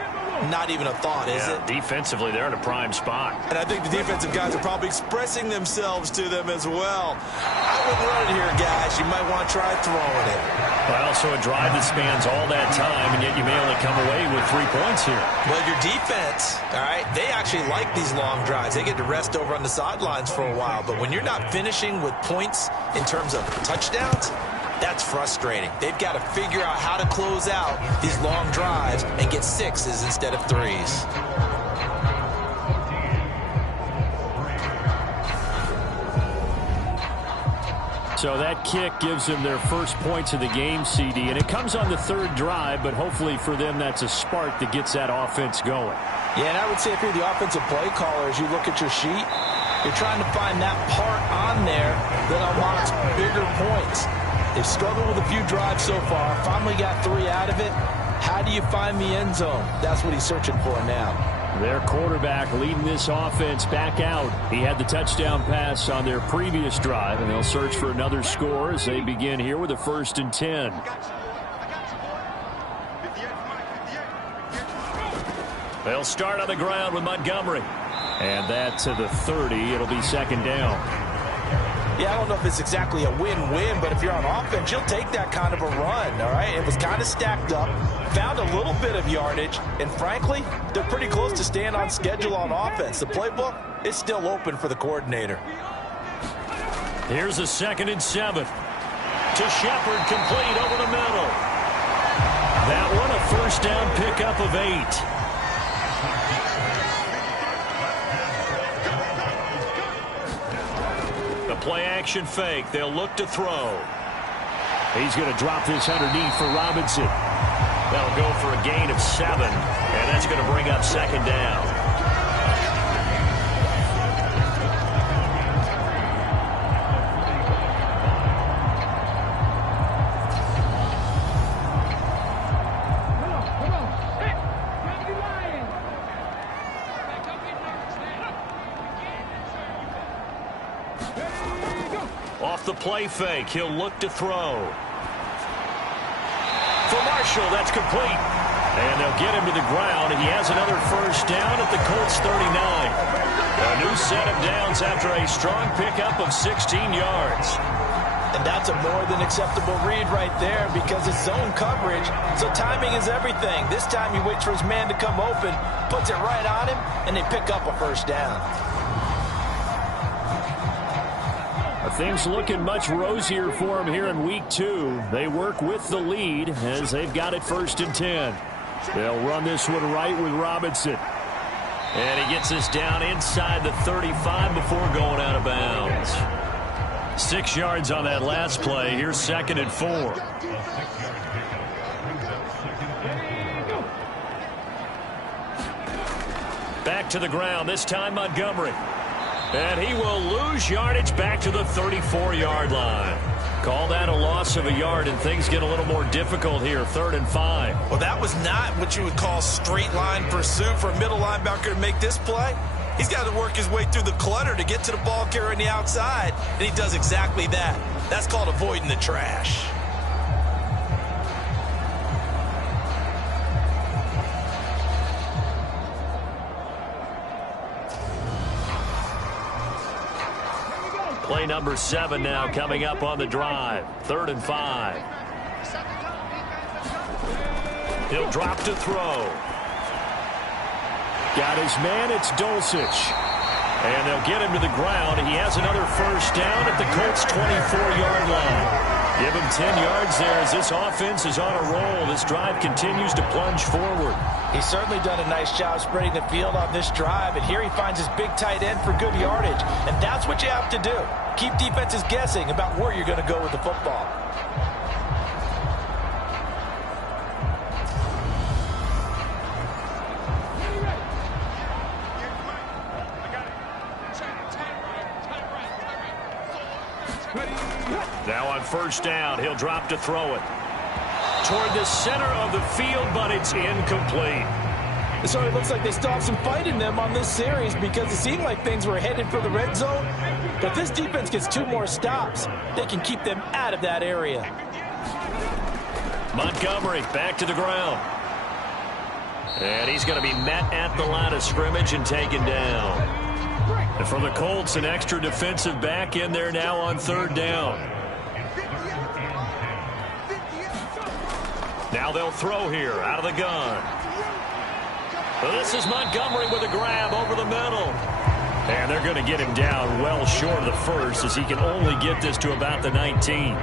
Not even a thought, is it? Defensively, they're in a prime spot. And I think the defensive guys are probably expressing themselves to them as well. I wouldn't run it here, guys. You might want to try throwing it. Well, so a drive that spans all that time, and yet you may only come away with 3 points here. Well, your defense, all right, they actually like these long drives. They get to rest over on the sidelines for a while. But when you're not finishing with points in terms of touchdowns, that's frustrating. They've got to figure out how to close out these long drives and get 6s instead of 3s. So that kick gives them their first points of the game, CD, and it comes on the 3rd drive, but hopefully for them that's a spark that gets that offense going. Yeah, and I would say if you're the offensive play caller, as you look at your sheet, you're trying to find that part on there that unlocks bigger points. They've struggled with a few drives so far, finally got 3 out of it. How do you find the end zone? That's what he's searching for now. Their quarterback leading this offense back out. He had the touchdown pass on their previous drive, and they'll search for another score as they begin here with a 1st and 10. They'll start on the ground with Montgomery. And that to the 30. It'll be 2nd down. Yeah, I don't know if it's exactly a win-win, but if you're on offense, you'll take that kind of a run, all right? It was kind of stacked up, found a little bit of yardage, and frankly, they're pretty close to staying on schedule on offense. The playbook is still open for the coordinator. Here's a 2nd and 7. To Shepard, complete over the middle. That one a 1st down pickup of 8. Play-action fake. They'll look to throw. He's going to drop this underneath for Robinson. They'll go for a gain of 7, and that's going to bring up 2nd down. Off the play fake, he'll look to throw. For Marshall, that's complete. And they'll get him to the ground. He has another 1st down at the Colts 39. A new set of downs after a strong pickup of 16 yards. And that's a more than acceptable read right there because it's zone coverage, so timing is everything. This time he waits for his man to come open, puts it right on him, and they pick up a 1st down. Things looking much rosier for them here in week 2. They work with the lead as they've got it 1st and 10. They'll run this one right with Robinson. And he gets us down inside the 35 before going out of bounds. 6 yards on that last play. Here's 2nd and 4. Back to the ground, this time Montgomery. And he will lose yardage back to the 34-yard line. Call that a loss of a yard, and things get a little more difficult here, 3rd and 5. Well, that was not what you would call straight line pursuit for a middle linebacker to make this play. He's got to work his way through the clutter to get to the ball carrier on the outside, and he does exactly that. That's called avoiding the trash. Play number 7 now coming up on the drive. 3rd and 5. He'll drop to throw. Got his man, it's Dulcich. And they'll get him to the ground. He has another 1st down at the Colts' 24-yard line. Give him 10 yards there as this offense is on a roll. This drive continues to plunge forward. He's certainly done a nice job spreading the field on this drive, and here he finds his big tight end for good yardage. And that's what you have to do. Keep defenses guessing about where you're going to go with the football. Now on first down, he'll drop to throw it. Toward the center of the field, but it's incomplete. So it looks like they still have some fight in them on this series because it seemed like things were headed for the red zone. But if this defense gets 2 more stops, they can keep them out of that area. Montgomery back to the ground. And he's going to be met at the line of scrimmage and taken down. And for the Colts, an extra defensive back in there now on third down. Now they'll throw here out of the gun. Well, this is Montgomery with a grab over the middle. And they're going to get him down well short of the first as he can only get this to about the 19.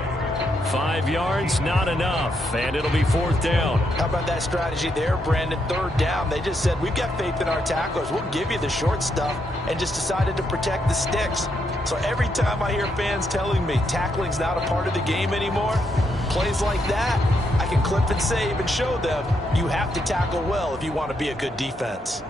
5 yards, not enough, and it'll be fourth down. How about that strategy there, Brandon? Third down, they just said, we've got faith in our tacklers. We'll give you the short stuff, and just decided to protect the sticks. So every time I hear fans telling me tackling's not a part of the game anymore, plays like that, I can clip and save and show them you have to tackle well if you want to be a good defense.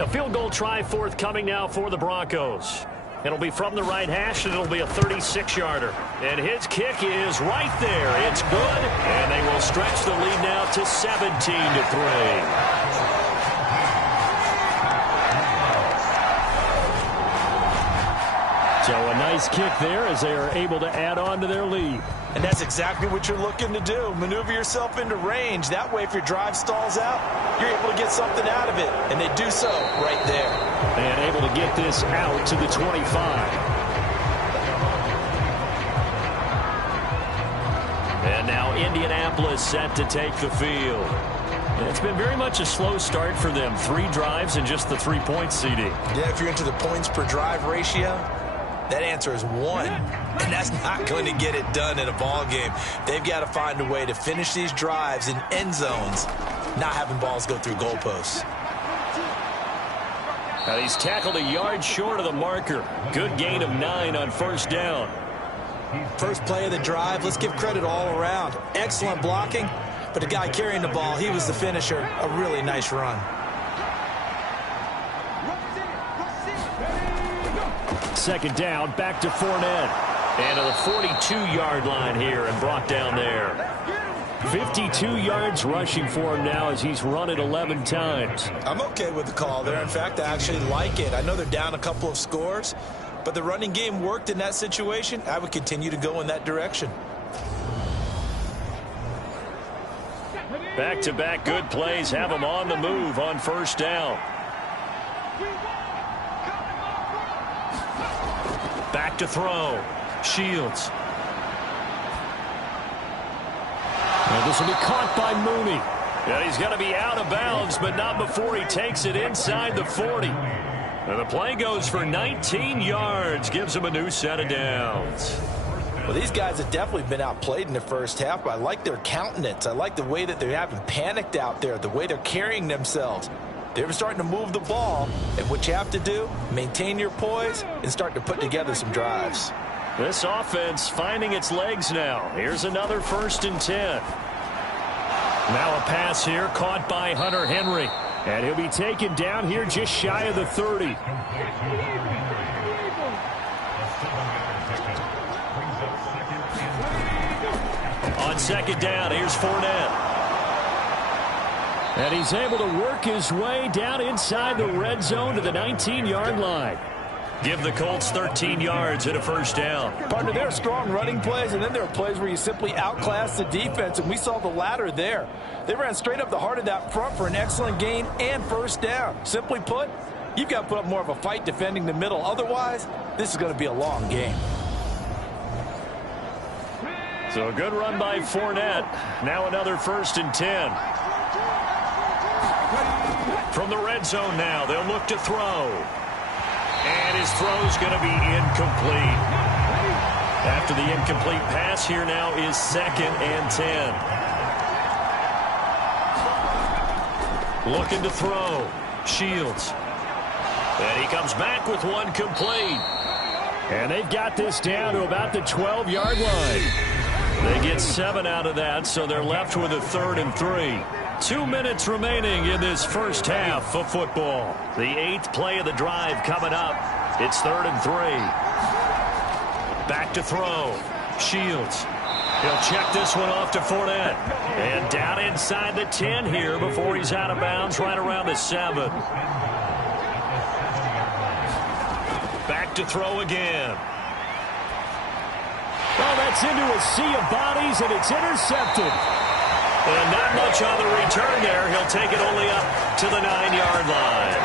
A field goal try forthcoming now for the Broncos. It'll be from the right hash, and it'll be a 36-yarder. And his kick is right there. It's good, and they will stretch the lead now to 17-3. So a nice kick there as they are able to add on to their lead. And that's exactly what you're looking to do. Maneuver yourself into range. That way, if your drive stalls out, you're able to get something out of it. And they do so right there. And able to get this out to the 25. And now Indianapolis set to take the field. It's been very much a slow start for them. 3 drives and just the 3 points, CD. Yeah, if you're into the points per drive ratio, that answer is 1. And that's not going to get it done in a ball game. They've got to find a way to finish these drives in end zones, not having balls go through goalposts. Now he's tackled a yard short of the marker. Good gain of 9 on first down. First play of the drive, let's give credit all around. Excellent blocking, but the guy carrying the ball, he was the finisher. A really nice run. Second down, back to Fournette. And to the 42-yard line here and brought down there. 52 yards rushing for him now as he's run it 11 times. I'm okay with the call there. In fact, I actually like it. I know they're down a couple of scores, but the running game worked in that situation. I would continue to go in that direction. Back-to-back good plays have them on the move on first down. Back to throw. Shields. Now this will be caught by Mooney. Yeah, he's going to be out of bounds, but not before he takes it inside the 40. And the play goes for 19 yards. Gives him a new set of downs. Well, these guys have definitely been outplayed in the first half, but I like their countenance. I like the way that they haven't panicked out there, the way they're carrying themselves. They're starting to move the ball, and what you have to do, maintain your poise and start to put together some drives. This offense finding its legs now. Here's another 1st and 10. Now a pass here caught by Hunter Henry. And he'll be taken down here just shy of the 30. On second down, here's Fournette. And he's able to work his way down inside the red zone to the 19-yard line. Give the Colts 13 yards and a first down. Partner, there are strong running plays, and then there are plays where you simply outclass the defense, and we saw the latter there. They ran straight up the heart of that front for an excellent gain and first down. Simply put, you've got to put up more of a fight defending the middle. Otherwise, this is going to be a long game. So a good run by Fournette. Now another 1st and 10. From the red zone now, they'll look to throw. And his throw's going to be incomplete. After the incomplete pass, here now is 2nd and 10. Looking to throw. Shields. And he comes back with one complete. And they've got this down to about the 12-yard line. They get 7 out of that, so they're left with a 3rd and 3. 2 minutes remaining in this first half of football. The 8th play of the drive coming up. It's 3rd and 3. Back to throw. Shields. He'll check this one off to Fournette. And down inside the 10 here before he's out of bounds right around the 7. Back to throw again. Well, that's into a sea of bodies, and it's intercepted. And not much on the return there. He'll take it only up to the 9-yard line.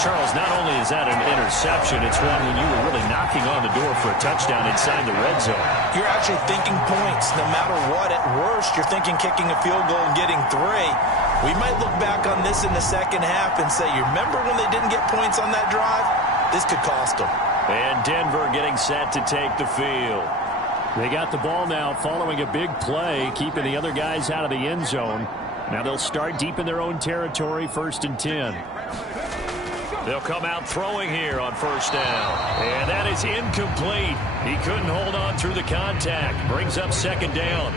Charles, not only is that an interception, it's one when you were really knocking on the door for a touchdown inside the red zone. You're actually thinking points no matter what. At worst, you're thinking kicking a field goal and getting 3. We might look back on this in the second half and say, you remember when they didn't get points on that drive? This could cost them. And Denver getting set to take the field. They got the ball now following a big play, keeping the other guys out of the end zone. Now they'll start deep in their own territory, 1st and 10. They'll come out throwing here on 1st down. And that is incomplete. He couldn't hold on through the contact. Brings up 2nd down.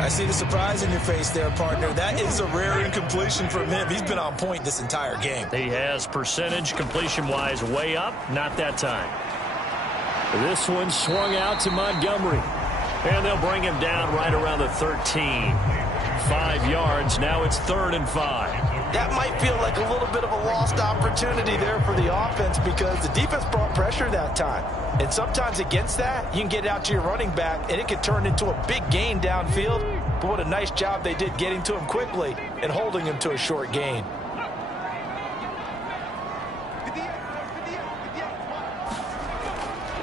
I see the surprise in your face there, partner. That is a rare incompletion from him. He's been on point this entire game. He has percentage completion-wise way up. Not that time. This one swung out to Montgomery. And they'll bring him down right around the 13. 5 yards. Now it's 3rd and 5. That might feel like a little bit of a lost opportunity there for the offense because the defense brought pressure that time. And sometimes against that, you can get out to your running back, and it could turn into a big gain downfield. But what a nice job they did getting to him quickly and holding him to a short gain.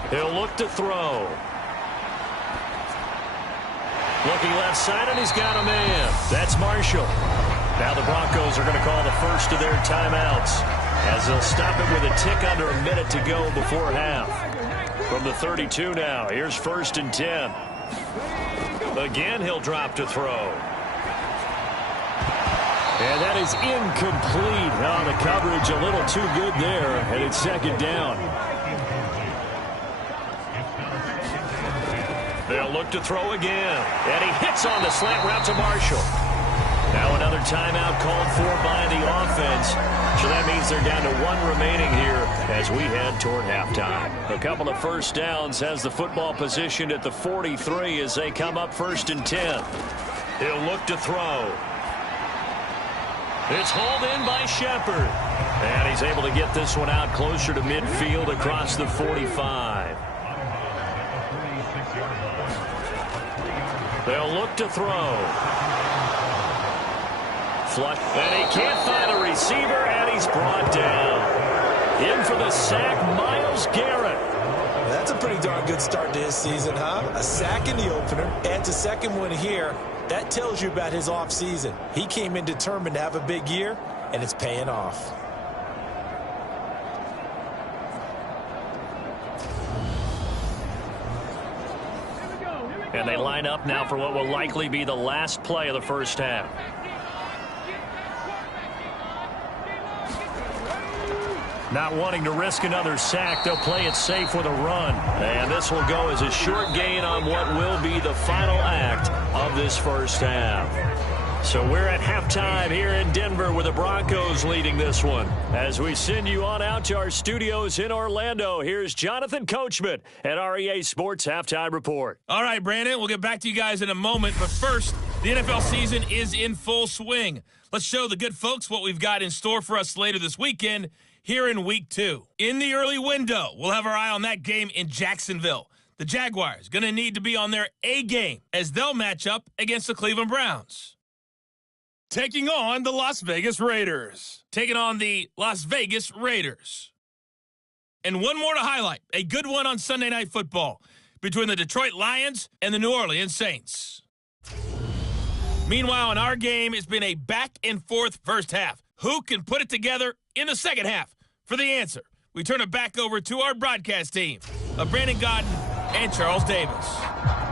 He'll look to throw. Looking left side, and he's got a man. That's Marshall. Now the Broncos are going to call the first of their timeouts as they'll stop it with a tick under a minute to go before half. From the 32 now, here's 1st and 10. Again, he'll drop to throw. And that is incomplete. Oh, the coverage a little too good there, and it's 2nd down. They'll look to throw again. And he hits on the slant route to Marshall. Now another timeout called for by the offense. So that means they're down to 1 remaining here as we head toward halftime. A couple of 1st downs has the football positioned at the 43 as they come up 1st and 10. He'll look to throw. It's hauled in by Shepard. And he's able to get this one out closer to midfield across the 45. They'll look to throw. Flush. And he can't find a receiver, and he's brought down. In for the sack, Myles Garrett. That's a pretty darn good start to his season, huh? A sack in the opener, adds a 2nd one here. That tells you about his offseason. He came in determined to have a big year, and it's paying off. And they line up now for what will likely be the last play of the 1st half. Not wanting to risk another sack, they'll play it safe with a run. And this will go as a short gain on what will be the final act of this 1st half. So we're at halftime here in Denver with the Broncos leading this one. As we send you on out to our studios in Orlando, here's Jonathan Coachman at our EA Sports Halftime Report. All right, Brandon, we'll get back to you guys in a moment. But first, the NFL season is in full swing. Let's show the good folks what we've got in store for us later this weekend here in Week 2. In the early window, we'll have our eye on that game in Jacksonville. The Jaguars going to need to be on their A game as they'll match up against the Cleveland Browns. Taking on the Las Vegas Raiders. Taking on the Las Vegas Raiders. And one more to highlight. A good one on Sunday Night Football between the Detroit Lions and the New Orleans Saints. Meanwhile, in our game, it's been a back-and-forth first half. Who can put it together in the second half? For the answer, we turn it back over to our broadcast team of Brandon Godden and Charles Davis.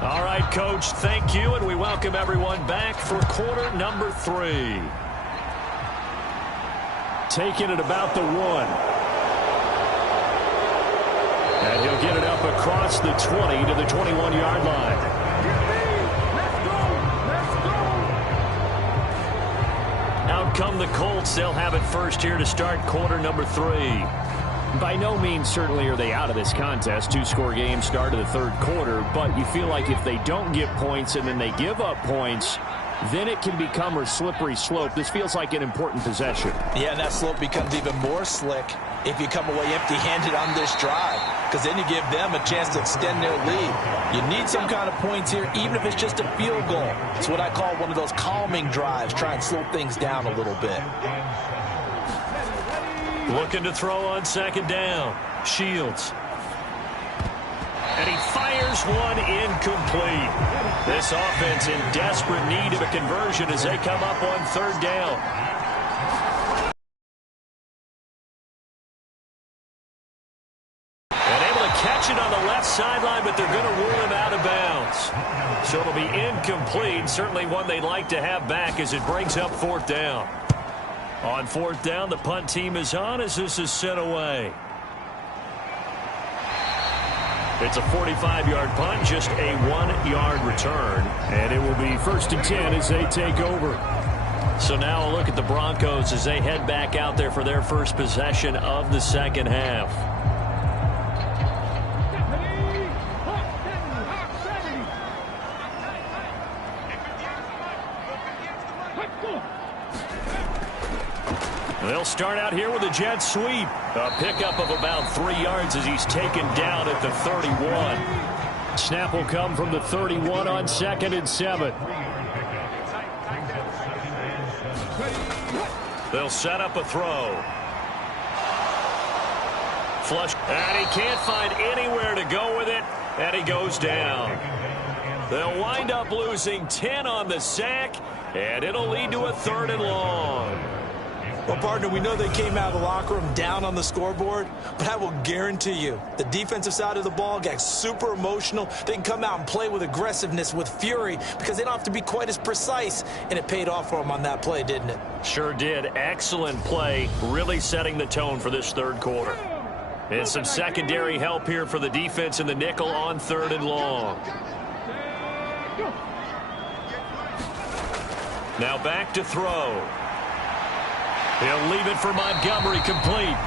All right, Coach, thank you, and we welcome everyone back for quarter number 3. Taking it about the 1. And he'll get it up across the 20 to the 21-yard line. Bucks. They'll have it first here to start quarter number 3. By no means certainly are they out of this contest. 2-score game start of the third quarter, but you feel like if they don't get points and then they give up points, then it can become a slippery slope. This feels like an important possession. Yeah, and that slope becomes even more slick if you come away empty-handed on this drive, because then you give them a chance to extend their lead. You need some kind of points here, even if it's just a field goal. It's what I call one of those calming drives. Try and slow things down a little bit. Looking to throw on second down. Shields. And he fires one incomplete. This offense in desperate need of a conversion as they come up on third down. And able to catch it on the left sideline, but they're going to rule him out of bounds. So it'll be incomplete. Certainly one they'd like to have back as it brings up fourth down. On fourth down, the punt team is on as this is sent away. It's a 45-yard punt, just a 1-yard return. And it will be 1st and 10 as they take over. So now a look at the Broncos as they head back out there for their first possession of the second half. They'll start out here with a jet sweep. A pickup of about 3 yards as he's taken down at the 31. Snap will come from the 31 on 2nd and 7. They'll set up a throw. Flush. And he can't find anywhere to go with it. And he goes down. They'll wind up losing 10 on the sack. And it'll lead to a 3rd and long. Well, partner, we know they came out of the locker room down on the scoreboard, but I will guarantee you the defensive side of the ball got super emotional. They can come out and play with aggressiveness, with fury, because they don't have to be quite as precise, and it paid off for them on that play, didn't it? Sure did. Excellent play, really setting the tone for this third quarter. And some secondary help here for the defense in the nickel on 3rd and long. Now back to throw. He'll leave it for Montgomery, complete.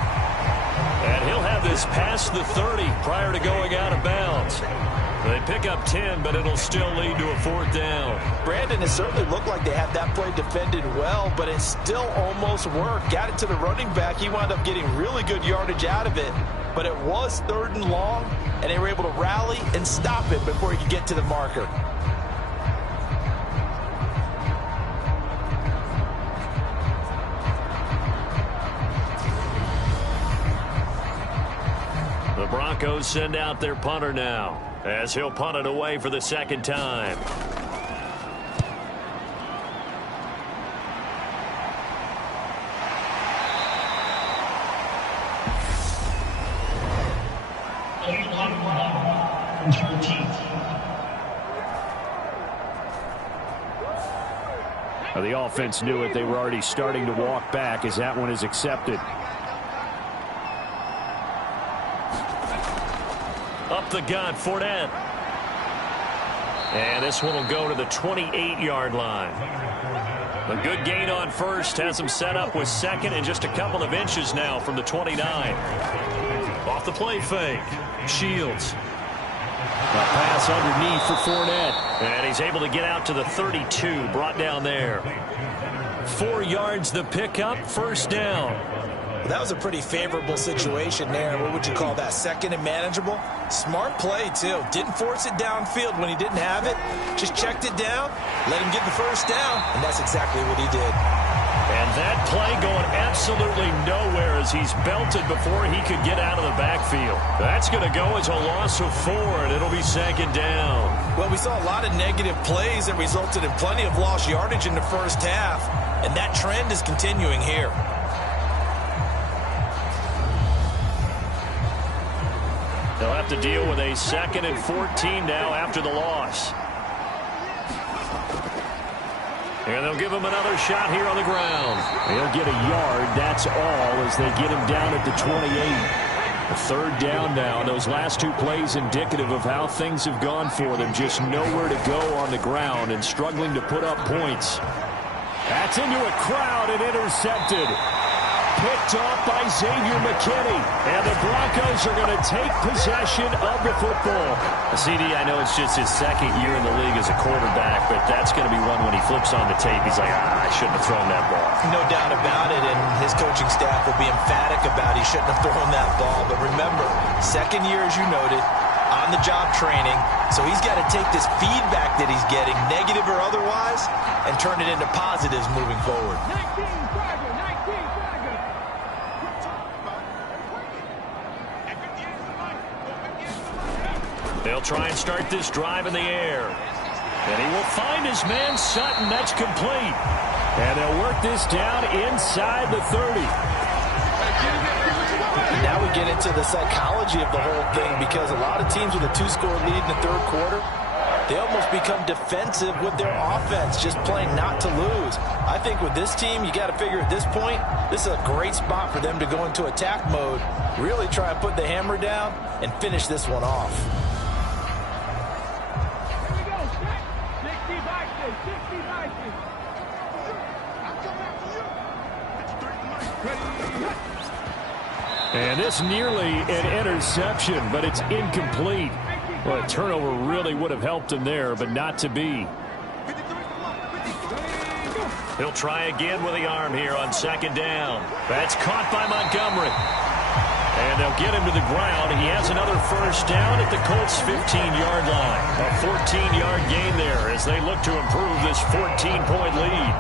And he'll have this past the 30 prior to going out of bounds. They pick up 10, but it'll still lead to a 4th down. Brandon, it certainly looked like they had that play defended well, but it still almost worked. Got it to the running back. He wound up getting really good yardage out of it, but it was 3rd and long, and they were able to rally and stop it before he could get to the marker. The Broncos send out their punter now as he'll punt it away for the 2nd time. The offense knew it. They were already starting to walk back as that one is accepted. Up the gut, Fournette. And this one will go to the 28-yard line. A good gain on first, has him set up with 2nd and just a couple of inches now from the 29. Off the play fake. Shields. A pass underneath for Fournette. And he's able to get out to the 32, brought down there. 4 yards the pickup, 1st down. Well, that was a pretty favorable situation there. What would you call that? 2nd and manageable? Smart play, too. Didn't force it downfield when he didn't have it. Just checked it down, let him get the 1st down, and that's exactly what he did. And that play going absolutely nowhere as he's belted before he could get out of the backfield. That's going to go as a loss of 4, and it'll be 2nd down. Well, we saw a lot of negative plays that resulted in plenty of lost yardage in the first half, and that trend is continuing here. They'll have to deal with a 2nd and 14 now after the loss. And they'll give him another shot here on the ground. He'll get a yard, that's all, as they get him down at the 28. A 3rd down now. Those last 2 plays indicative of how things have gone for them. Just nowhere to go on the ground and struggling to put up points. That's into a crowd and intercepted. Picked off by Xavier McKinney. And the Broncos are going to take possession of the football. CD, I know it's just his second year in the league as a quarterback, but that's going to be one when he flips on the tape. He's like, I shouldn't have thrown that ball. No doubt about it, and his coaching staff will be emphatic about he shouldn't have thrown that ball. But remember, second year, as you noted, on-the-job training. So he's got to take this feedback that he's getting, negative or otherwise, and turn it into positives moving forward. They'll try and start this drive in the air. And he will find his man Sutton. That's complete. And they'll work this down inside the 30. Now we get into the psychology of the whole thing, because a lot of teams with a 2-score lead in the third quarter, they almost become defensive with their offense, just playing not to lose. I think with this team, you got to figure at this point, this is a great spot for them to go into attack mode, really try and put the hammer down and finish this one off. And this nearly an interception, but it's incomplete. Well, a turnover really would have helped him there, but not to be. He'll try again with the arm here on second down. That's caught by Montgomery. And they'll get him to the ground. He has another first down at the Colts' 15-yard line. A 14-yard gain there as they look to improve this 14-point lead.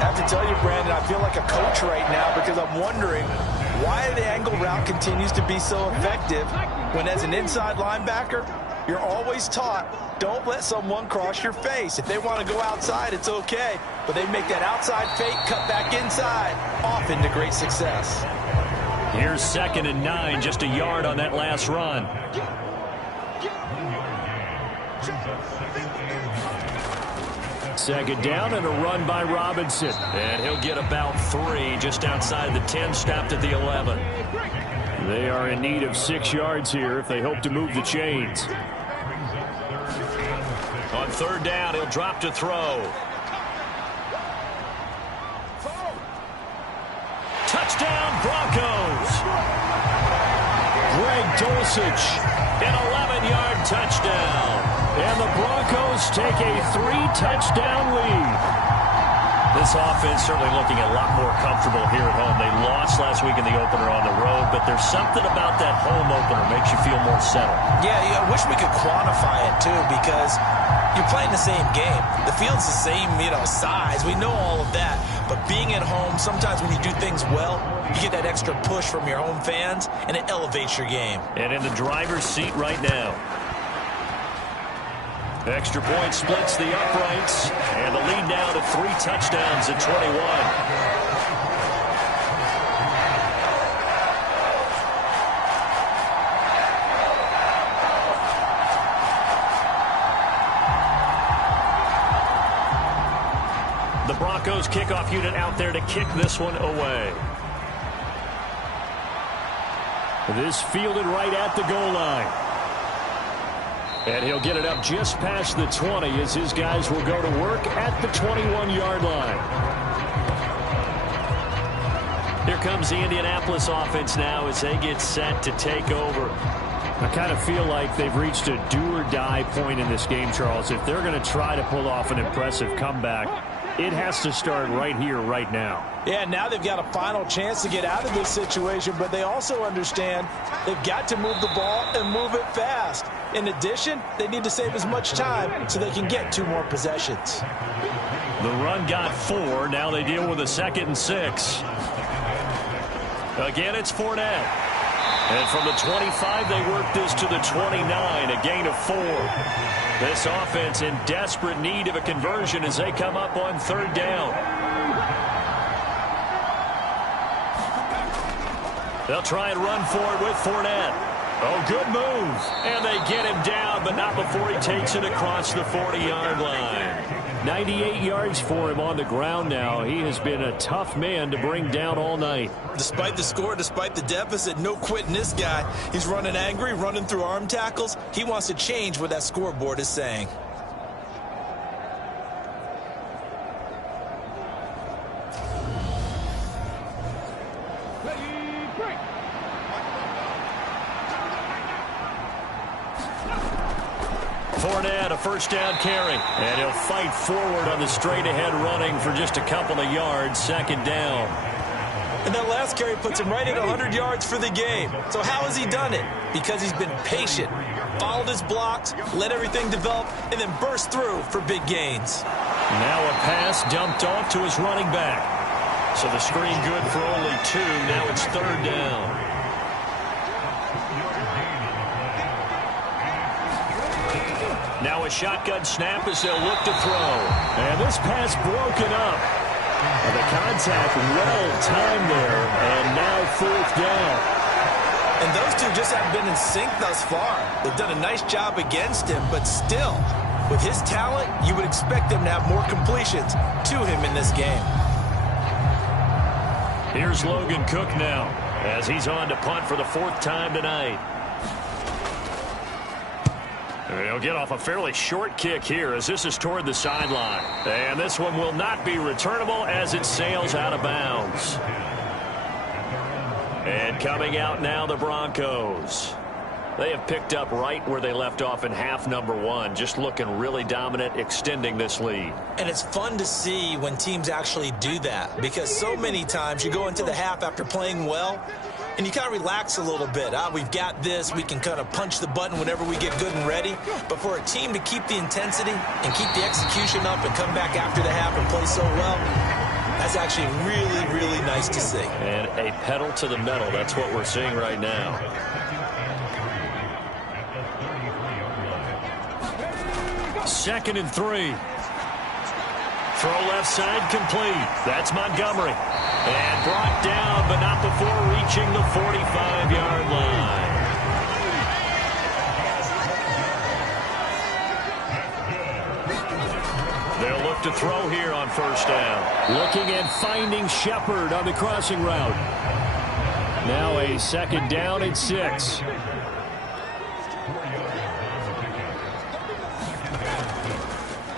I have to tell you, Brandon, I feel like a coach right now, because I'm wondering why the angle route continues to be so effective when, as an inside linebacker, you're always taught, don't let someone cross your face. If they want to go outside, it's okay. But they make that outside fake, cut back inside, off into great success. Here's 2nd and 9, just a yard on that last run. Second down and a run by Robinson. And he'll get about 3 just outside the 10, stopped at the 11. They are in need of 6 yards here if they hope to move the chains. On third down, he'll drop to throw. Touchdown, Broncos. Greg Dulcich. An 11-yard touchdown. And the Broncos take a 3-touchdown lead. This offense certainly looking a lot more comfortable here at home. They lost last week in the opener on the road, but there's something about that home opener makes you feel more settled. Yeah, I wish we could quantify it, too, because you're playing the same game. The field's the same, size. We know all of that. But being at home, sometimes when you do things well, you get that extra push from your home fans, and it elevates your game. And in the driver's seat right now. Extra point splits the uprights, and the lead now to 3 touchdowns at 21. The Broncos kickoff unit out there to kick this one away. This fielded right at the goal line. And he'll get it up just past the 20 as his guys will go to work at the 21-yard line. Here comes the Indianapolis offense now as they get set to take over. I kind of feel like they've reached a do-or-die point in this game, Charles. If they're going to try to pull off an impressive comeback, it has to start right here, right now. Yeah, now they've got a final chance to get out of this situation, but they also understand they've got to move the ball and move it fast. In addition, they need to save as much time so they can get 2 more possessions. The run got 4. Now they deal with a 2nd and 6. Again, it's Fournette. And from the 25, they work this to the 29, a gain of 4. This offense in desperate need of a conversion as they come up on third down. They'll try and run for it with Fournette. Oh, good move. And they get him down, but not before he takes it across the 40-yard line. 98 yards for him on the ground now. He has been a tough man to bring down all night. Despite the score, despite the deficit, no quitting this guy. He's running angry, running through arm tackles. He wants to change what that scoreboard is saying. Fournette, a first down carry. And he'll fight forward on the straight-ahead running for just a couple of yards, second down. And that last carry puts him right at 100 yards for the game. So how has he done it? Because he's been patient, followed his blocks, let everything develop, and then burst through for big gains. Now a pass dumped off to his running back. So the screen good for only 2. Now it's third down. Now a shotgun snap as they'll look to throw. And this pass broken up. And the contact well-timed there, and now fourth down. And those two just haven't been in sync thus far. They've done a nice job against him, but still, with his talent, you would expect them to have more completions to him in this game. Here's Logan Cook now, as he's on to punt for the 4th time tonight. He'll get off a fairly short kick here as this is toward the sideline. And this one will not be returnable as it sails out of bounds. And coming out now, the Broncos. They have picked up right where they left off in half number 1, just looking really dominant, extending this lead. And it's fun to see when teams actually do that, because so many times you go into the half after playing well, and you kind of relax a little bit. We've got this. We can kind of punch the button whenever we get good and ready. But for a team to keep the intensity and keep the execution up and come back after the half and play so well, that's actually really, really nice to see. And a pedal to the metal. That's what we're seeing right now. Second and 3. Throw left side complete. That's Montgomery. And brought down, but not before reaching the 45-yard line. They'll look to throw here on first down. Looking at finding Shepard on the crossing route. Now a second down and 6.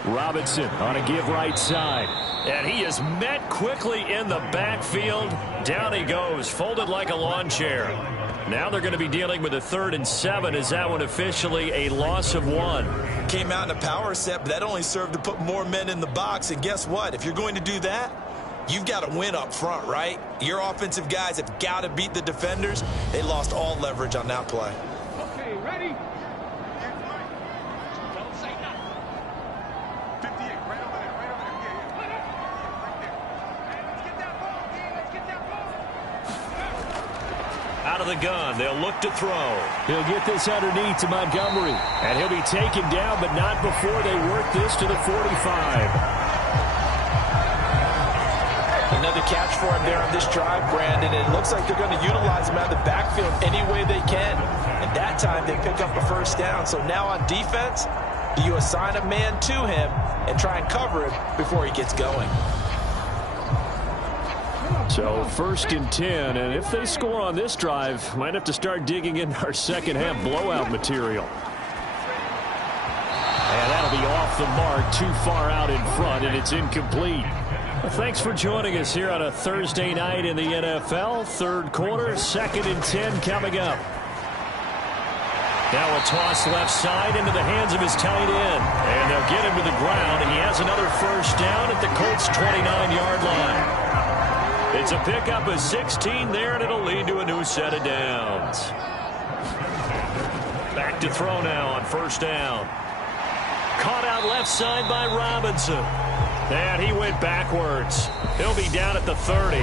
Robinson on a give right side. And he is met quickly in the backfield. Down he goes, folded like a lawn chair. Now they're going to be dealing with a 3rd and 7. Is that one officially a loss of 1? Came out in a power set, but that only served to put more men in the box. And guess what? If you're going to do that, you've got to win up front, right? Your offensive guys have got to beat the defenders. They lost all leverage on that play. Okay, ready? Out of the gun, they'll look to throw. He'll get this underneath to Montgomery. And he'll be taken down, but not before they work this to the 45. Another catch for him there on this drive, Brandon. It looks like they're going to utilize him out of the backfield any way they can. And that time they pick up a first down. So now on defense, do you assign a man to him and try and cover him before he gets going? So 1st and 10, and if they score on this drive, might have to start digging in our second half blowout material. And that'll be off the mark, too far out in front, and it's incomplete. Well, thanks for joining us here on a Thursday night in the NFL. 3rd quarter, 2nd and 10 coming up. Now a toss left side into the hands of his tight end. And they'll get him to the ground, and he has another first down at the Colts' 29-yard line. It's a pickup of 16 there, and it'll lead to a new set of downs. Back to throw now on first down. Caught out left side by Robinson. And he went backwards. He'll be down at the 30.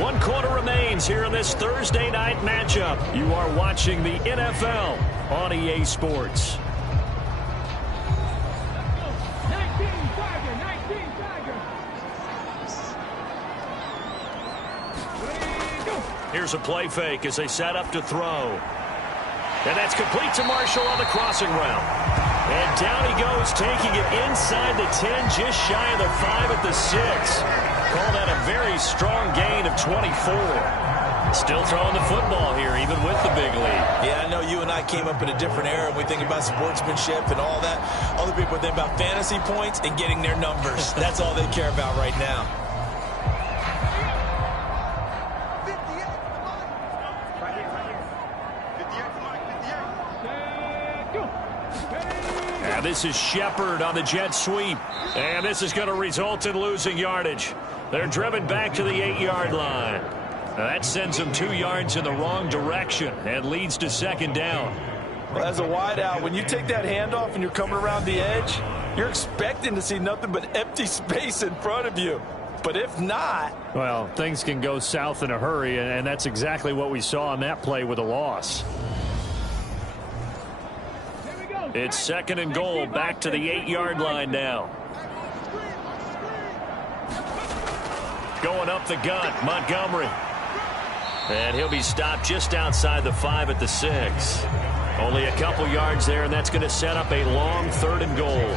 1 quarter remains here in this Thursday night matchup. You are watching the NFL on EA Sports. Here's a play fake as they set up to throw. And that's complete to Marshall on the crossing route. And down he goes, taking it inside the 10, just shy of the 5 at the 6. Call that a very strong gain of 24. Still throwing the football here, even with the big lead. Yeah, I know you and I came up in a different era. We think about sportsmanship and all that. Other people think about fantasy points and getting their numbers. That's all they care about right now. And this is Shepard on the jet sweep. And this is going to result in losing yardage. They're driven back to the 8-yard line. Now that sends them 2 yards in the wrong direction and leads to second down. Well, as a wideout, when you take that handoff and you're coming around the edge, you're expecting to see nothing but empty space in front of you. But if not... Well, things can go south in a hurry, and that's exactly what we saw on that play with a loss. It's second and goal, back to the 8-yard line now. Going up the gut, Montgomery. And he'll be stopped just outside the 5 at the 6. Only a couple yards there, and that's going to set up a long 3rd and goal.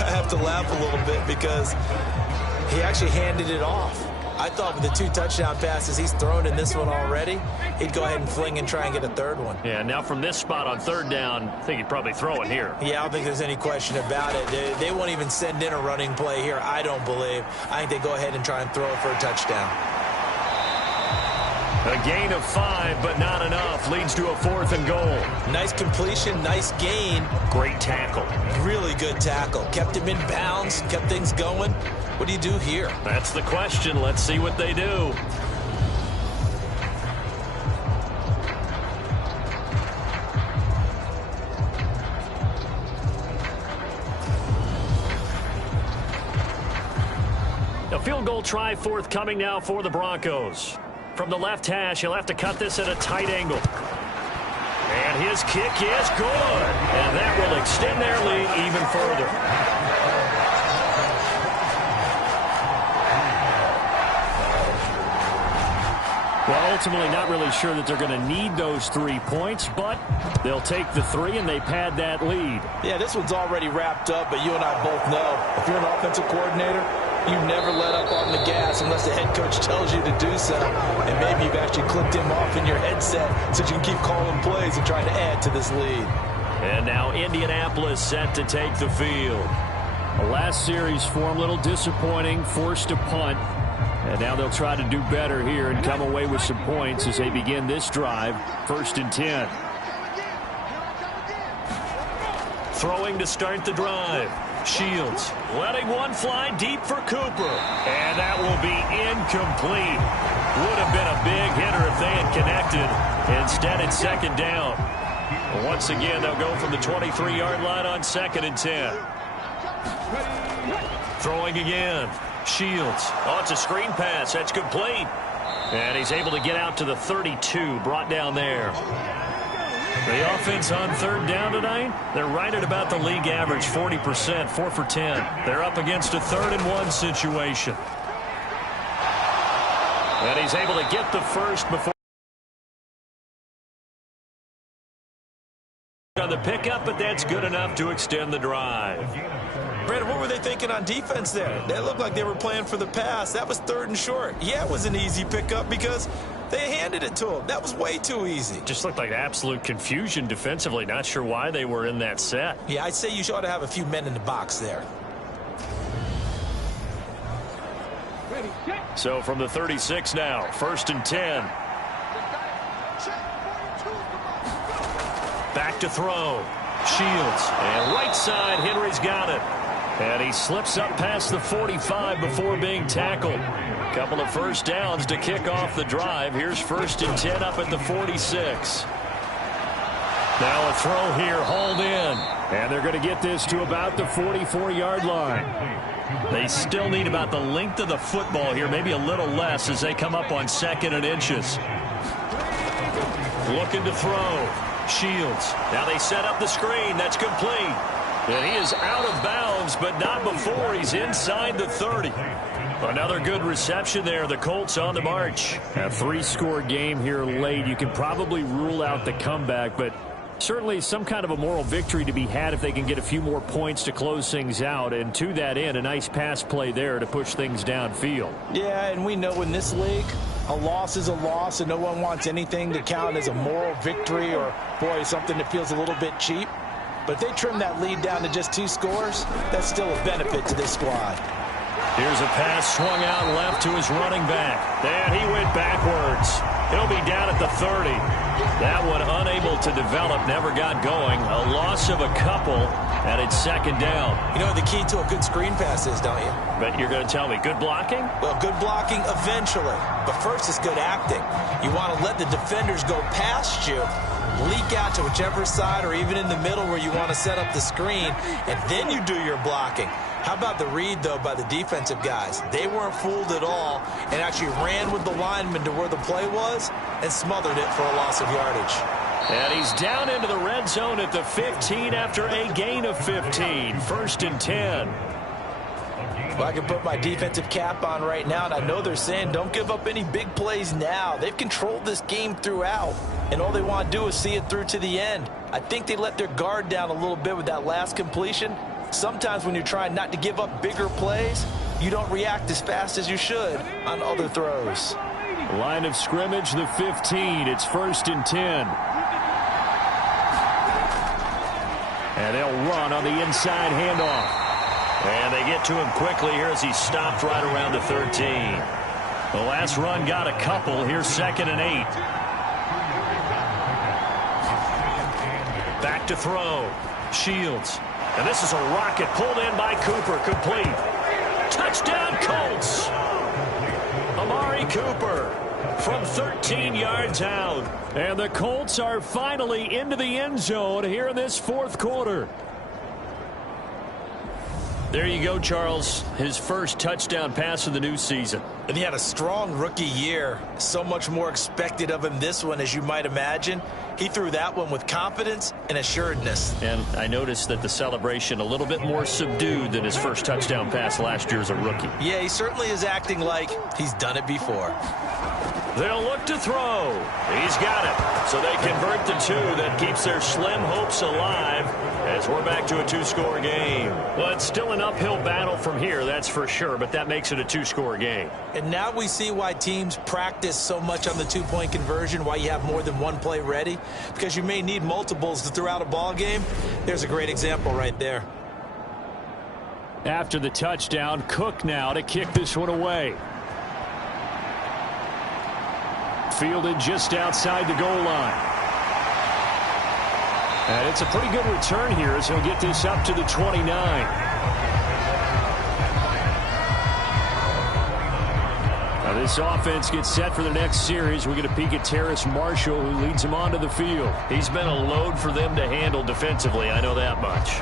I have to laugh a little bit because he actually handed it off. I thought with the 2 touchdown passes he's thrown in this one already, he'd go ahead and fling and try and get a 3rd one. Yeah, now from this spot on 3rd down, I think he'd probably throw it here. Yeah, I don't think there's any question about it. They won't even send in a running play here, I don't believe. I think they go ahead and try and throw it for a touchdown. A gain of 5, but not enough. Leads to a 4th and goal. Nice completion, nice gain. Great tackle. Really good tackle. Kept him in bounds, kept things going. What do you do here? That's the question. Let's see what they do. A field goal try forthcoming now for the Broncos. From the left hash, he'll have to cut this at a tight angle. And his kick is good. And that will extend their lead even further. Well, ultimately not really sure that they're going to need those 3 points, but they'll take the 3 and they pad that lead. Yeah, this one's already wrapped up, but you and I both know if you're an offensive coordinator, you never let up on the gas unless the head coach tells you to do so. And maybe you've actually clicked him off in your headset so you can keep calling plays and trying to add to this lead. And now Indianapolis set to take the field. The last series for them, a little disappointing, forced to punt. And now they'll try to do better here and come away with some points as they begin this drive. 1st and 10. Throwing to start the drive. Shields letting one fly deep for Cooper. And that will be incomplete. Would have been a big hitter if they had connected. Instead, it's second down. Once again, they'll go from the 23-yard line on 2nd and 10. Throwing again. Shields. Oh, it's a screen pass. That's complete. And he's able to get out to the 32. Brought down there. The offense on 3rd down tonight, they're right at about the league average, 40%, 4 for 10. They're up against a 3rd and 1 situation. And he's able to get the first before on the pickup, but that's good enough to extend the drive. Brandon, what were they thinking on defense there? They looked like they were playing for the pass. That was 3rd and short. Yeah, it was an easy pickup because they handed it to him. That was way too easy. Just looked like absolute confusion defensively. Not sure why they were in that set. Yeah, I'd say you ought to have a few men in the box there. So from the 36 now, 1st and 10. Back to throw. Shields. And right side, Henry's got it. And he slips up past the 45 before being tackled. Couple of first downs to kick off the drive. Here's 1st and 10 up at the 46. Now a throw here, hauled in. And they're going to get this to about the 44-yard line. They still need about the length of the football here, maybe a little less as they come up on 2nd and inches. Looking to throw. Shields. Now they set up the screen. That's complete. And he is out of bounds, but not before he's inside the 30. Another good reception there. The Colts on the march. A 3-score game here late. You can probably rule out the comeback, but certainly some kind of a moral victory to be had if they can get a few more points to close things out. And to that end, a nice pass play there to push things downfield. Yeah, and we know in this league, a loss is a loss, and no one wants anything to count as a moral victory or, boy, something that feels a little bit cheap. But if they trim that lead down to just 2 scores, that's still a benefit to this squad. Here's a pass swung out left to his running back. And he went backwards. He'll be down at the 30. That one unable to develop, never got going. A loss of a couple, and it's second down. You know what the key to a good screen pass is, don't you? But you're going to tell me, good blocking? Well, good blocking eventually. But first is good acting. You want to let the defenders go past you, leak out to whichever side or even in the middle where you want to set up the screen, and then you do your blocking. How about the read, though, by the defensive guys? They weren't fooled at all and actually ran with the lineman to where the play was and smothered it for a loss of yardage. And he's down into the red zone at the 15 after a gain of 15. 1st and 10. Well, I can put my defensive cap on right now, and I know they're saying don't give up any big plays now. They've controlled this game throughout, and all they want to do is see it through to the end. I think they let their guard down a little bit with that last completion. Sometimes when you're trying not to give up bigger plays, you don't react as fast as you should on other throws. Line of scrimmage, the 15. It's 1st and 10. And they'll run on the inside handoff. And they get to him quickly here as he stopped right around the 13. The last run got a couple. Here's 2nd and 8. Back to throw. Shields. And this is a rocket pulled in by Cooper. Complete. Touchdown, Colts. Amari Cooper from 13 yards out. And the Colts are finally into the end zone here in this 4th quarter. There you go, Charles. His first touchdown pass of the new season. And he had a strong rookie year. So much more expected of him this one, as you might imagine. He threw that one with confidence and assuredness. And I noticed that the celebration a little bit more subdued than his first touchdown pass last year as a rookie. Yeah, he certainly is acting like he's done it before. They'll look to throw. He's got it. So they convert the 2. That keeps their slim hopes alive as we're back to a 2-score game. Well, it's still an uphill battle from here, that's for sure, but that makes it a 2-score game. And now we see why teams practice so much on the 2-point conversion, why you have more than one play ready, because you may need multiples to throw out a ball game. There's a great example right there. After the touchdown, Cook now to kick this one away. Fielded just outside the goal line. And it's a pretty good return here as he'll get this up to the 29. Now this offense gets set for the next series. We get a peek at Terrace Marshall, who leads him onto the field. He's been a load for them to handle defensively, I know that much.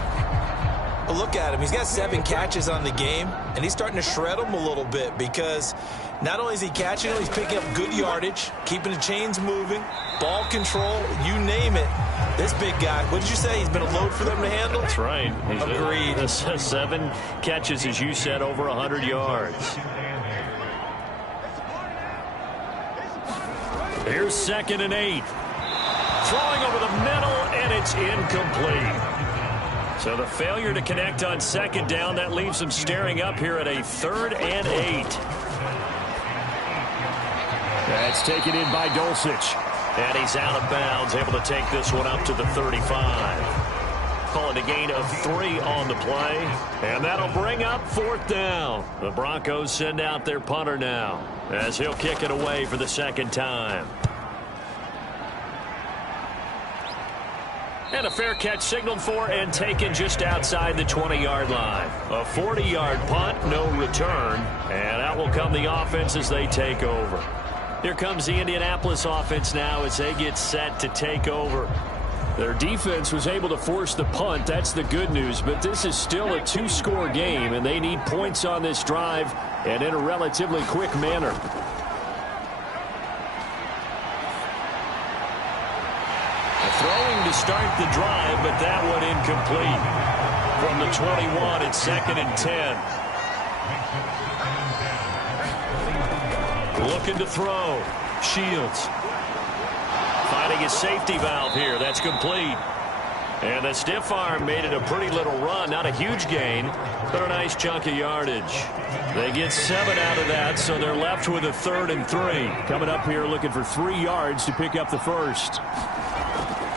Well, look at him. He's got 7 catches on the game, and he's starting to shred them a little bit because not only is he catching them, he's picking up good yardage, keeping the chains moving, ball control, you name it. This big guy, what did you say? He's been a load for them to handle? That's right. Agreed. 7 catches, as you said, over 100 yards. Here's 2nd and 8. Throwing over the middle, and it's incomplete. So the failure to connect on 2nd down, that leaves them staring up here at a 3rd and 8. That's taken in by Dulcich. And he's out of bounds, able to take this one up to the 35. Calling a gain of 3 on the play. And that'll bring up 4th down. The Broncos send out their punter now as he'll kick it away for the 2nd time. And a fair catch signaled for and taken just outside the 20-yard line. A 40-yard punt, no return. And out will come the offense as they take over. Here comes the Indianapolis offense now as they get set to take over. Their defense was able to force the punt. That's the good news. But this is still a 2-score game, and they need points on this drive and in a relatively quick manner. Throwing to start the drive, but that one incomplete. From the 21, it's 2nd and 10. Looking to throw. Shields. Finding his safety valve here. That's complete. And the stiff arm made it a pretty little run. Not a huge gain, but a nice chunk of yardage. They get 7 out of that, so they're left with a 3rd and 3. Coming up here looking for 3 yards to pick up the first.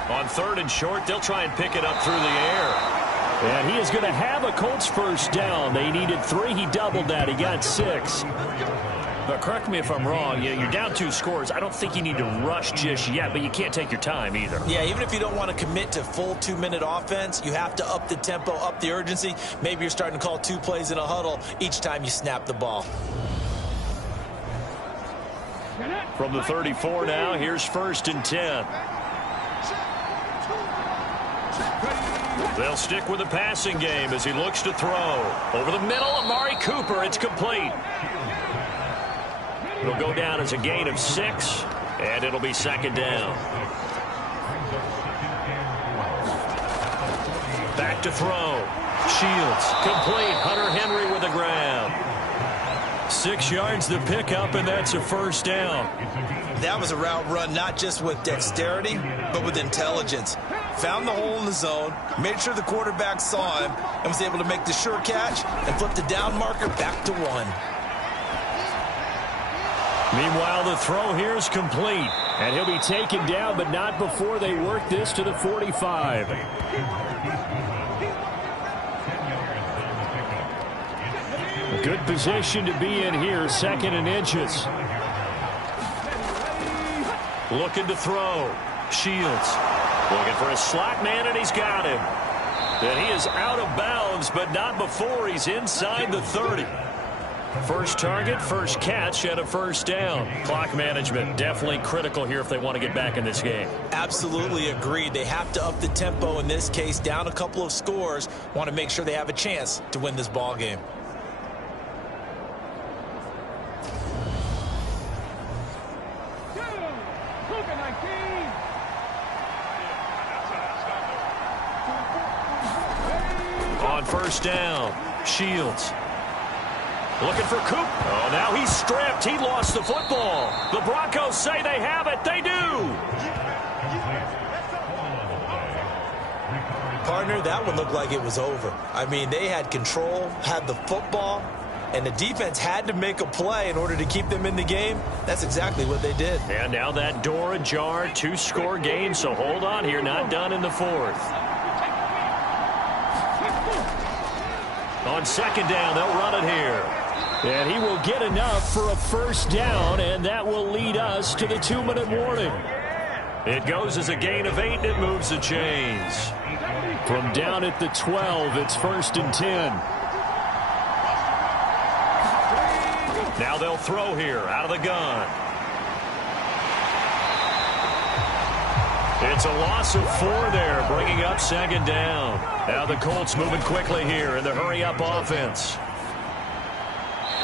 On 3rd and short, they'll try and pick it up through the air. And he is going to have a Colts first down. They needed 3. He doubled that. He got 6. But correct me if I'm wrong, you're down 2 scores. I don't think you need to rush just yet, but you can't take your time either. Yeah, even if you don't want to commit to full 2-minute offense, you have to up the tempo, up the urgency. Maybe you're starting to call 2 plays in a huddle each time you snap the ball. From the 34 now, here's 1st and 10. They'll stick with the passing game as he looks to throw. Over the middle, Amari Cooper. It's complete. It'll go down as a gain of 6, and it'll be 2nd down. Back to throw. Shields. Complete. Hunter Henry with a grab. 6 yards to pick up, and that's a 1st down. That was a route run not just with dexterity, but with intelligence. Found the hole in the zone, made sure the quarterback saw him, and was able to make the sure catch and flip the down marker back to 1. Meanwhile, the throw here is complete. And he'll be taken down, but not before they work this to the 45. A good position to be in here, 2nd and inches. Looking to throw. Shields. Looking for a slot man, and he's got him. And he is out of bounds, but not before he's inside the 30. First target, first catch, and a 1st down. Clock management definitely critical here if they want to get back in this game. Absolutely agreed. They have to up the tempo in this case, down a couple of scores. Want to make sure they have a chance to win this ball game. On 1st down, Shields. Looking for Coop. Oh, now he's stripped. He lost the football. The Broncos say they have it. They do. Partner, that one looked like it was over. I mean, they had control, had the football, and the defense had to make a play in order to keep them in the game. That's exactly what they did. And now that door ajar, 2-score game, so hold on here. Not done in the 4th. On 2nd down, they'll run it here. And he will get enough for a 1st down, and that will lead us to the 2-minute warning. It goes as a gain of 8, and it moves the chains. From down at the 12, it's 1st and 10. Now they'll throw here out of the gun. It's a loss of 4 there, bringing up 2nd down. Now the Colts moving quickly here in the hurry-up offense.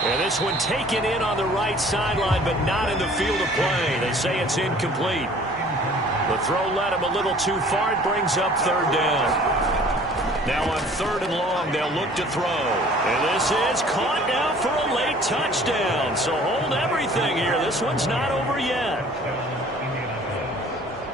And this one taken in on the right sideline, but not in the field of play. They say it's incomplete. The throw led him a little too far. It brings up 3rd down. Now on 3rd and long, they'll look to throw. And this is caught now for a late touchdown. So hold everything here. This one's not over yet.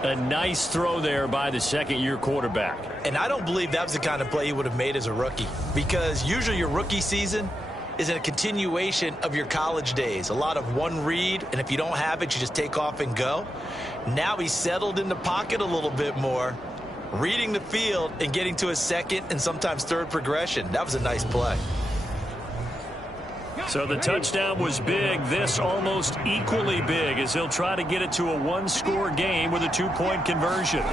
A nice throw there by the 2nd-year quarterback. And I don't believe that was the kind of play he would have made as a rookie, because usually your rookie season is a continuation of your college days. A lot of one read, and if you don't have it, you just take off and go. Now he's settled in the pocket a little bit more, reading the field and getting to his 2nd and sometimes 3rd progression. That was a nice play. So the touchdown was big. This almost equally big as he'll try to get it to a 1-score game with a 2-point conversion.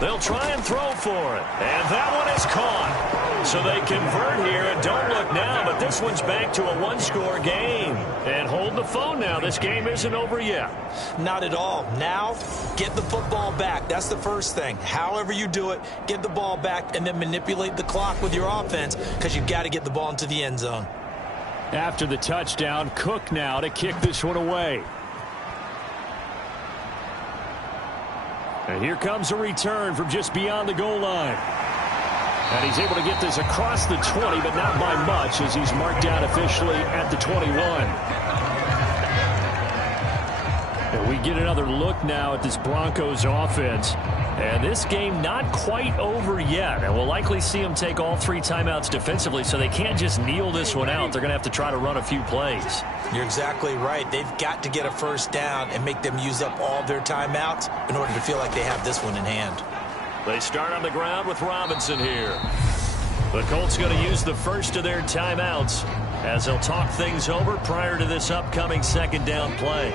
They'll try and throw for it. And that one is caught. So they convert here, and don't look now, but this one's back to a 1-score game. And hold the phone now. This game isn't over yet. Not at all. Now, get the football back. That's the first thing. However you do it, get the ball back and then manipulate the clock with your offense, because you've got to get the ball into the end zone. After the touchdown, Cook now to kick this one away. And here comes a return from just beyond the goal line. And he's able to get this across the 20, but not by much, as he's marked down officially at the 21. And we get another look now at this Broncos offense. And this game not quite over yet. And we'll likely see them take all 3 timeouts defensively, so they can't just kneel this one out. They're going to have to try to run a few plays. You're exactly right. They've got to get a 1st down and make them use up all their timeouts in order to feel like they have this one in hand. They start on the ground with Robinson here. The Colts going to use the first of their timeouts as they'll talk things over prior to this upcoming second down play.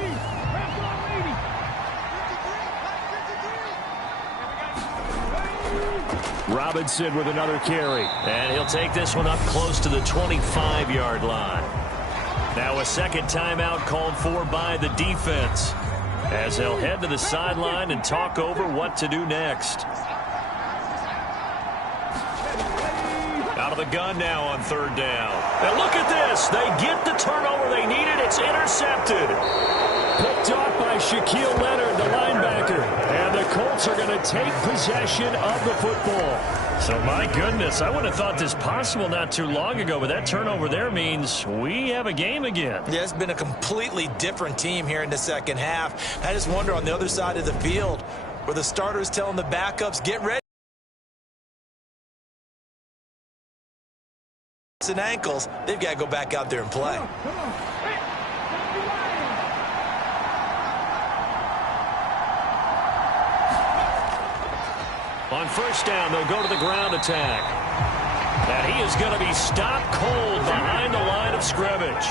Robinson with another carry. And he'll take this one up close to the 25-yard line. Now a second timeout called for by the defense as they'll head to the sideline and talk over what to do next. Out of the gun now on third down. And look at this. They get the turnover they needed. It's intercepted. Picked off by Shaquille Leonard, the linebacker. And the Colts are going to take possession of the football. So, my goodness, I wouldn't have thought this possible not too long ago, but that turnover there means we have a game again. Yeah, it's been a completely different team here in the second half. I just wonder on the other side of the field where the starters telling the backups, get ready. And ankles, they've got to go back out there and play. On first down, they'll go to the ground attack. And he is going to be stopped cold behind the line of scrimmage.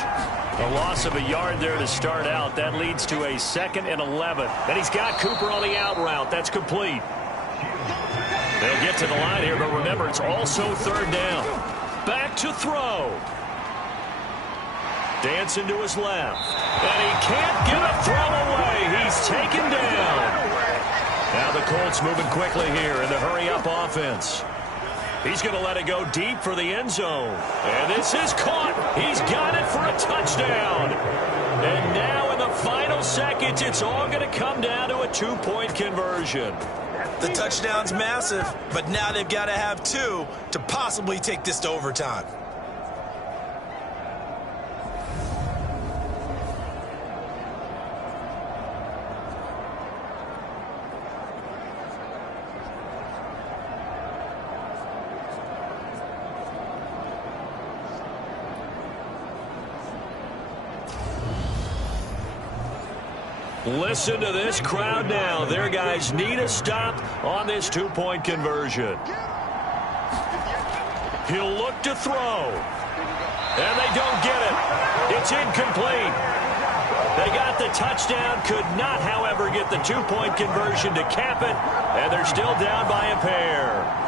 A loss of a yard there to start out. That leads to a 2nd and 11. And he's got Cooper on the out route. That's complete. They'll get to the line here, but remember, it's also third down. Back to throw. Dancing to his left. And he can't get a throw away. He's taken down. Now the Colts moving quickly here in the hurry-up offense. He's going to let it go deep for the end zone. And this is caught. He's got it for a touchdown. And now in the final seconds, it's all going to come down to a 2-point conversion. The touchdown's massive, but now they've got to have 2 to possibly take this to overtime. Listen to this crowd now. Their guys need a stop on this 2-point conversion. He'll look to throw. And they don't get it. It's incomplete. They got the touchdown, could not, however, get the 2-point conversion to cap it, and they're still down by a pair.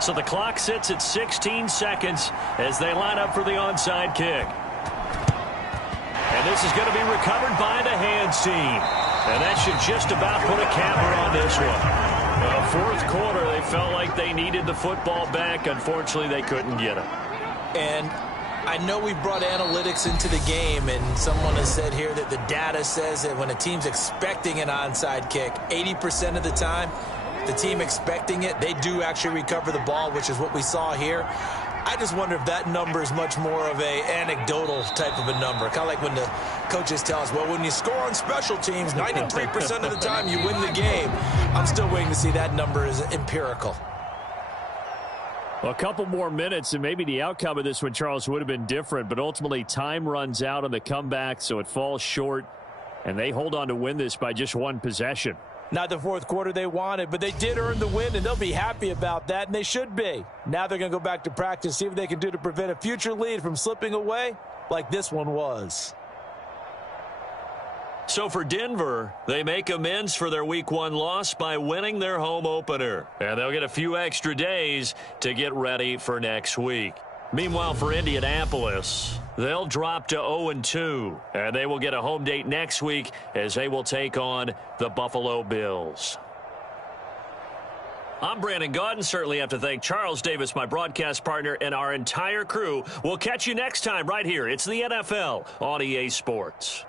So the clock sits at 16 seconds as they line up for the onside kick. And this is going to be recovered by the hands team. And that should just about put a capper on this one. Fourth quarter, they felt like they needed the football back. Unfortunately, they couldn't get it. And I know we brought analytics into the game, and someone has said here that the data says that when a team's expecting an onside kick, 80% of the time, the team expecting it, they do actually recover the ball, which is what we saw here. I just wonder if that number is much more of a anecdotal type of a number. Kind of like when the coaches tell us, well, when you score on special teams, 93% of the time you win the game. I'm still waiting to see that number is empirical. Well, a couple more minutes, and maybe the outcome of this one, Charles, would have been different. But ultimately, time runs out on the comeback, so it falls short. And they hold on to win this by just 1 possession. Not the fourth quarter they wanted, but they did earn the win, and they'll be happy about that, and they should be. Now they're going to go back to practice, see what they can do to prevent a future lead from slipping away like this one was. So for Denver, they make amends for their Week 1 loss by winning their home opener. And they'll get a few extra days to get ready for next week. Meanwhile, for Indianapolis, they'll drop to 0-2, and they will get a home date next week as they will take on the Buffalo Bills. I'm Brandon Gaudin. Certainly have to thank Charles Davis, my broadcast partner, and our entire crew. We'll catch you next time right here. It's the NFL on EA Sports.